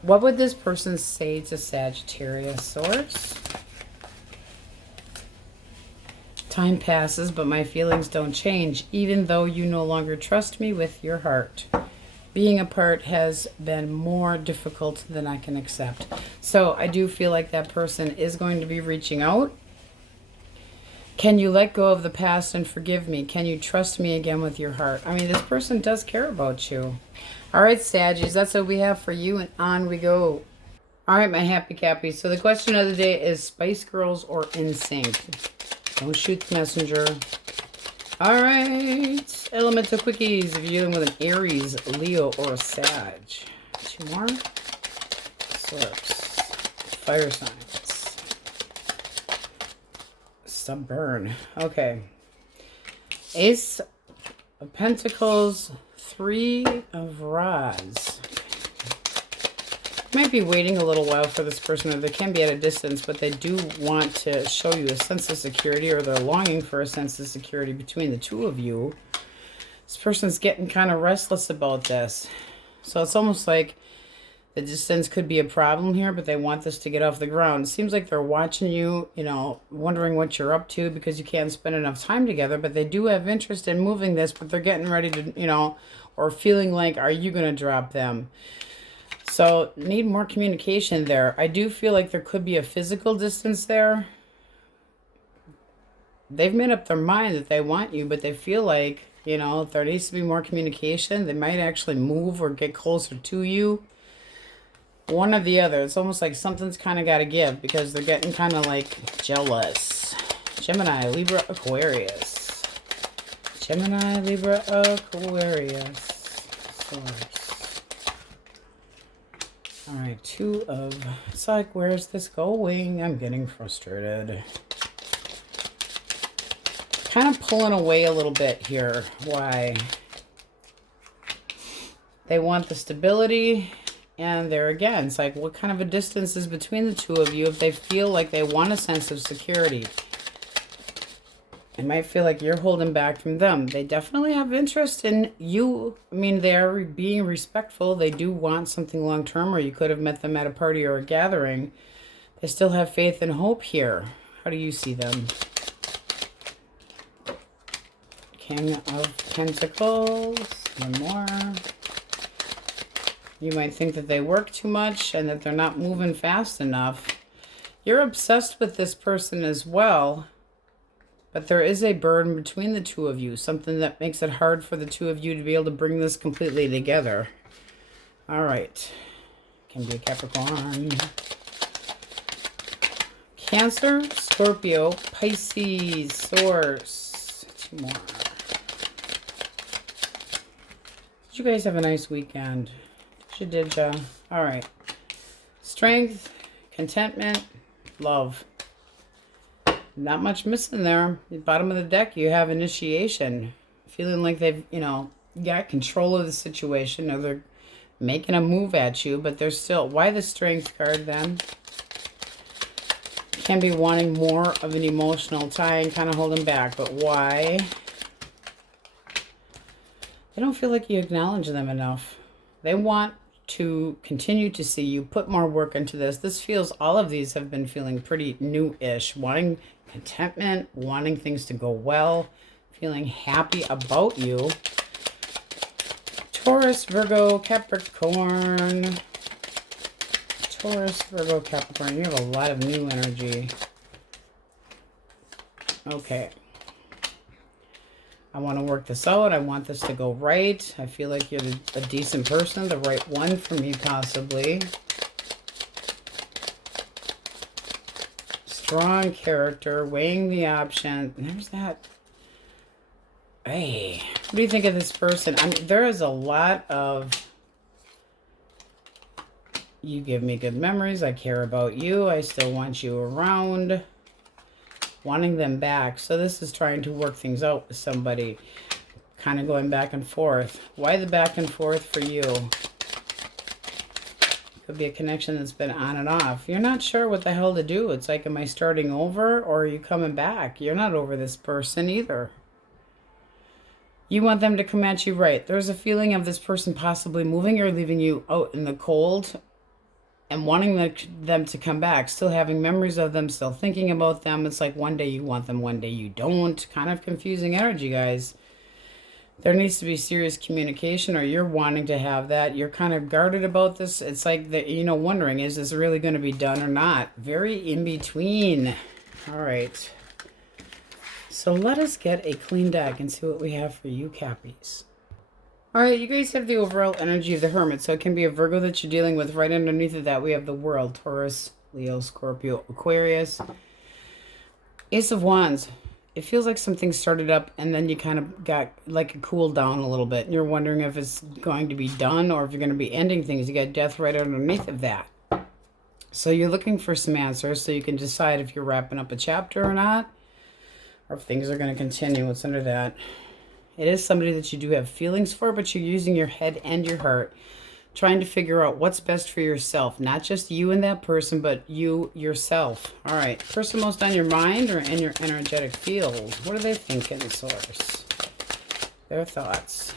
What would this person say to Sagittarius, Source? Time passes, but my feelings don't change, even though you no longer trust me with your heart. Being apart has been more difficult than I can accept. So I do feel like that person is going to be reaching out. Can you let go of the past and forgive me? Can you trust me again with your heart? I mean, this person does care about you. All right, Saggies, that's what we have for you, and on we go. All right, my happy Cappies. So the question of the day is Spice Girls or NSYNC? Don't shoot the messenger. All right, elemental quickies. If you're dealing with an Aries, Leo, or a Sag. Two more. Source. Fire signs. Stubborn. Okay. Ace of Pentacles. Three of Rods. Might be waiting a little while for this person, or they can be at a distance, but they do want to show you a sense of security, or they're longing for a sense of security between the two of you. This person's getting kind of restless about this. So it's almost like the distance could be a problem here, but they want this to get off the ground. It seems like they're watching you, you know, wondering what you're up to because you can't spend enough time together, but they do have interest in moving this, but they're getting ready to, you know, or feeling like, are you going to drop them? So need more communication there. I do feel like there could be a physical distance there. They've made up their mind that they want you, but they feel like, you know, there needs to be more communication. They might actually move or get closer to you. One or the other. It's almost like something's kind of got to give, because they're getting kind of like jealous. Gemini, Libra, Aquarius. Gemini, Libra, Aquarius. Source. All right, two of... It's like, where's this going? I'm getting frustrated. Kind of pulling away a little bit here. Why? They want the stability... And there again, it's like, what kind of a distance is between the two of you if they feel like they want a sense of security? It might feel like you're holding back from them. They definitely have interest in you. I mean, they're being respectful. They do want something long-term, or you could have met them at a party or a gathering. They still have faith and hope here. How do you see them? King of Pentacles. One more. You might think that they work too much and that they're not moving fast enough. You're obsessed with this person as well, but there is a burden between the two of you, something that makes it hard for the two of you to be able to bring this completely together. All right. Can be a Capricorn. Cancer, Scorpio, Pisces, Source. Two more. Did you guys have a nice weekend? You did, ya? All right. Strength, contentment, love. Not much missing there. At the bottom of the deck, you have initiation. Feeling like they've, you know, got control of the situation, or they're making a move at you, but they're still... Why the Strength card, then? Can be wanting more of an emotional tie and kind of holding back, but why? They don't feel like you acknowledge them enough. They want to continue to see you put more work into this. This feels, all of these have been feeling pretty new-ish, wanting contentment, wanting things to go well, feeling happy about you. Taurus, Virgo, Capricorn. Taurus, Virgo, Capricorn. You have a lot of new energy. Okay. I want to work this out. I want this to go right. I feel like you're a decent person, the right one for me possibly. Strong character, weighing the option. There's that. Hey, what do you think of this person? I mean, there is a lot of, you give me good memories. I care about you. I still want you around. Wanting them back. So this is trying to work things out with somebody. Kind of going back and forth. Why the back and forth for you? Could be a connection that's been on and off. You're not sure what the hell to do. It's like, am I starting over or are you coming back? You're not over this person either. You want them to come at you, right? There's a feeling of this person possibly moving or leaving you out in the cold and wanting them to come back, still having memories of them, still thinking about them. It's like one day you want them, one day you don't. Kind of confusing energy, guys. There needs to be serious communication, or you're wanting to have that. You're kind of guarded about this. It's like, wondering, is this really going to be done or not? Very in between. All right. So let us get a clean deck and see what we have for you, Cappies. All right, you guys have the overall energy of the Hermit. So it can be a Virgo that you're dealing with. Right underneath of that, we have the World. Taurus, Leo, Scorpio, Aquarius. Ace of Wands. It feels like something started up and then you kind of got like a cool down a little bit. And you're wondering if it's going to be done or if you're going to be ending things. You got Death right underneath of that. So you're looking for some answers so you can decide if you're wrapping up a chapter or not. Or if things are going to continue. What's under that? It is somebody that you do have feelings for, but you're using your head and your heart, trying to figure out what's best for yourself. Not just you and that person, but you yourself. All right. Person most on your mind or in your energetic field. What are they thinking, Source? Their thoughts.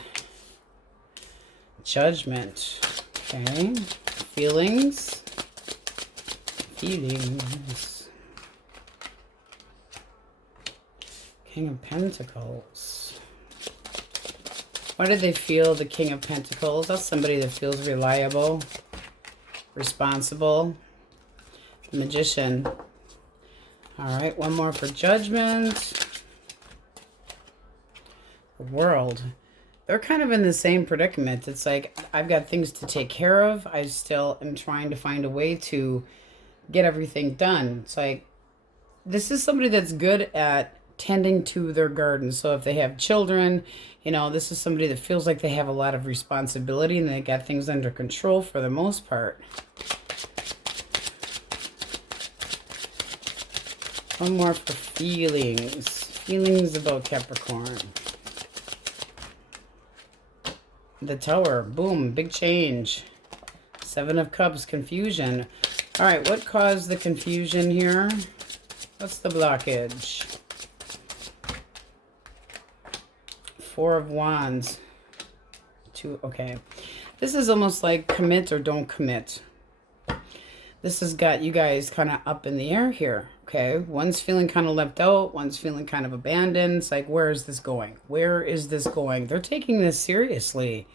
Judgment. Okay. Feelings. Feelings. King of Pentacles. Why do they feel the King of Pentacles? That's somebody that feels reliable, responsible. The Magician. All right, one more for Judgment. The World. They're kind of in the same predicament. It's like, I've got things to take care of. I still am trying to find a way to get everything done. It's like, this is somebody that's good at tending to their garden. So if they have children, this is somebody that feels like they have a lot of responsibility and they got things under control for the most part. One more for feelings. Feelings about Capricorn. The Tower. Boom. Big change. Seven of Cups. Confusion. All right. What caused the confusion here? What's the blockage? Four of Wands. Okay. This is almost like commit or don't commit. This has got you guys kind of up in the air here. Okay. One's feeling kind of left out. One's feeling kind of abandoned. It's like, where is this going? Where is this going? They're taking this seriously.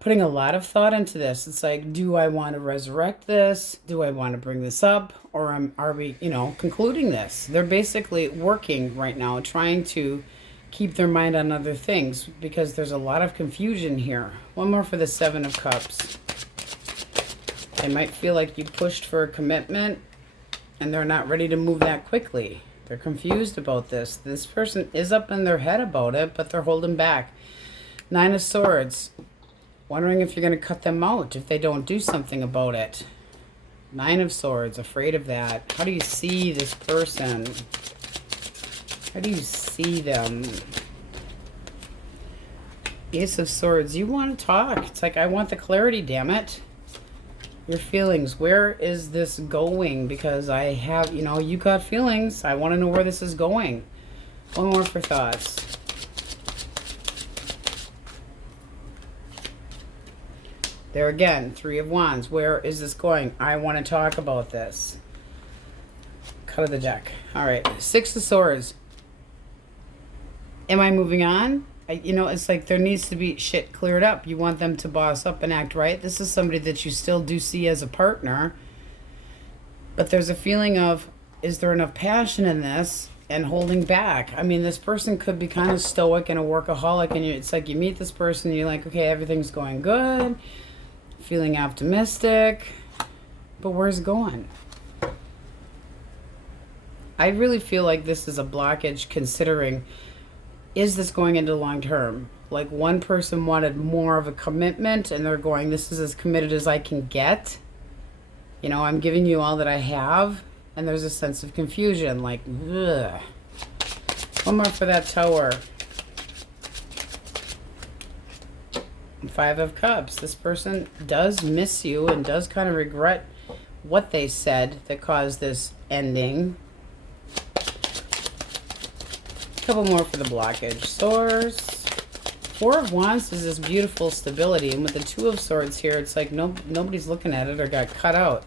Putting a lot of thought into this. It's like, do I want to resurrect this? Do I want to bring this up? Or are we, concluding this? They're basically working right now, trying to keep their mind on other things because there's a lot of confusion here. One more for the Seven of Cups. They might feel like you pushed for a commitment and they're not ready to move that quickly. They're confused about this. This person is up in their head about it, but they're holding back. Nine of Swords. Wondering if you're going to cut them out if they don't do something about it. Nine of Swords. Afraid of that. How do you see this person? How do you see them? Ace of Swords. You want to talk. It's like, I want the clarity, damn it. Your feelings. Where is this going? Because I have, you got feelings. I want to know where this is going. One more for thoughts. There again, Three of Wands. Where is this going? I want to talk about this. Cut of the deck. All right, Six of Swords. Am I moving on? You know, it's like there needs to be shit cleared up. You want them to boss up and act right. This is somebody that you still do see as a partner. But there's a feeling of, is there enough passion in this? And holding back. I mean, this person could be kind of stoic and a workaholic, and it's like you meet this person and you're like, okay, everything's going good, feeling optimistic, but where's it going? I really feel like this is a blockage, considering, is this going into long term? Like, one person wanted more of a commitment and they're going, this is as committed as I can get. You know, I'm giving you all that I have. And there's a sense of confusion, like, ugh. One more for that Tower. Five of Cups. This person does miss you and does kind of regret what they said that caused this ending. A couple more for the blockage. Swords. Four of Wands is this beautiful stability. And with the Two of Swords here, it's like nobody's looking at it or got cut out.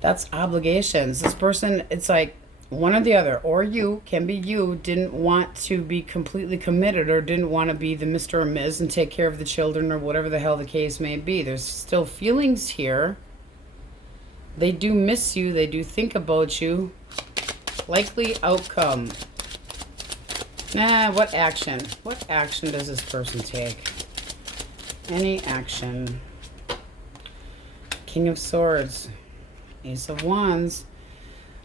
That's obligations. This person, it's like one or the other, or you, can be you, didn't want to be completely committed or didn't want to be the Mr. or Ms. and take care of the children or whatever the hell the case may be. There's still feelings here. They do miss you. They do think about you. Likely outcome. Nah, what action? What action does this person take? Any action. King of Swords. Ace of Wands.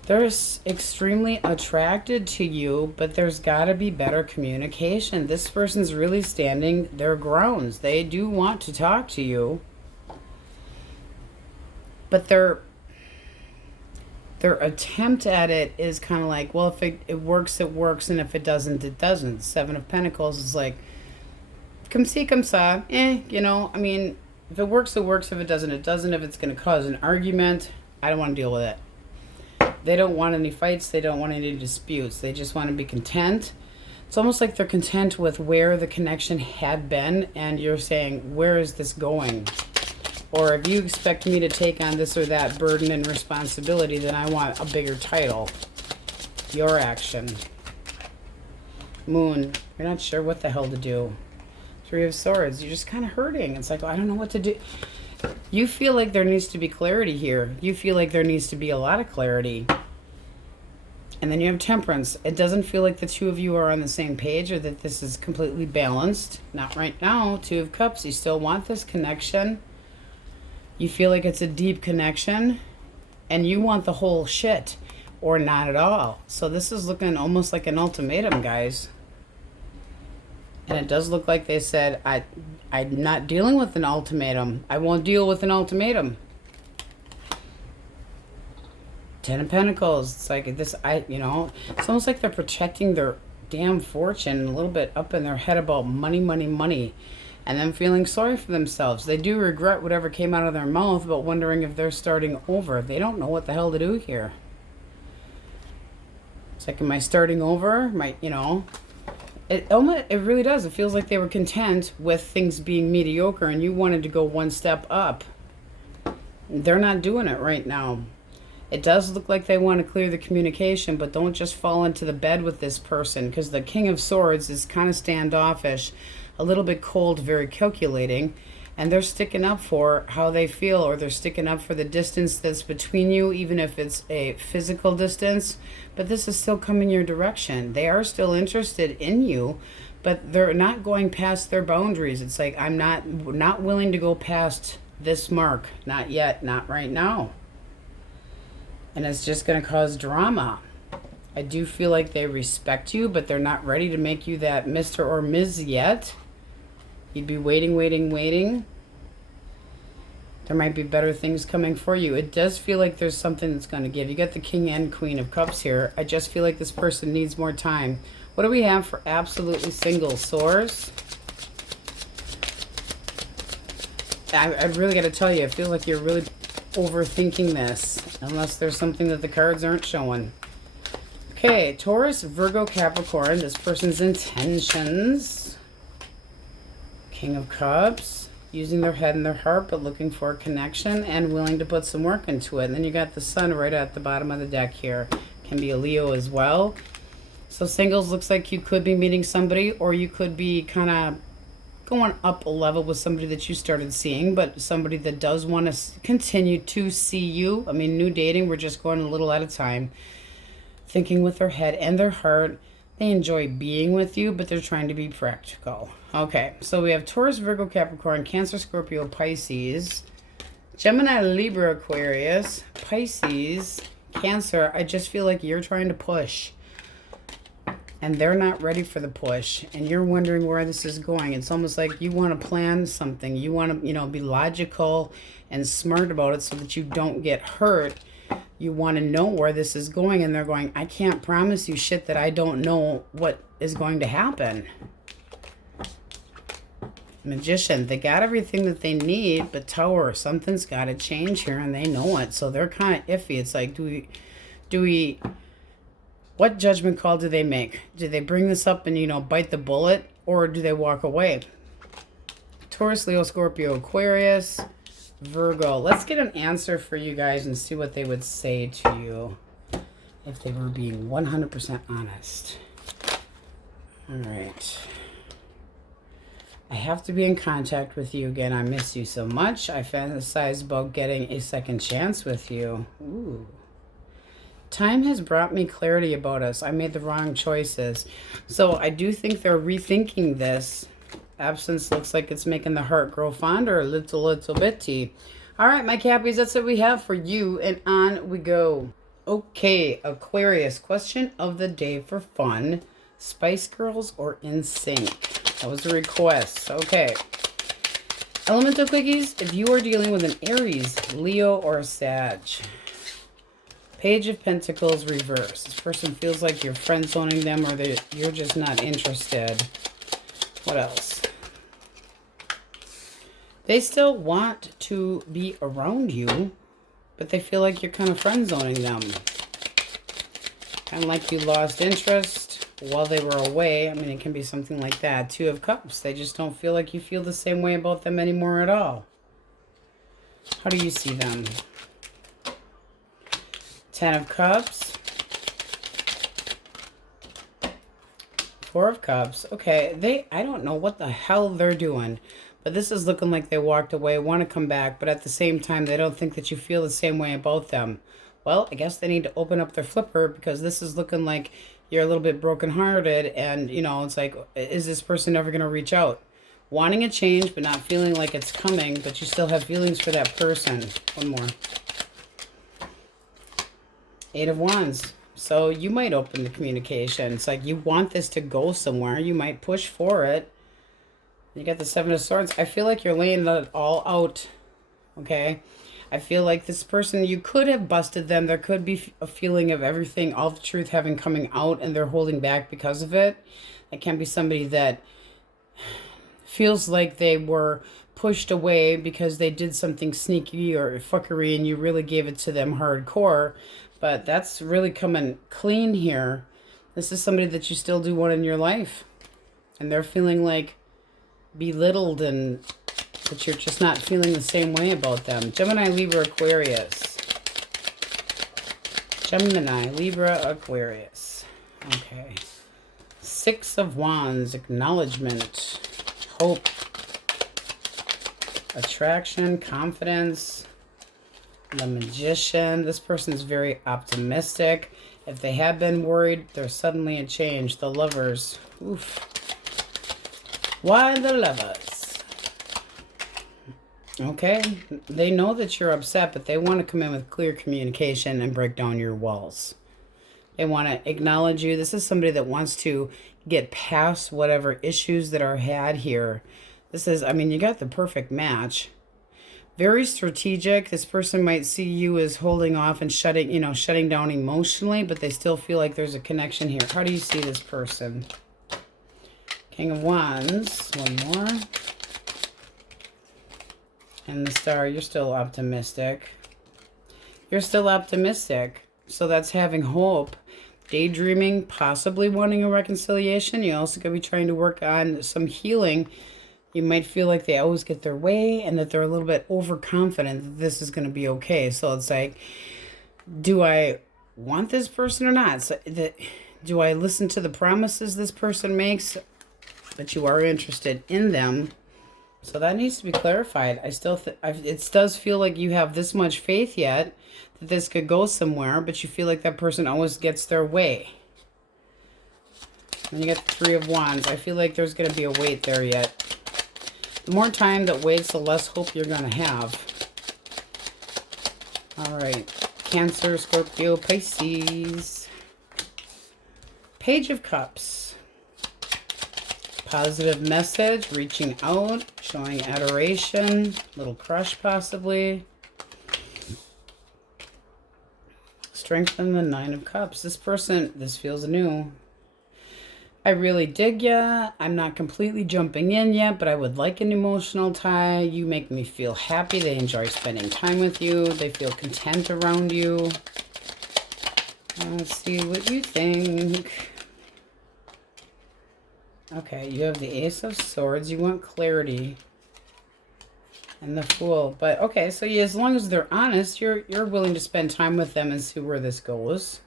They're extremely attracted to you, but there's got to be better communication. This person's really standing their grounds. They do want to talk to you, but their attempt at it is kind of like, well, if it works, it works, and if it doesn't, it doesn't. Seven of Pentacles is like, come see, come saw. You know, I mean, if it works, it works. If it doesn't, it doesn't. If it's going to cause an argument, I don't want to deal with it. They don't want any fights. They don't want any disputes. They just want to be content. It's almost like they're content with where the connection had been, and you're saying, where is this going? Or if you expect me to take on this or that burden and responsibility, then I want a bigger title. Your action. Moon. You're not sure what the hell to do. Three of Swords. You're just kind of hurting. It's like, I don't know what to do. You feel like there needs to be clarity here. You feel like there needs to be a lot of clarity. And then you have Temperance. It doesn't feel like the two of you are on the same page or that this is completely balanced. Not right now. Two of Cups. You still want this connection. You feel like it's a deep connection. And you want the whole shit. Or not at all. So this is looking almost like an ultimatum, guys. And it does look like they said, I'm not dealing with an ultimatum. I won't deal with an ultimatum. Ten of Pentacles. It's like this, you know, it's almost like they're protecting their damn fortune, a little bit up in their head about money, money, money. And then feeling sorry for themselves. They do regret whatever came out of their mouth, but wondering if they're starting over. They don't know what the hell to do here. It's like, am I starting over? You know... It really does. It feels like they were content with things being mediocre and you wanted to go one step up. They're not doing it right now. It does look like they want to clear the communication, but don't just fall into the bed with this person, because the King of Swords is kind of standoffish, a little bit cold, very calculating, and they're sticking up for how they feel, or they're sticking up for the distance that's between you, even if it's a physical distance. But this is still coming your direction. They are still interested in you, but they're not going past their boundaries. It's like, I'm not willing to go past this mark. Not yet. Not right now. And it's just going to cause drama. I do feel like they respect you, but they're not ready to make you that Mr. or Ms. yet. You'd be waiting, waiting, waiting. There might be better things coming for you. It does feel like there's something that's going to give. You got the King and Queen of Cups here. I just feel like this person needs more time. What do we have for absolutely single? Swords. I really got to tell you, I feel like you're really overthinking this. Unless there's something that the cards aren't showing. Okay, Taurus, Virgo, Capricorn. This person's intentions. King of Cups. using their head and their heart, but looking for a connection and willing to put some work into it. And then you got the sun right at the bottom of the deck here. Can be a Leo as well. So singles, looks like you could be meeting somebody, or you could be kind of going up a level with somebody that you started seeing, but somebody that does want to continue to see you. I mean, new dating, we're just going a little at a time. Thinking with their head and their heart. They enjoy being with you, but they're trying to be practical. Okay, so we have Taurus, Virgo, Capricorn, Cancer, Scorpio, Pisces, Gemini, Libra, Aquarius, Pisces, Cancer. I just feel like you're trying to push, and they're not ready for the push, and you're wondering where this is going. It's almost like you want to plan something. You want to, you know, be logical and smart about it so that you don't get hurt. You want to know where this is going, and they're going, I can't promise you shit that I don't know what is going to happen. Magician, they got everything that they need, but Tower, something's got to change here, and they know it. So they're kind of iffy. It's like, do we, what judgment call do they make? Do they bring this up and, you know, bite the bullet, or do they walk away? Taurus, Leo, Scorpio, Aquarius, Virgo. Let's get an answer for you guys and see what they would say to you if they were being 100% honest. All right. I have to be in contact with you again. I miss you so much. I fantasize about getting a second chance with you. Ooh. Time has brought me clarity about us. I made the wrong choices. So I do think they're rethinking this. Absence looks like it's making the heart grow fonder a little bitty. All right, my Cappies, that's what we have for you, and on we go. Okay, Aquarius, question of the day for fun. Spice Girls or In Sync? That was a request. Okay. Elemental Quickies, if you are dealing with an Aries, Leo, or a Sag. Page of Pentacles reverse. This person feels like you're friend zoning them, or you're just not interested. What else? They still want to be around you, but they feel like you're kind of friend zoning them. Kind of like you lost interest while they were away. I mean, it can be something like that. Two of Cups. They just don't feel like you feel the same way about them anymore at all. How do you see them? Ten of Cups. Four of Cups. Okay, I don't know what the hell they're doing, but this is looking like they walked away, want to come back, but at the same time, they don't think that you feel the same way about them. Well, I guess they need to open up their flipper, because this is looking like you're a little bit brokenhearted, and, you know, it's like, is this person ever going to reach out? Wanting a change, but not feeling like it's coming, but you still have feelings for that person. One more. Eight of Wands. So you might open the communication. It's like you want this to go somewhere. You might push for it. You got the Seven of Swords. I feel like you're laying it all out. Okay? I feel like this person, you could have busted them. There could be a feeling of everything, all the truth having coming out, and they're holding back because of it. It can be somebody that feels like they were pushed away because they did something sneaky or fuckery, and you really gave it to them hardcore. But that's really coming clean here. This is somebody that you still do want in your life. And they're feeling like belittled, and that you're just not feeling the same way about them. Gemini, Libra, Aquarius. Gemini, Libra, Aquarius. Okay. Six of Wands, acknowledgement, hope, attraction, confidence. The Magician. This person is very optimistic. If they have been worried, there's suddenly a change. The Lovers. Oof. Why the Lovers? Okay. They know that you're upset, but they want to come in with clear communication and break down your walls. They want to acknowledge you. This is somebody that wants to get past whatever issues that are had here. This is, I mean, you got the perfect match. Very strategic. This person might see you as holding off and shutting down emotionally, but they still feel like there's a connection here. How do you see this person? King of Wands. One more. And the Star. You're still optimistic. You're still optimistic. So that's having hope. Daydreaming. Possibly wanting a reconciliation. You also could be trying to work on some healing. You might feel like they always get their way and that they're a little bit overconfident that this is going to be okay. So it's like, do I want this person or not? So do I listen to the promises this person makes, but you are interested in them? So that needs to be clarified. I still it does feel like you have this much faith yet that this could go somewhere, but you feel like that person always gets their way. And you get the Three of Wands. I feel like there's going to be a wait there yet. The more time that waits, the less hope you're going to have. All right. Cancer, Scorpio, Pisces. Page of Cups. Positive message, reaching out, showing adoration, little crush possibly. Strengthen the Nine of Cups. This person, this feels new. I really dig ya. I'm not completely jumping in yet, but I would like an emotional tie. You make me feel happy. They enjoy spending time with you. They feel content around you. Let's see what you think. Okay, you have the Ace of Swords. You want clarity. And the Fool. But, okay, so yeah, as long as they're honest, you're willing to spend time with them and see where this goes.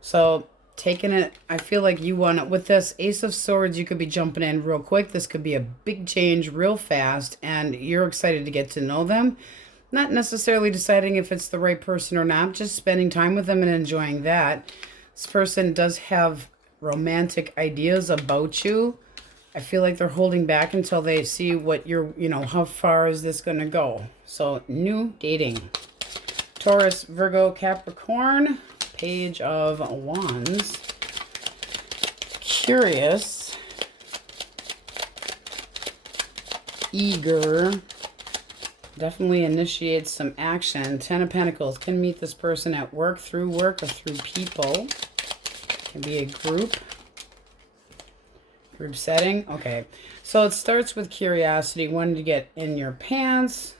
So, taking it, I feel like you want it. With this Ace of Swords, you could be jumping in real quick. This could be a big change real fast, and you're excited to get to know them. Not necessarily deciding if it's the right person or not, just spending time with them and enjoying that. This person does have romantic ideas about you. I feel like they're holding back until they see what you're, how far is this going to go. So, new dating. Taurus, Virgo, Capricorn, Page of Wands. Curious. Eager. Definitely initiates some action. Ten of Pentacles. Can meet this person at work, or through people. Can be a group setting. Okay, so it starts with curiosity, wanting to get in your pants.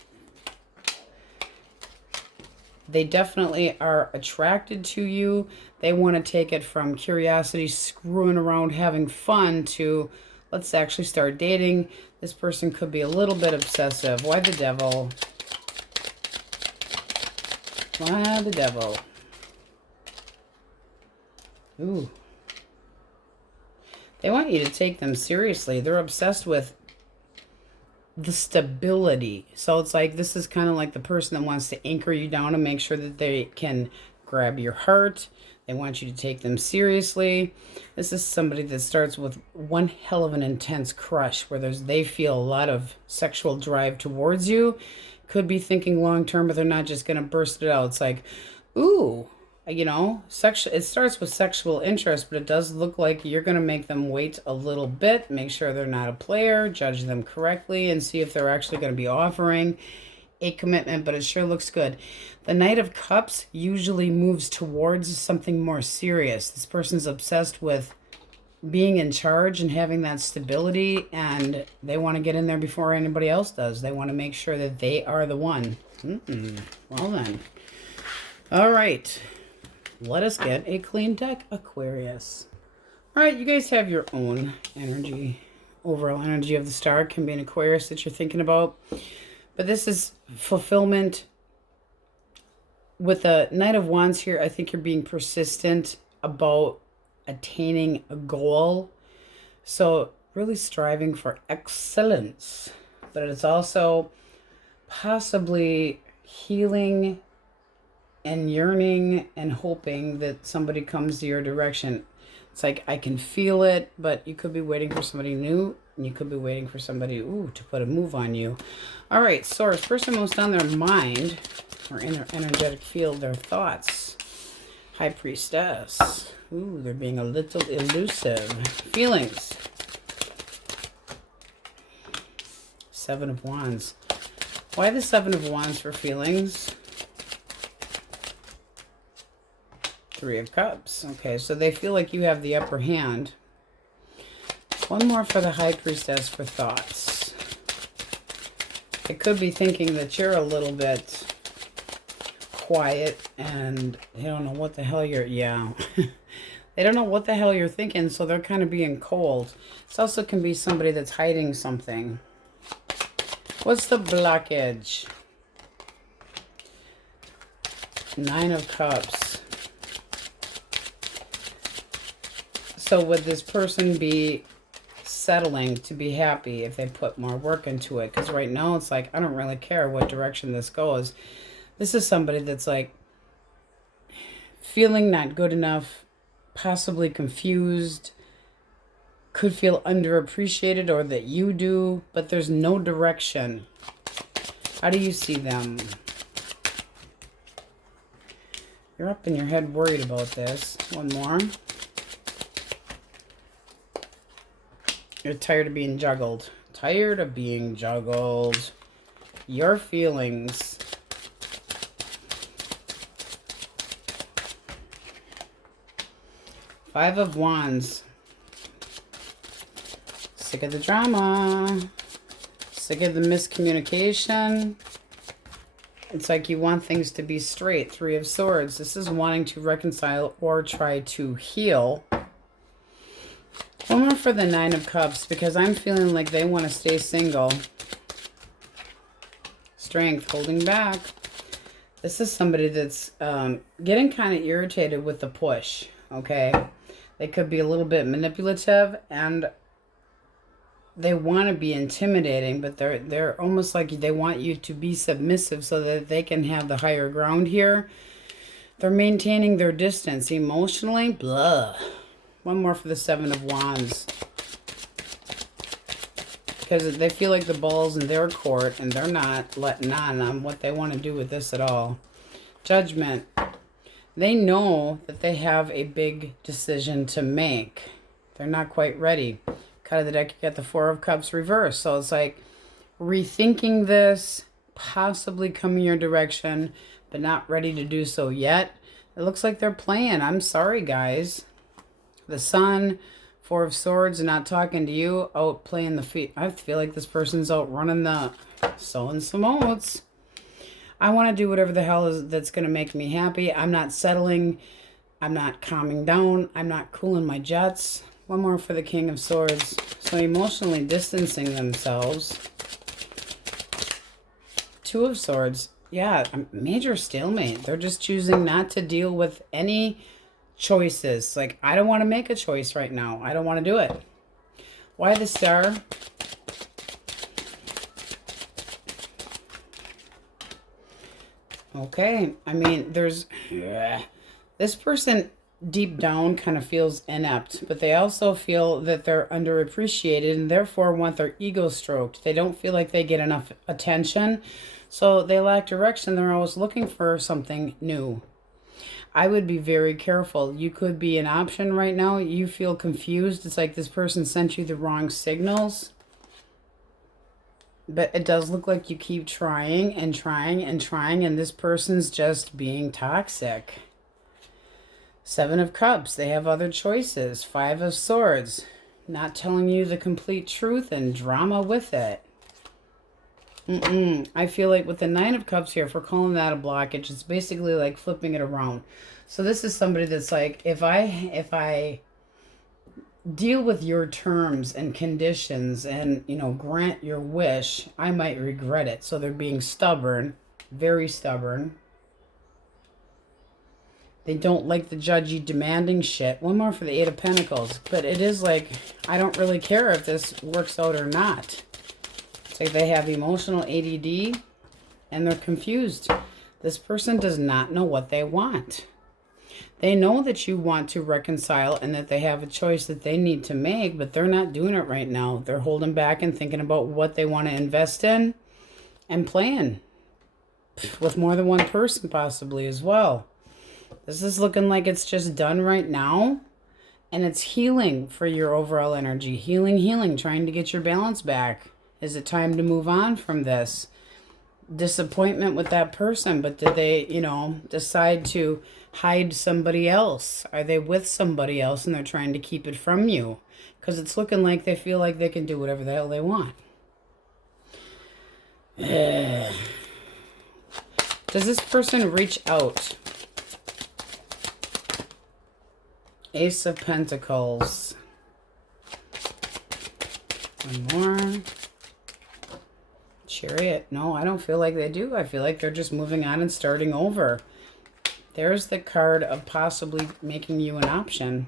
They definitely are attracted to you. They want to take it from curiosity, screwing around, having fun, to let's actually start dating. This person could be a little bit obsessive. Why the devil? Why the devil? Ooh. They want you to take them seriously. They're obsessed with the stability. So it's like, this is kind of like the person that wants to anchor you down and make sure that they can grab your heart. They want you to take them seriously. This is somebody that starts with one hell of an intense crush where they feel a lot of sexual drive towards you. Could be thinking long term, but they're not just going to burst it out. It's like, ooh, it starts with sexual interest, but it does look like you're going to make them wait a little bit, make sure they're not a player, judge them correctly, and see if they're actually going to be offering a commitment, but it sure looks good. The Knight of Cups usually moves towards something more serious. This person's obsessed with being in charge and having that stability, and they want to get in there before anybody else does. They want to make sure that they are the one. Well then. All right. Let us get a clean deck, Aquarius. All right, you guys have your own energy. Overall energy of the star can be an Aquarius that you're thinking about. But this is fulfillment. With the Knight of Wands here, I think you're being persistent about attaining a goal. So really striving for excellence. But it's also possibly healing and yearning and hoping that somebody comes to your direction. It's like, I can feel it, but you could be waiting for somebody new, and you could be waiting for somebody, to put a move on you. All right, Source, first and most on their mind, or in their energetic field, their thoughts. High Priestess. They're being a little elusive. Feelings. Seven of Wands. Why the Seven of Wands for feelings? Three of Cups. Okay, so they feel like you have the upper hand. One more for the High Priestess for thoughts. They could be thinking that you're a little bit quiet and they don't know what the hell you're... Yeah. They don't know what the hell you're thinking, so they're kind of being cold. This also can be somebody that's hiding something. What's the blockage? Nine of Cups. So would this person be settling to be happy if they put more work into it? Because right now it's like, I don't really care what direction this goes. This is somebody that's like feeling not good enough, possibly confused, could feel underappreciated, or that you do, but there's no direction. How do you see them? You're up in your head worried about this. One more. You're tired of being juggled. Tired of being juggled. Your feelings. Five of Wands. Sick of the drama. Sick of the miscommunication. It's like you want things to be straight. Three of Swords. This is wanting to reconcile or try to heal. One more for the Nine of Cups, because I'm feeling like they want to stay single. Strength, holding back. This is somebody that's getting kind of irritated with the push, okay? They could be a little bit manipulative, and they want to be intimidating, but they're almost like they want you to be submissive so that they can have the higher ground here. They're maintaining their distance emotionally. Blah. One more for the Seven of Wands. Because they feel like the ball's in their court and they're not letting on what they want to do with this at all. Judgment. They know that they have a big decision to make. They're not quite ready. Cut of the deck, you got the Four of Cups reversed. So it's like rethinking this, possibly coming your direction, but not ready to do so yet. It looks like they're playing. I'm sorry, guys. The Sun, Four of Swords, not talking to you, out playing the feet. I feel like this person's out running the sowing some oats. I want to do whatever the hell is that's going to make me happy. I'm not settling. I'm not calming down. I'm not cooling my jets. One more for the King of Swords. So emotionally distancing themselves. Two of Swords. Yeah, a major stalemate. They're just choosing not to deal with any choices. Like, I don't want to make a choice right now. I don't want to do it. Why the Star? Okay. I mean, there's... This person deep down kind of feels inept, but they also feel that they're underappreciated and therefore want their ego stroked. They don't feel like they get enough attention, so they lack direction. They're always looking for something new. I would be very careful. You could be an option right now. You feel confused. It's like this person sent you the wrong signals. But it does look like you keep trying and trying and trying, and this person's just being toxic. Seven of Cups. They have other choices. Five of Swords. Not telling you the complete truth and drama with it. I feel like with the Nine of Cups here, if we're calling that a blockage, it's basically like flipping it around. So this is somebody that's like, if I deal with your terms and conditions and, you know, grant your wish, I might regret it. So they're being stubborn, very stubborn. They don't like the judgy, demanding shit. One more for the Eight of Pentacles. But it is like, I don't really care if this works out or not. It's like they have emotional ADD and they're confused. This person does not know what they want. They know that you want to reconcile and that they have a choice that they need to make, but they're not doing it right now. They're holding back and thinking about what they want to invest in and plan with more than one person possibly as well. This is looking like it's just done right now, and it's healing for your overall energy. Healing, trying to get your balance back. Is it time to move on from this? Disappointment with that person, but did they, you know, decide to hide somebody else? Are they with somebody else and they're trying to keep it from you? Because it's looking like they feel like they can do whatever the hell they want. Does this person reach out? Ace of Pentacles. One more. Chariot. No, I don't feel like they do. I feel like they're just moving on and starting over. There's the card of possibly making you an option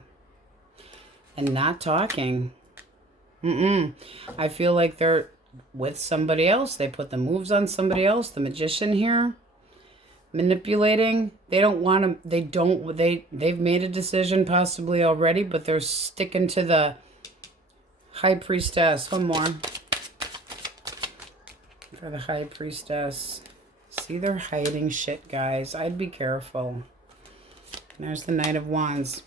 and not talking. I feel like they're with somebody else. They put the moves on somebody else. The Magician here. Manipulating. They don't want to, they've made a decision possibly already, but they're sticking to the High Priestess. One more. For the High Priestess. See, they're hiding shit, guys. I'd be careful. There's the Knight of Wands.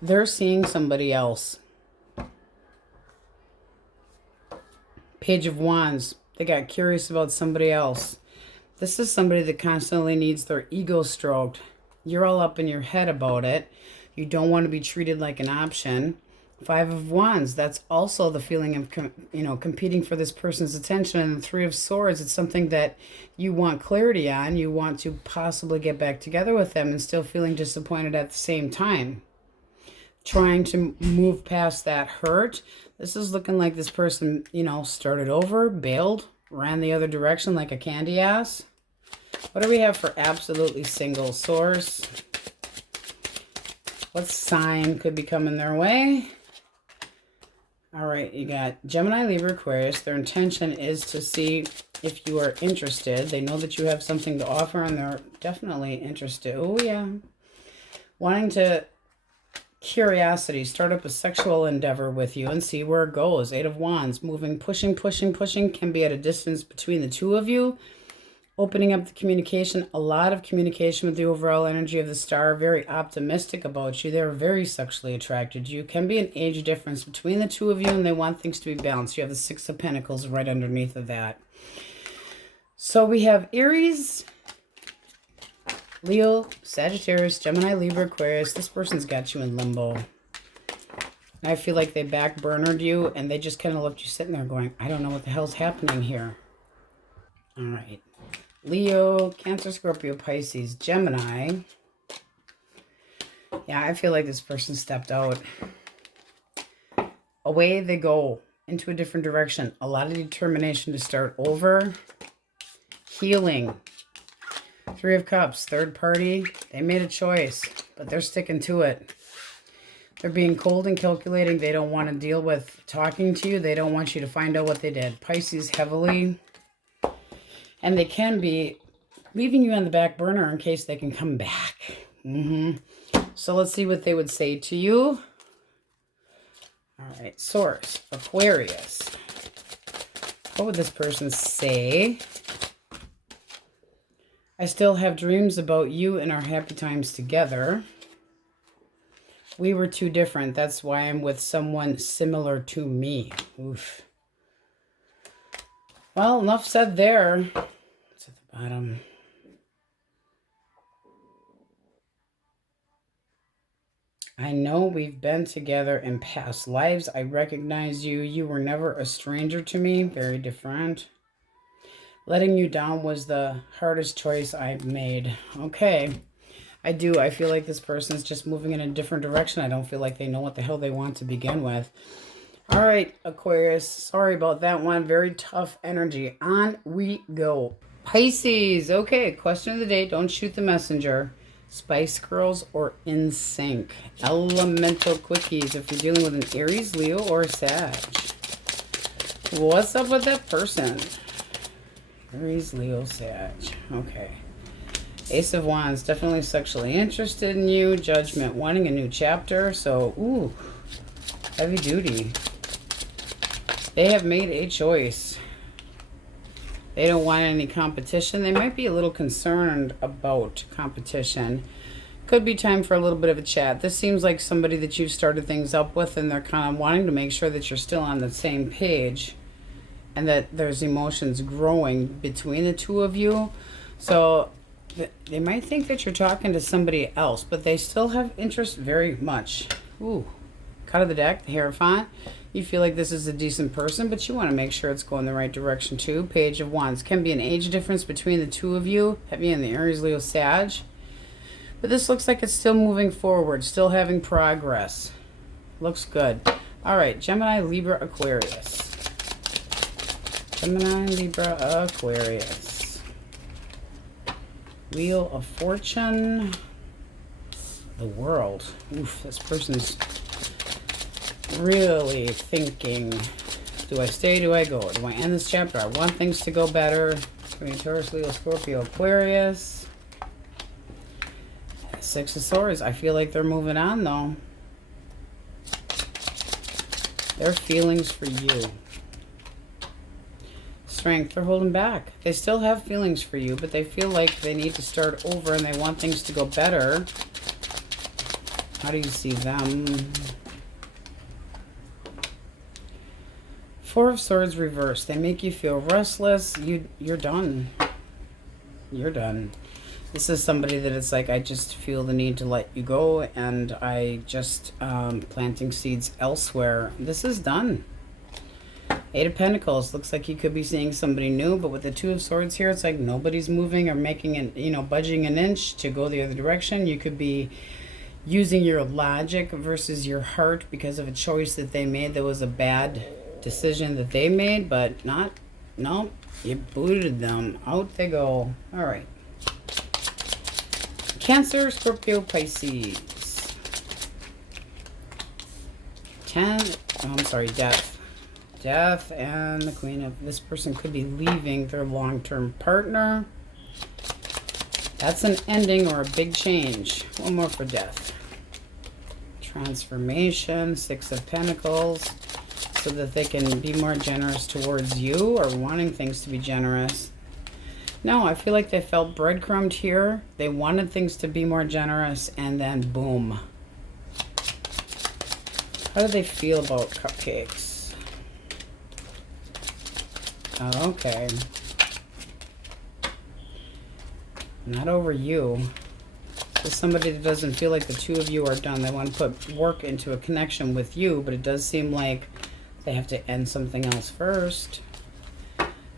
They're seeing somebody else. Page of Wands. They got curious about somebody else. This is somebody that constantly needs their ego stroked. You're all up in your head about it. You don't want to be treated like an option. Five of Wands. That's also the feeling of, competing for this person's attention. And the Three of Swords. It's something that you want clarity on. You want to possibly get back together with them and still feeling disappointed at the same time. Trying to move past that hurt. This is looking like this person, started over, bailed, ran the other direction like a candy ass. What do we have for absolutely single source? What sign could be coming their way? All right, you got Gemini, Libra, Aquarius. Their intention is to see if you are interested. They know that you have something to offer, and they're definitely interested. Oh, yeah. Wanting to, curiosity, start up a sexual endeavor with you and see where it goes. Eight of Wands, moving, pushing, can be at a distance between the two of you. Opening up the communication, a lot of communication with the overall energy of the star. Very optimistic about you. They're very sexually attracted to you. Can be an age difference between the two of you, and they want things to be balanced. You have the Six of Pentacles right underneath of that. So we have Aries, Leo, Sagittarius, Gemini, Libra, Aquarius. This person's got you in limbo. I feel like they backburnered you, and they just kind of left you sitting there going, I don't know what the hell's happening here. All right. Leo, Cancer, Scorpio, Pisces, Gemini. Yeah, I feel like this person stepped out. Away they go into a different direction. A lot of determination to start over. Healing. Three of Cups, third party. They made a choice, but they're sticking to it. They're being cold and calculating. They don't want to deal with talking to you. They don't want you to find out what they did. Pisces heavily. And they can be leaving you on the back burner in case they can come back. So let's see what they would say to you. All right, Source, Aquarius. What would this person say? I still have dreams about you and our happy times together. We were too different. That's why I'm with someone similar to me. Oof. Well, enough said there. It's at the bottom. I know we've been together in past lives. I recognize you. You were never a stranger to me. Very different. Letting you down was the hardest choice I've made. Okay. I do. I feel like this person's just moving in a different direction. I don't feel like they know what the hell they want to begin with. All right, Aquarius. Sorry about that one. Very tough energy. On we go. Pisces. Okay, question of the day. Don't shoot the messenger. Spice Girls or In Sync? Elemental Quickies if you're dealing with an Aries, Leo, or Sag. What's up with that person? Aries, Leo, Sag. Okay. Ace of Wands. Definitely sexually interested in you. Judgment. Wanting a new chapter. So, ooh. Heavy duty. They have made a choice. They don't want any competition. They might be a little concerned about competition. Could be time for a little bit of a chat. This seems like somebody that you've started things up with, and they're kind of wanting to make sure that you're still on the same page and that there's emotions growing between the two of you. So they might think that you're talking to somebody else, but they still have interest very much. Ooh. Cut of the deck, the Hierophant. You feel like this is a decent person, but you want to make sure it's going the right direction too. Page of Wands. Can be an age difference between the two of you. Heavy in the Aries, Leo, Sag. But this looks like it's still moving forward, still having progress. Looks good. All right, Gemini, Libra, Aquarius. Gemini, Libra, Aquarius. Wheel of Fortune. The World. Oof, this person's really thinking, do I stay, do I go? Do I end this chapter? I want things to go better. Taurus, Leo, Scorpio, Aquarius. Six of Swords. I feel like they're moving on, though. Their feelings for you. Strength. They're holding back. They still have feelings for you, but they feel like they need to start over and they want things to go better. How do you see them? Four of Swords reversed. They make you feel restless. You're done. You're done. This is somebody that it's like, I just feel the need to let you go, and I just planting seeds elsewhere. This is done. Eight of Pentacles. Looks like you could be seeing somebody new, but with the Two of Swords here, it's like nobody's moving or making an, budging an inch to go the other direction. You could be using your logic versus your heart because of a choice that they made that was a bad decision that they made, but not, no, you booted them. Out they go. All right. Cancer, Scorpio, Pisces. Death. Death and the Queen of... This person could be leaving their long-term partner. That's an ending or a big change. One more for Death. Transformation, Six of Pentacles, so that they can be more generous towards you or wanting things to be generous. No, I feel like they felt breadcrumbed here. They wanted things to be more generous, and then boom. How do they feel about cupcakes? Oh, okay. Not over you. Just somebody that doesn't feel like the two of you are done. They want to put work into a connection with you, but it does seem like they have to end something else first.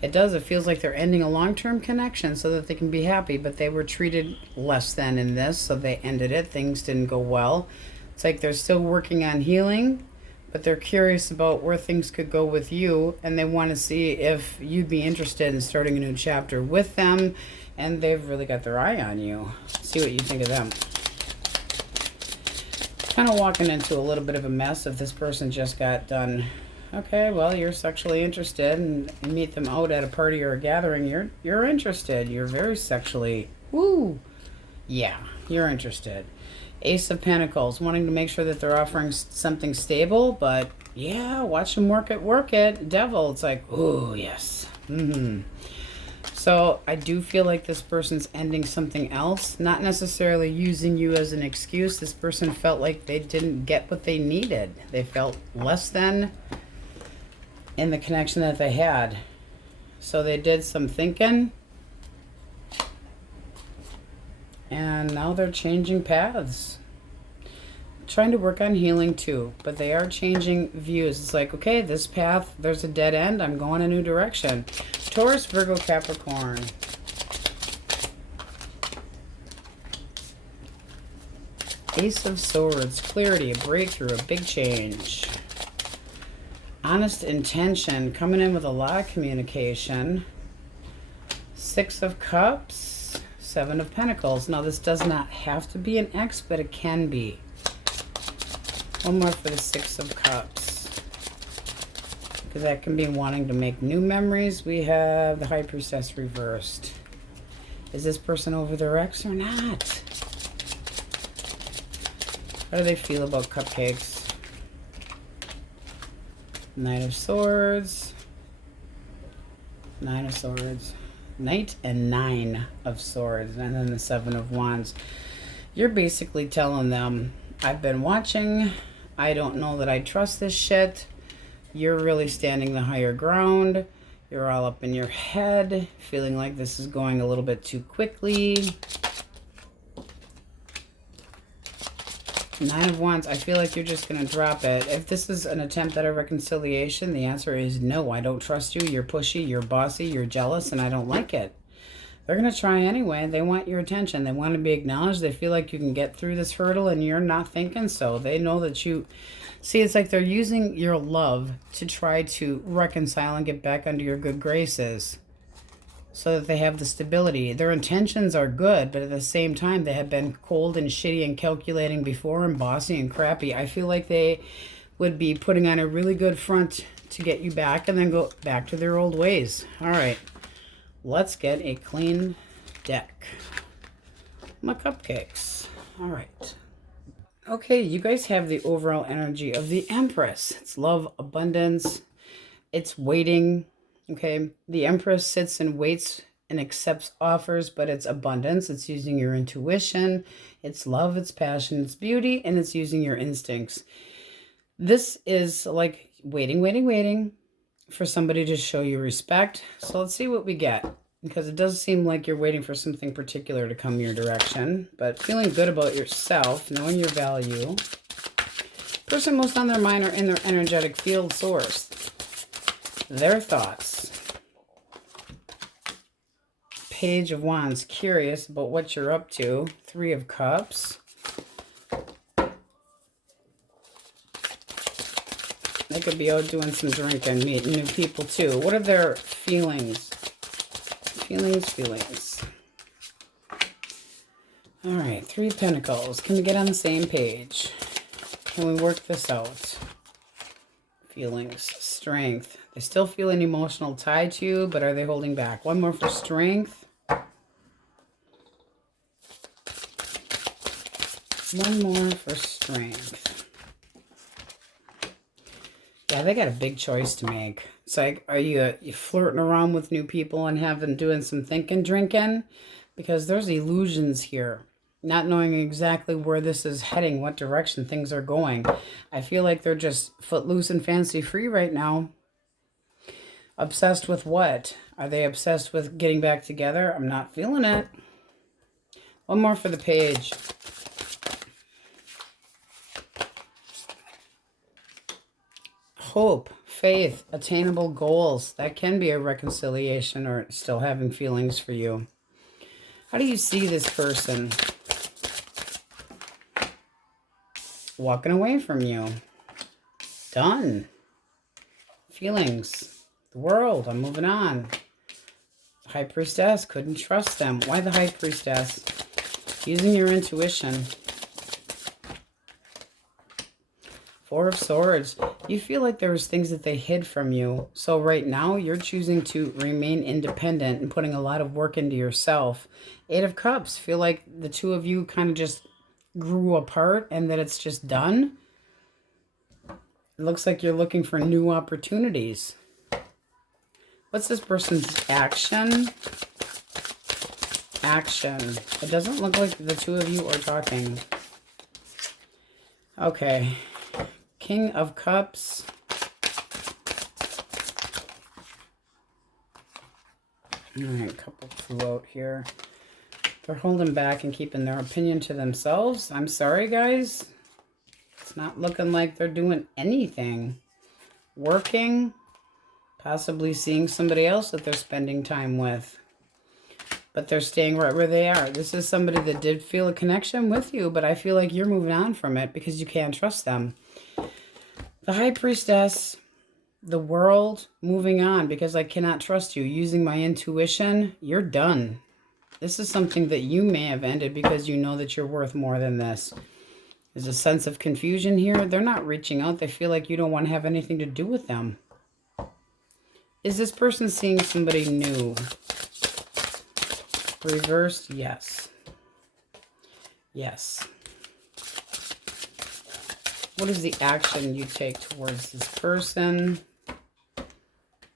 It does. It feels like they're ending a long-term connection so that they can be happy, but they were treated less than in this, so they ended it. Things didn't go well. It's like they're still working on healing, but they're curious about where things could go with you, and they want to see if you'd be interested in starting a new chapter with them, and they've really got their eye on you. See what you think of them. Kind of walking into a little bit of a mess if this person just got done. Okay, well, you're sexually interested, and you meet them out at a party or a gathering. You're interested. You're very sexually, woo, yeah, you're interested. Ace of Pentacles, wanting to make sure that they're offering something stable, but yeah, watch them work it. Devil, it's like, ooh, yes. So I do feel like this person's ending something else, not necessarily using you as an excuse. This person felt like they didn't get what they needed. They felt less than in the connection that they had. So they did some thinking, and now they're changing paths. Trying to work on healing too, but they are changing views. It's like, okay, this path, there's a dead end. I'm going a new direction. Taurus, Virgo, Capricorn. Ace of Swords, clarity, a breakthrough, a big change. Honest intention, coming in with a lot of communication. Six of Cups, Seven of Pentacles. Now, this does not have to be an X, but it can be. One more for the Six of Cups, because that can be wanting to make new memories. We have the High Priestess reversed. Is this person over their ex or not? How do they feel about cupcakes? Knight of Swords, Nine of Swords, Knight and Nine of Swords, and then the Seven of Wands. You're basically telling them, I've been watching, I don't know that I trust this shit. You're really standing the higher ground. You're all up in your head, feeling like this is going a little bit too quickly. Nine of Wands, I feel like you're just going to drop it. If this is an attempt at a reconciliation, the answer is no, I don't trust you. You're pushy, you're bossy, you're jealous, and I don't like it. They're going to try anyway. They want your attention. They want to be acknowledged. They feel like you can get through this hurdle and you're not thinking so. They know that you... See, it's like they're using your love to try to reconcile and get back under your good graces so that they have the stability. Their intentions are good, but at the same time, they have been cold and shitty and calculating before and bossy and crappy. I feel like they would be putting on a really good front to get you back and then go back to their old ways. All right. Let's get a clean deck. My cupcakes. All right. Okay, you guys have the overall energy of the Empress. It's love, abundance. It's waiting. Okay, the Empress sits and waits and accepts offers, but it's abundance. It's using your intuition. It's love, it's passion, it's beauty, and it's using your instincts. This is like waiting for somebody to show you respect. So let's see what we get, because it does seem like you're waiting for something particular to come your direction, but feeling good about yourself, knowing your value. Person most on their mind or in their energetic field source. Their thoughts. Page of Wands, curious about what you're up to. Three of Cups. They could be out doing some drinking, meeting new people too. What are their feelings? Feelings. All right, Three of Pentacles. Can we get on the same page? Can we work this out? Feelings, strength. They still feel an emotional tie to you, but are they holding back? One more for strength. One more for strength. Yeah, they got a big choice to make. It's like, are you flirting around with new people and doing some thinking, drinking? Because there's illusions here. Not knowing exactly where this is heading, what direction things are going. I feel like they're just footloose and fancy free right now. Obsessed with what? Are they obsessed with getting back together? I'm not feeling it. One more for the page. Hope, faith, attainable goals. That can be a reconciliation or still having feelings for you. How do you see this person? Walking away from you. Done. Feelings. The world. I'm moving on. High Priestess. Couldn't trust them. Why the High Priestess? Using your intuition. Four of Swords. You feel like there was things that they hid from you. So right now, you're choosing to remain independent and putting a lot of work into yourself. Eight of Cups. Feel like the two of you kind of just grew apart and that it's just done. It looks like you're looking for new opportunities. What's this person's action? Action. It doesn't look like the two of you are talking. Okay. King of Cups. All right, a couple flew out here. They're holding back and keeping their opinion to themselves. I'm sorry, guys. It's not looking like they're doing anything. Working. Possibly seeing somebody else that they're spending time with. But they're staying right where they are. This is somebody that did feel a connection with you, but I feel like you're moving on from it because you can't trust them. The High Priestess, the world, moving on because I cannot trust you. Using my intuition, you're done. This is something that you may have ended because you know that you're worth more than this. There's a sense of confusion here. They're not reaching out. They feel like you don't want to have anything to do with them. Is this person seeing somebody new? Reversed, yes. Yes. What is the action you take towards this person?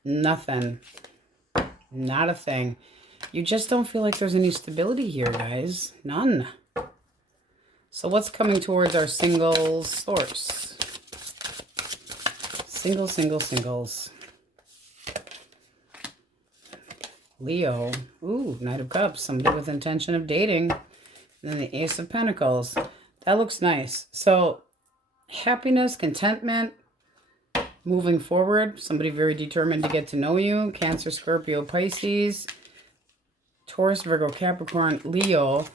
Nothing. Not a thing. You just don't feel like there's any stability here, guys. None. So what's coming towards our single source? Singles. Leo. Ooh, Knight of Cups. Somebody with intention of dating. And then the Ace of Pentacles. That looks nice. So happiness, contentment, moving forward. Somebody very determined to get to know you. Cancer, Scorpio, Pisces. Taurus, Virgo, Capricorn, Leo.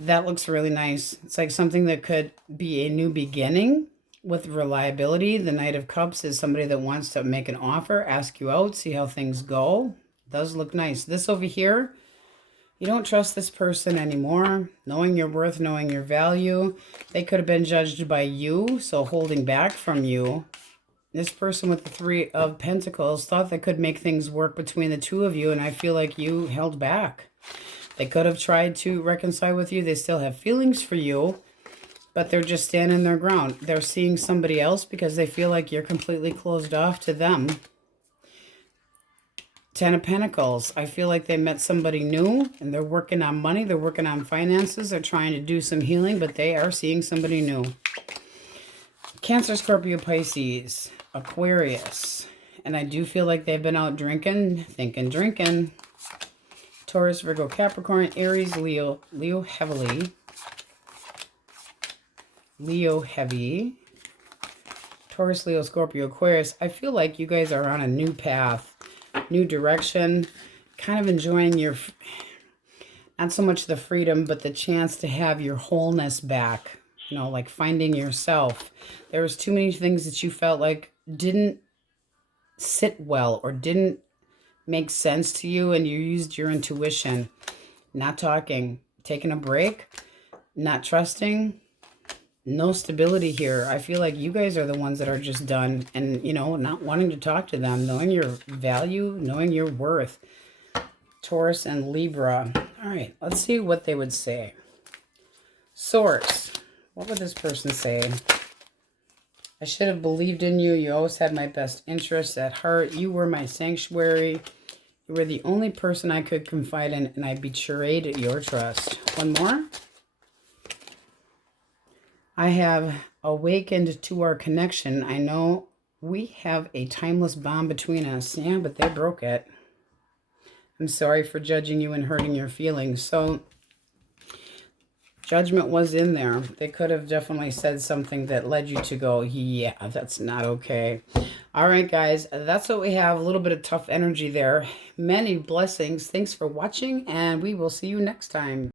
That looks really nice. It's like something that could be a new beginning with reliability. The Knight of Cups is somebody that wants to make an offer, ask you out, see how things go. Does look nice. This over here, you don't trust this person anymore. Knowing your worth, knowing your value. They could have been judged by you, so holding back from you. This person with the Three of Pentacles thought they could make things work between the two of you, and I feel like you held back. They could have tried to reconcile with you. They still have feelings for you, but they're just standing their ground. They're seeing somebody else because they feel like you're completely closed off to them. Ten of Pentacles. I feel like they met somebody new, and they're working on money. They're working on finances. They're trying to do some healing, but they are seeing somebody new. Cancer, Scorpio, Pisces, Aquarius. And I do feel like they've been out drinking, thinking drinking. Taurus, Virgo, Capricorn, Aries, Leo. Leo heavily. Leo heavy. Taurus, Leo, Scorpio, Aquarius. I feel like you guys are on a new path, new direction, kind of enjoying your, not so much the freedom, but the chance to have your wholeness back. You know, like finding yourself. There was too many things that you felt like didn't sit well or didn't make sense to you, and you used your intuition. Not talking, taking a break, not trusting, no stability here. I feel like you guys are the ones that are just done and, you know, not wanting to talk to them, knowing your value, knowing your worth. Taurus and Libra. All right, let's see what they would say. Source. What would this person say? I should have believed in you. You always had my best interests at heart. You were my sanctuary. You were the only person I could confide in, and I betrayed your trust. One more. I have awakened to our connection. I know we have a timeless bond between us. Yeah, but they broke it. I'm sorry for judging you and hurting your feelings. So judgment was in there. They could have definitely said something that led you to go, yeah, that's not okay. All right, guys, that's what we have. A little bit of tough energy there. Many blessings. Thanks for watching, and we will see you next time.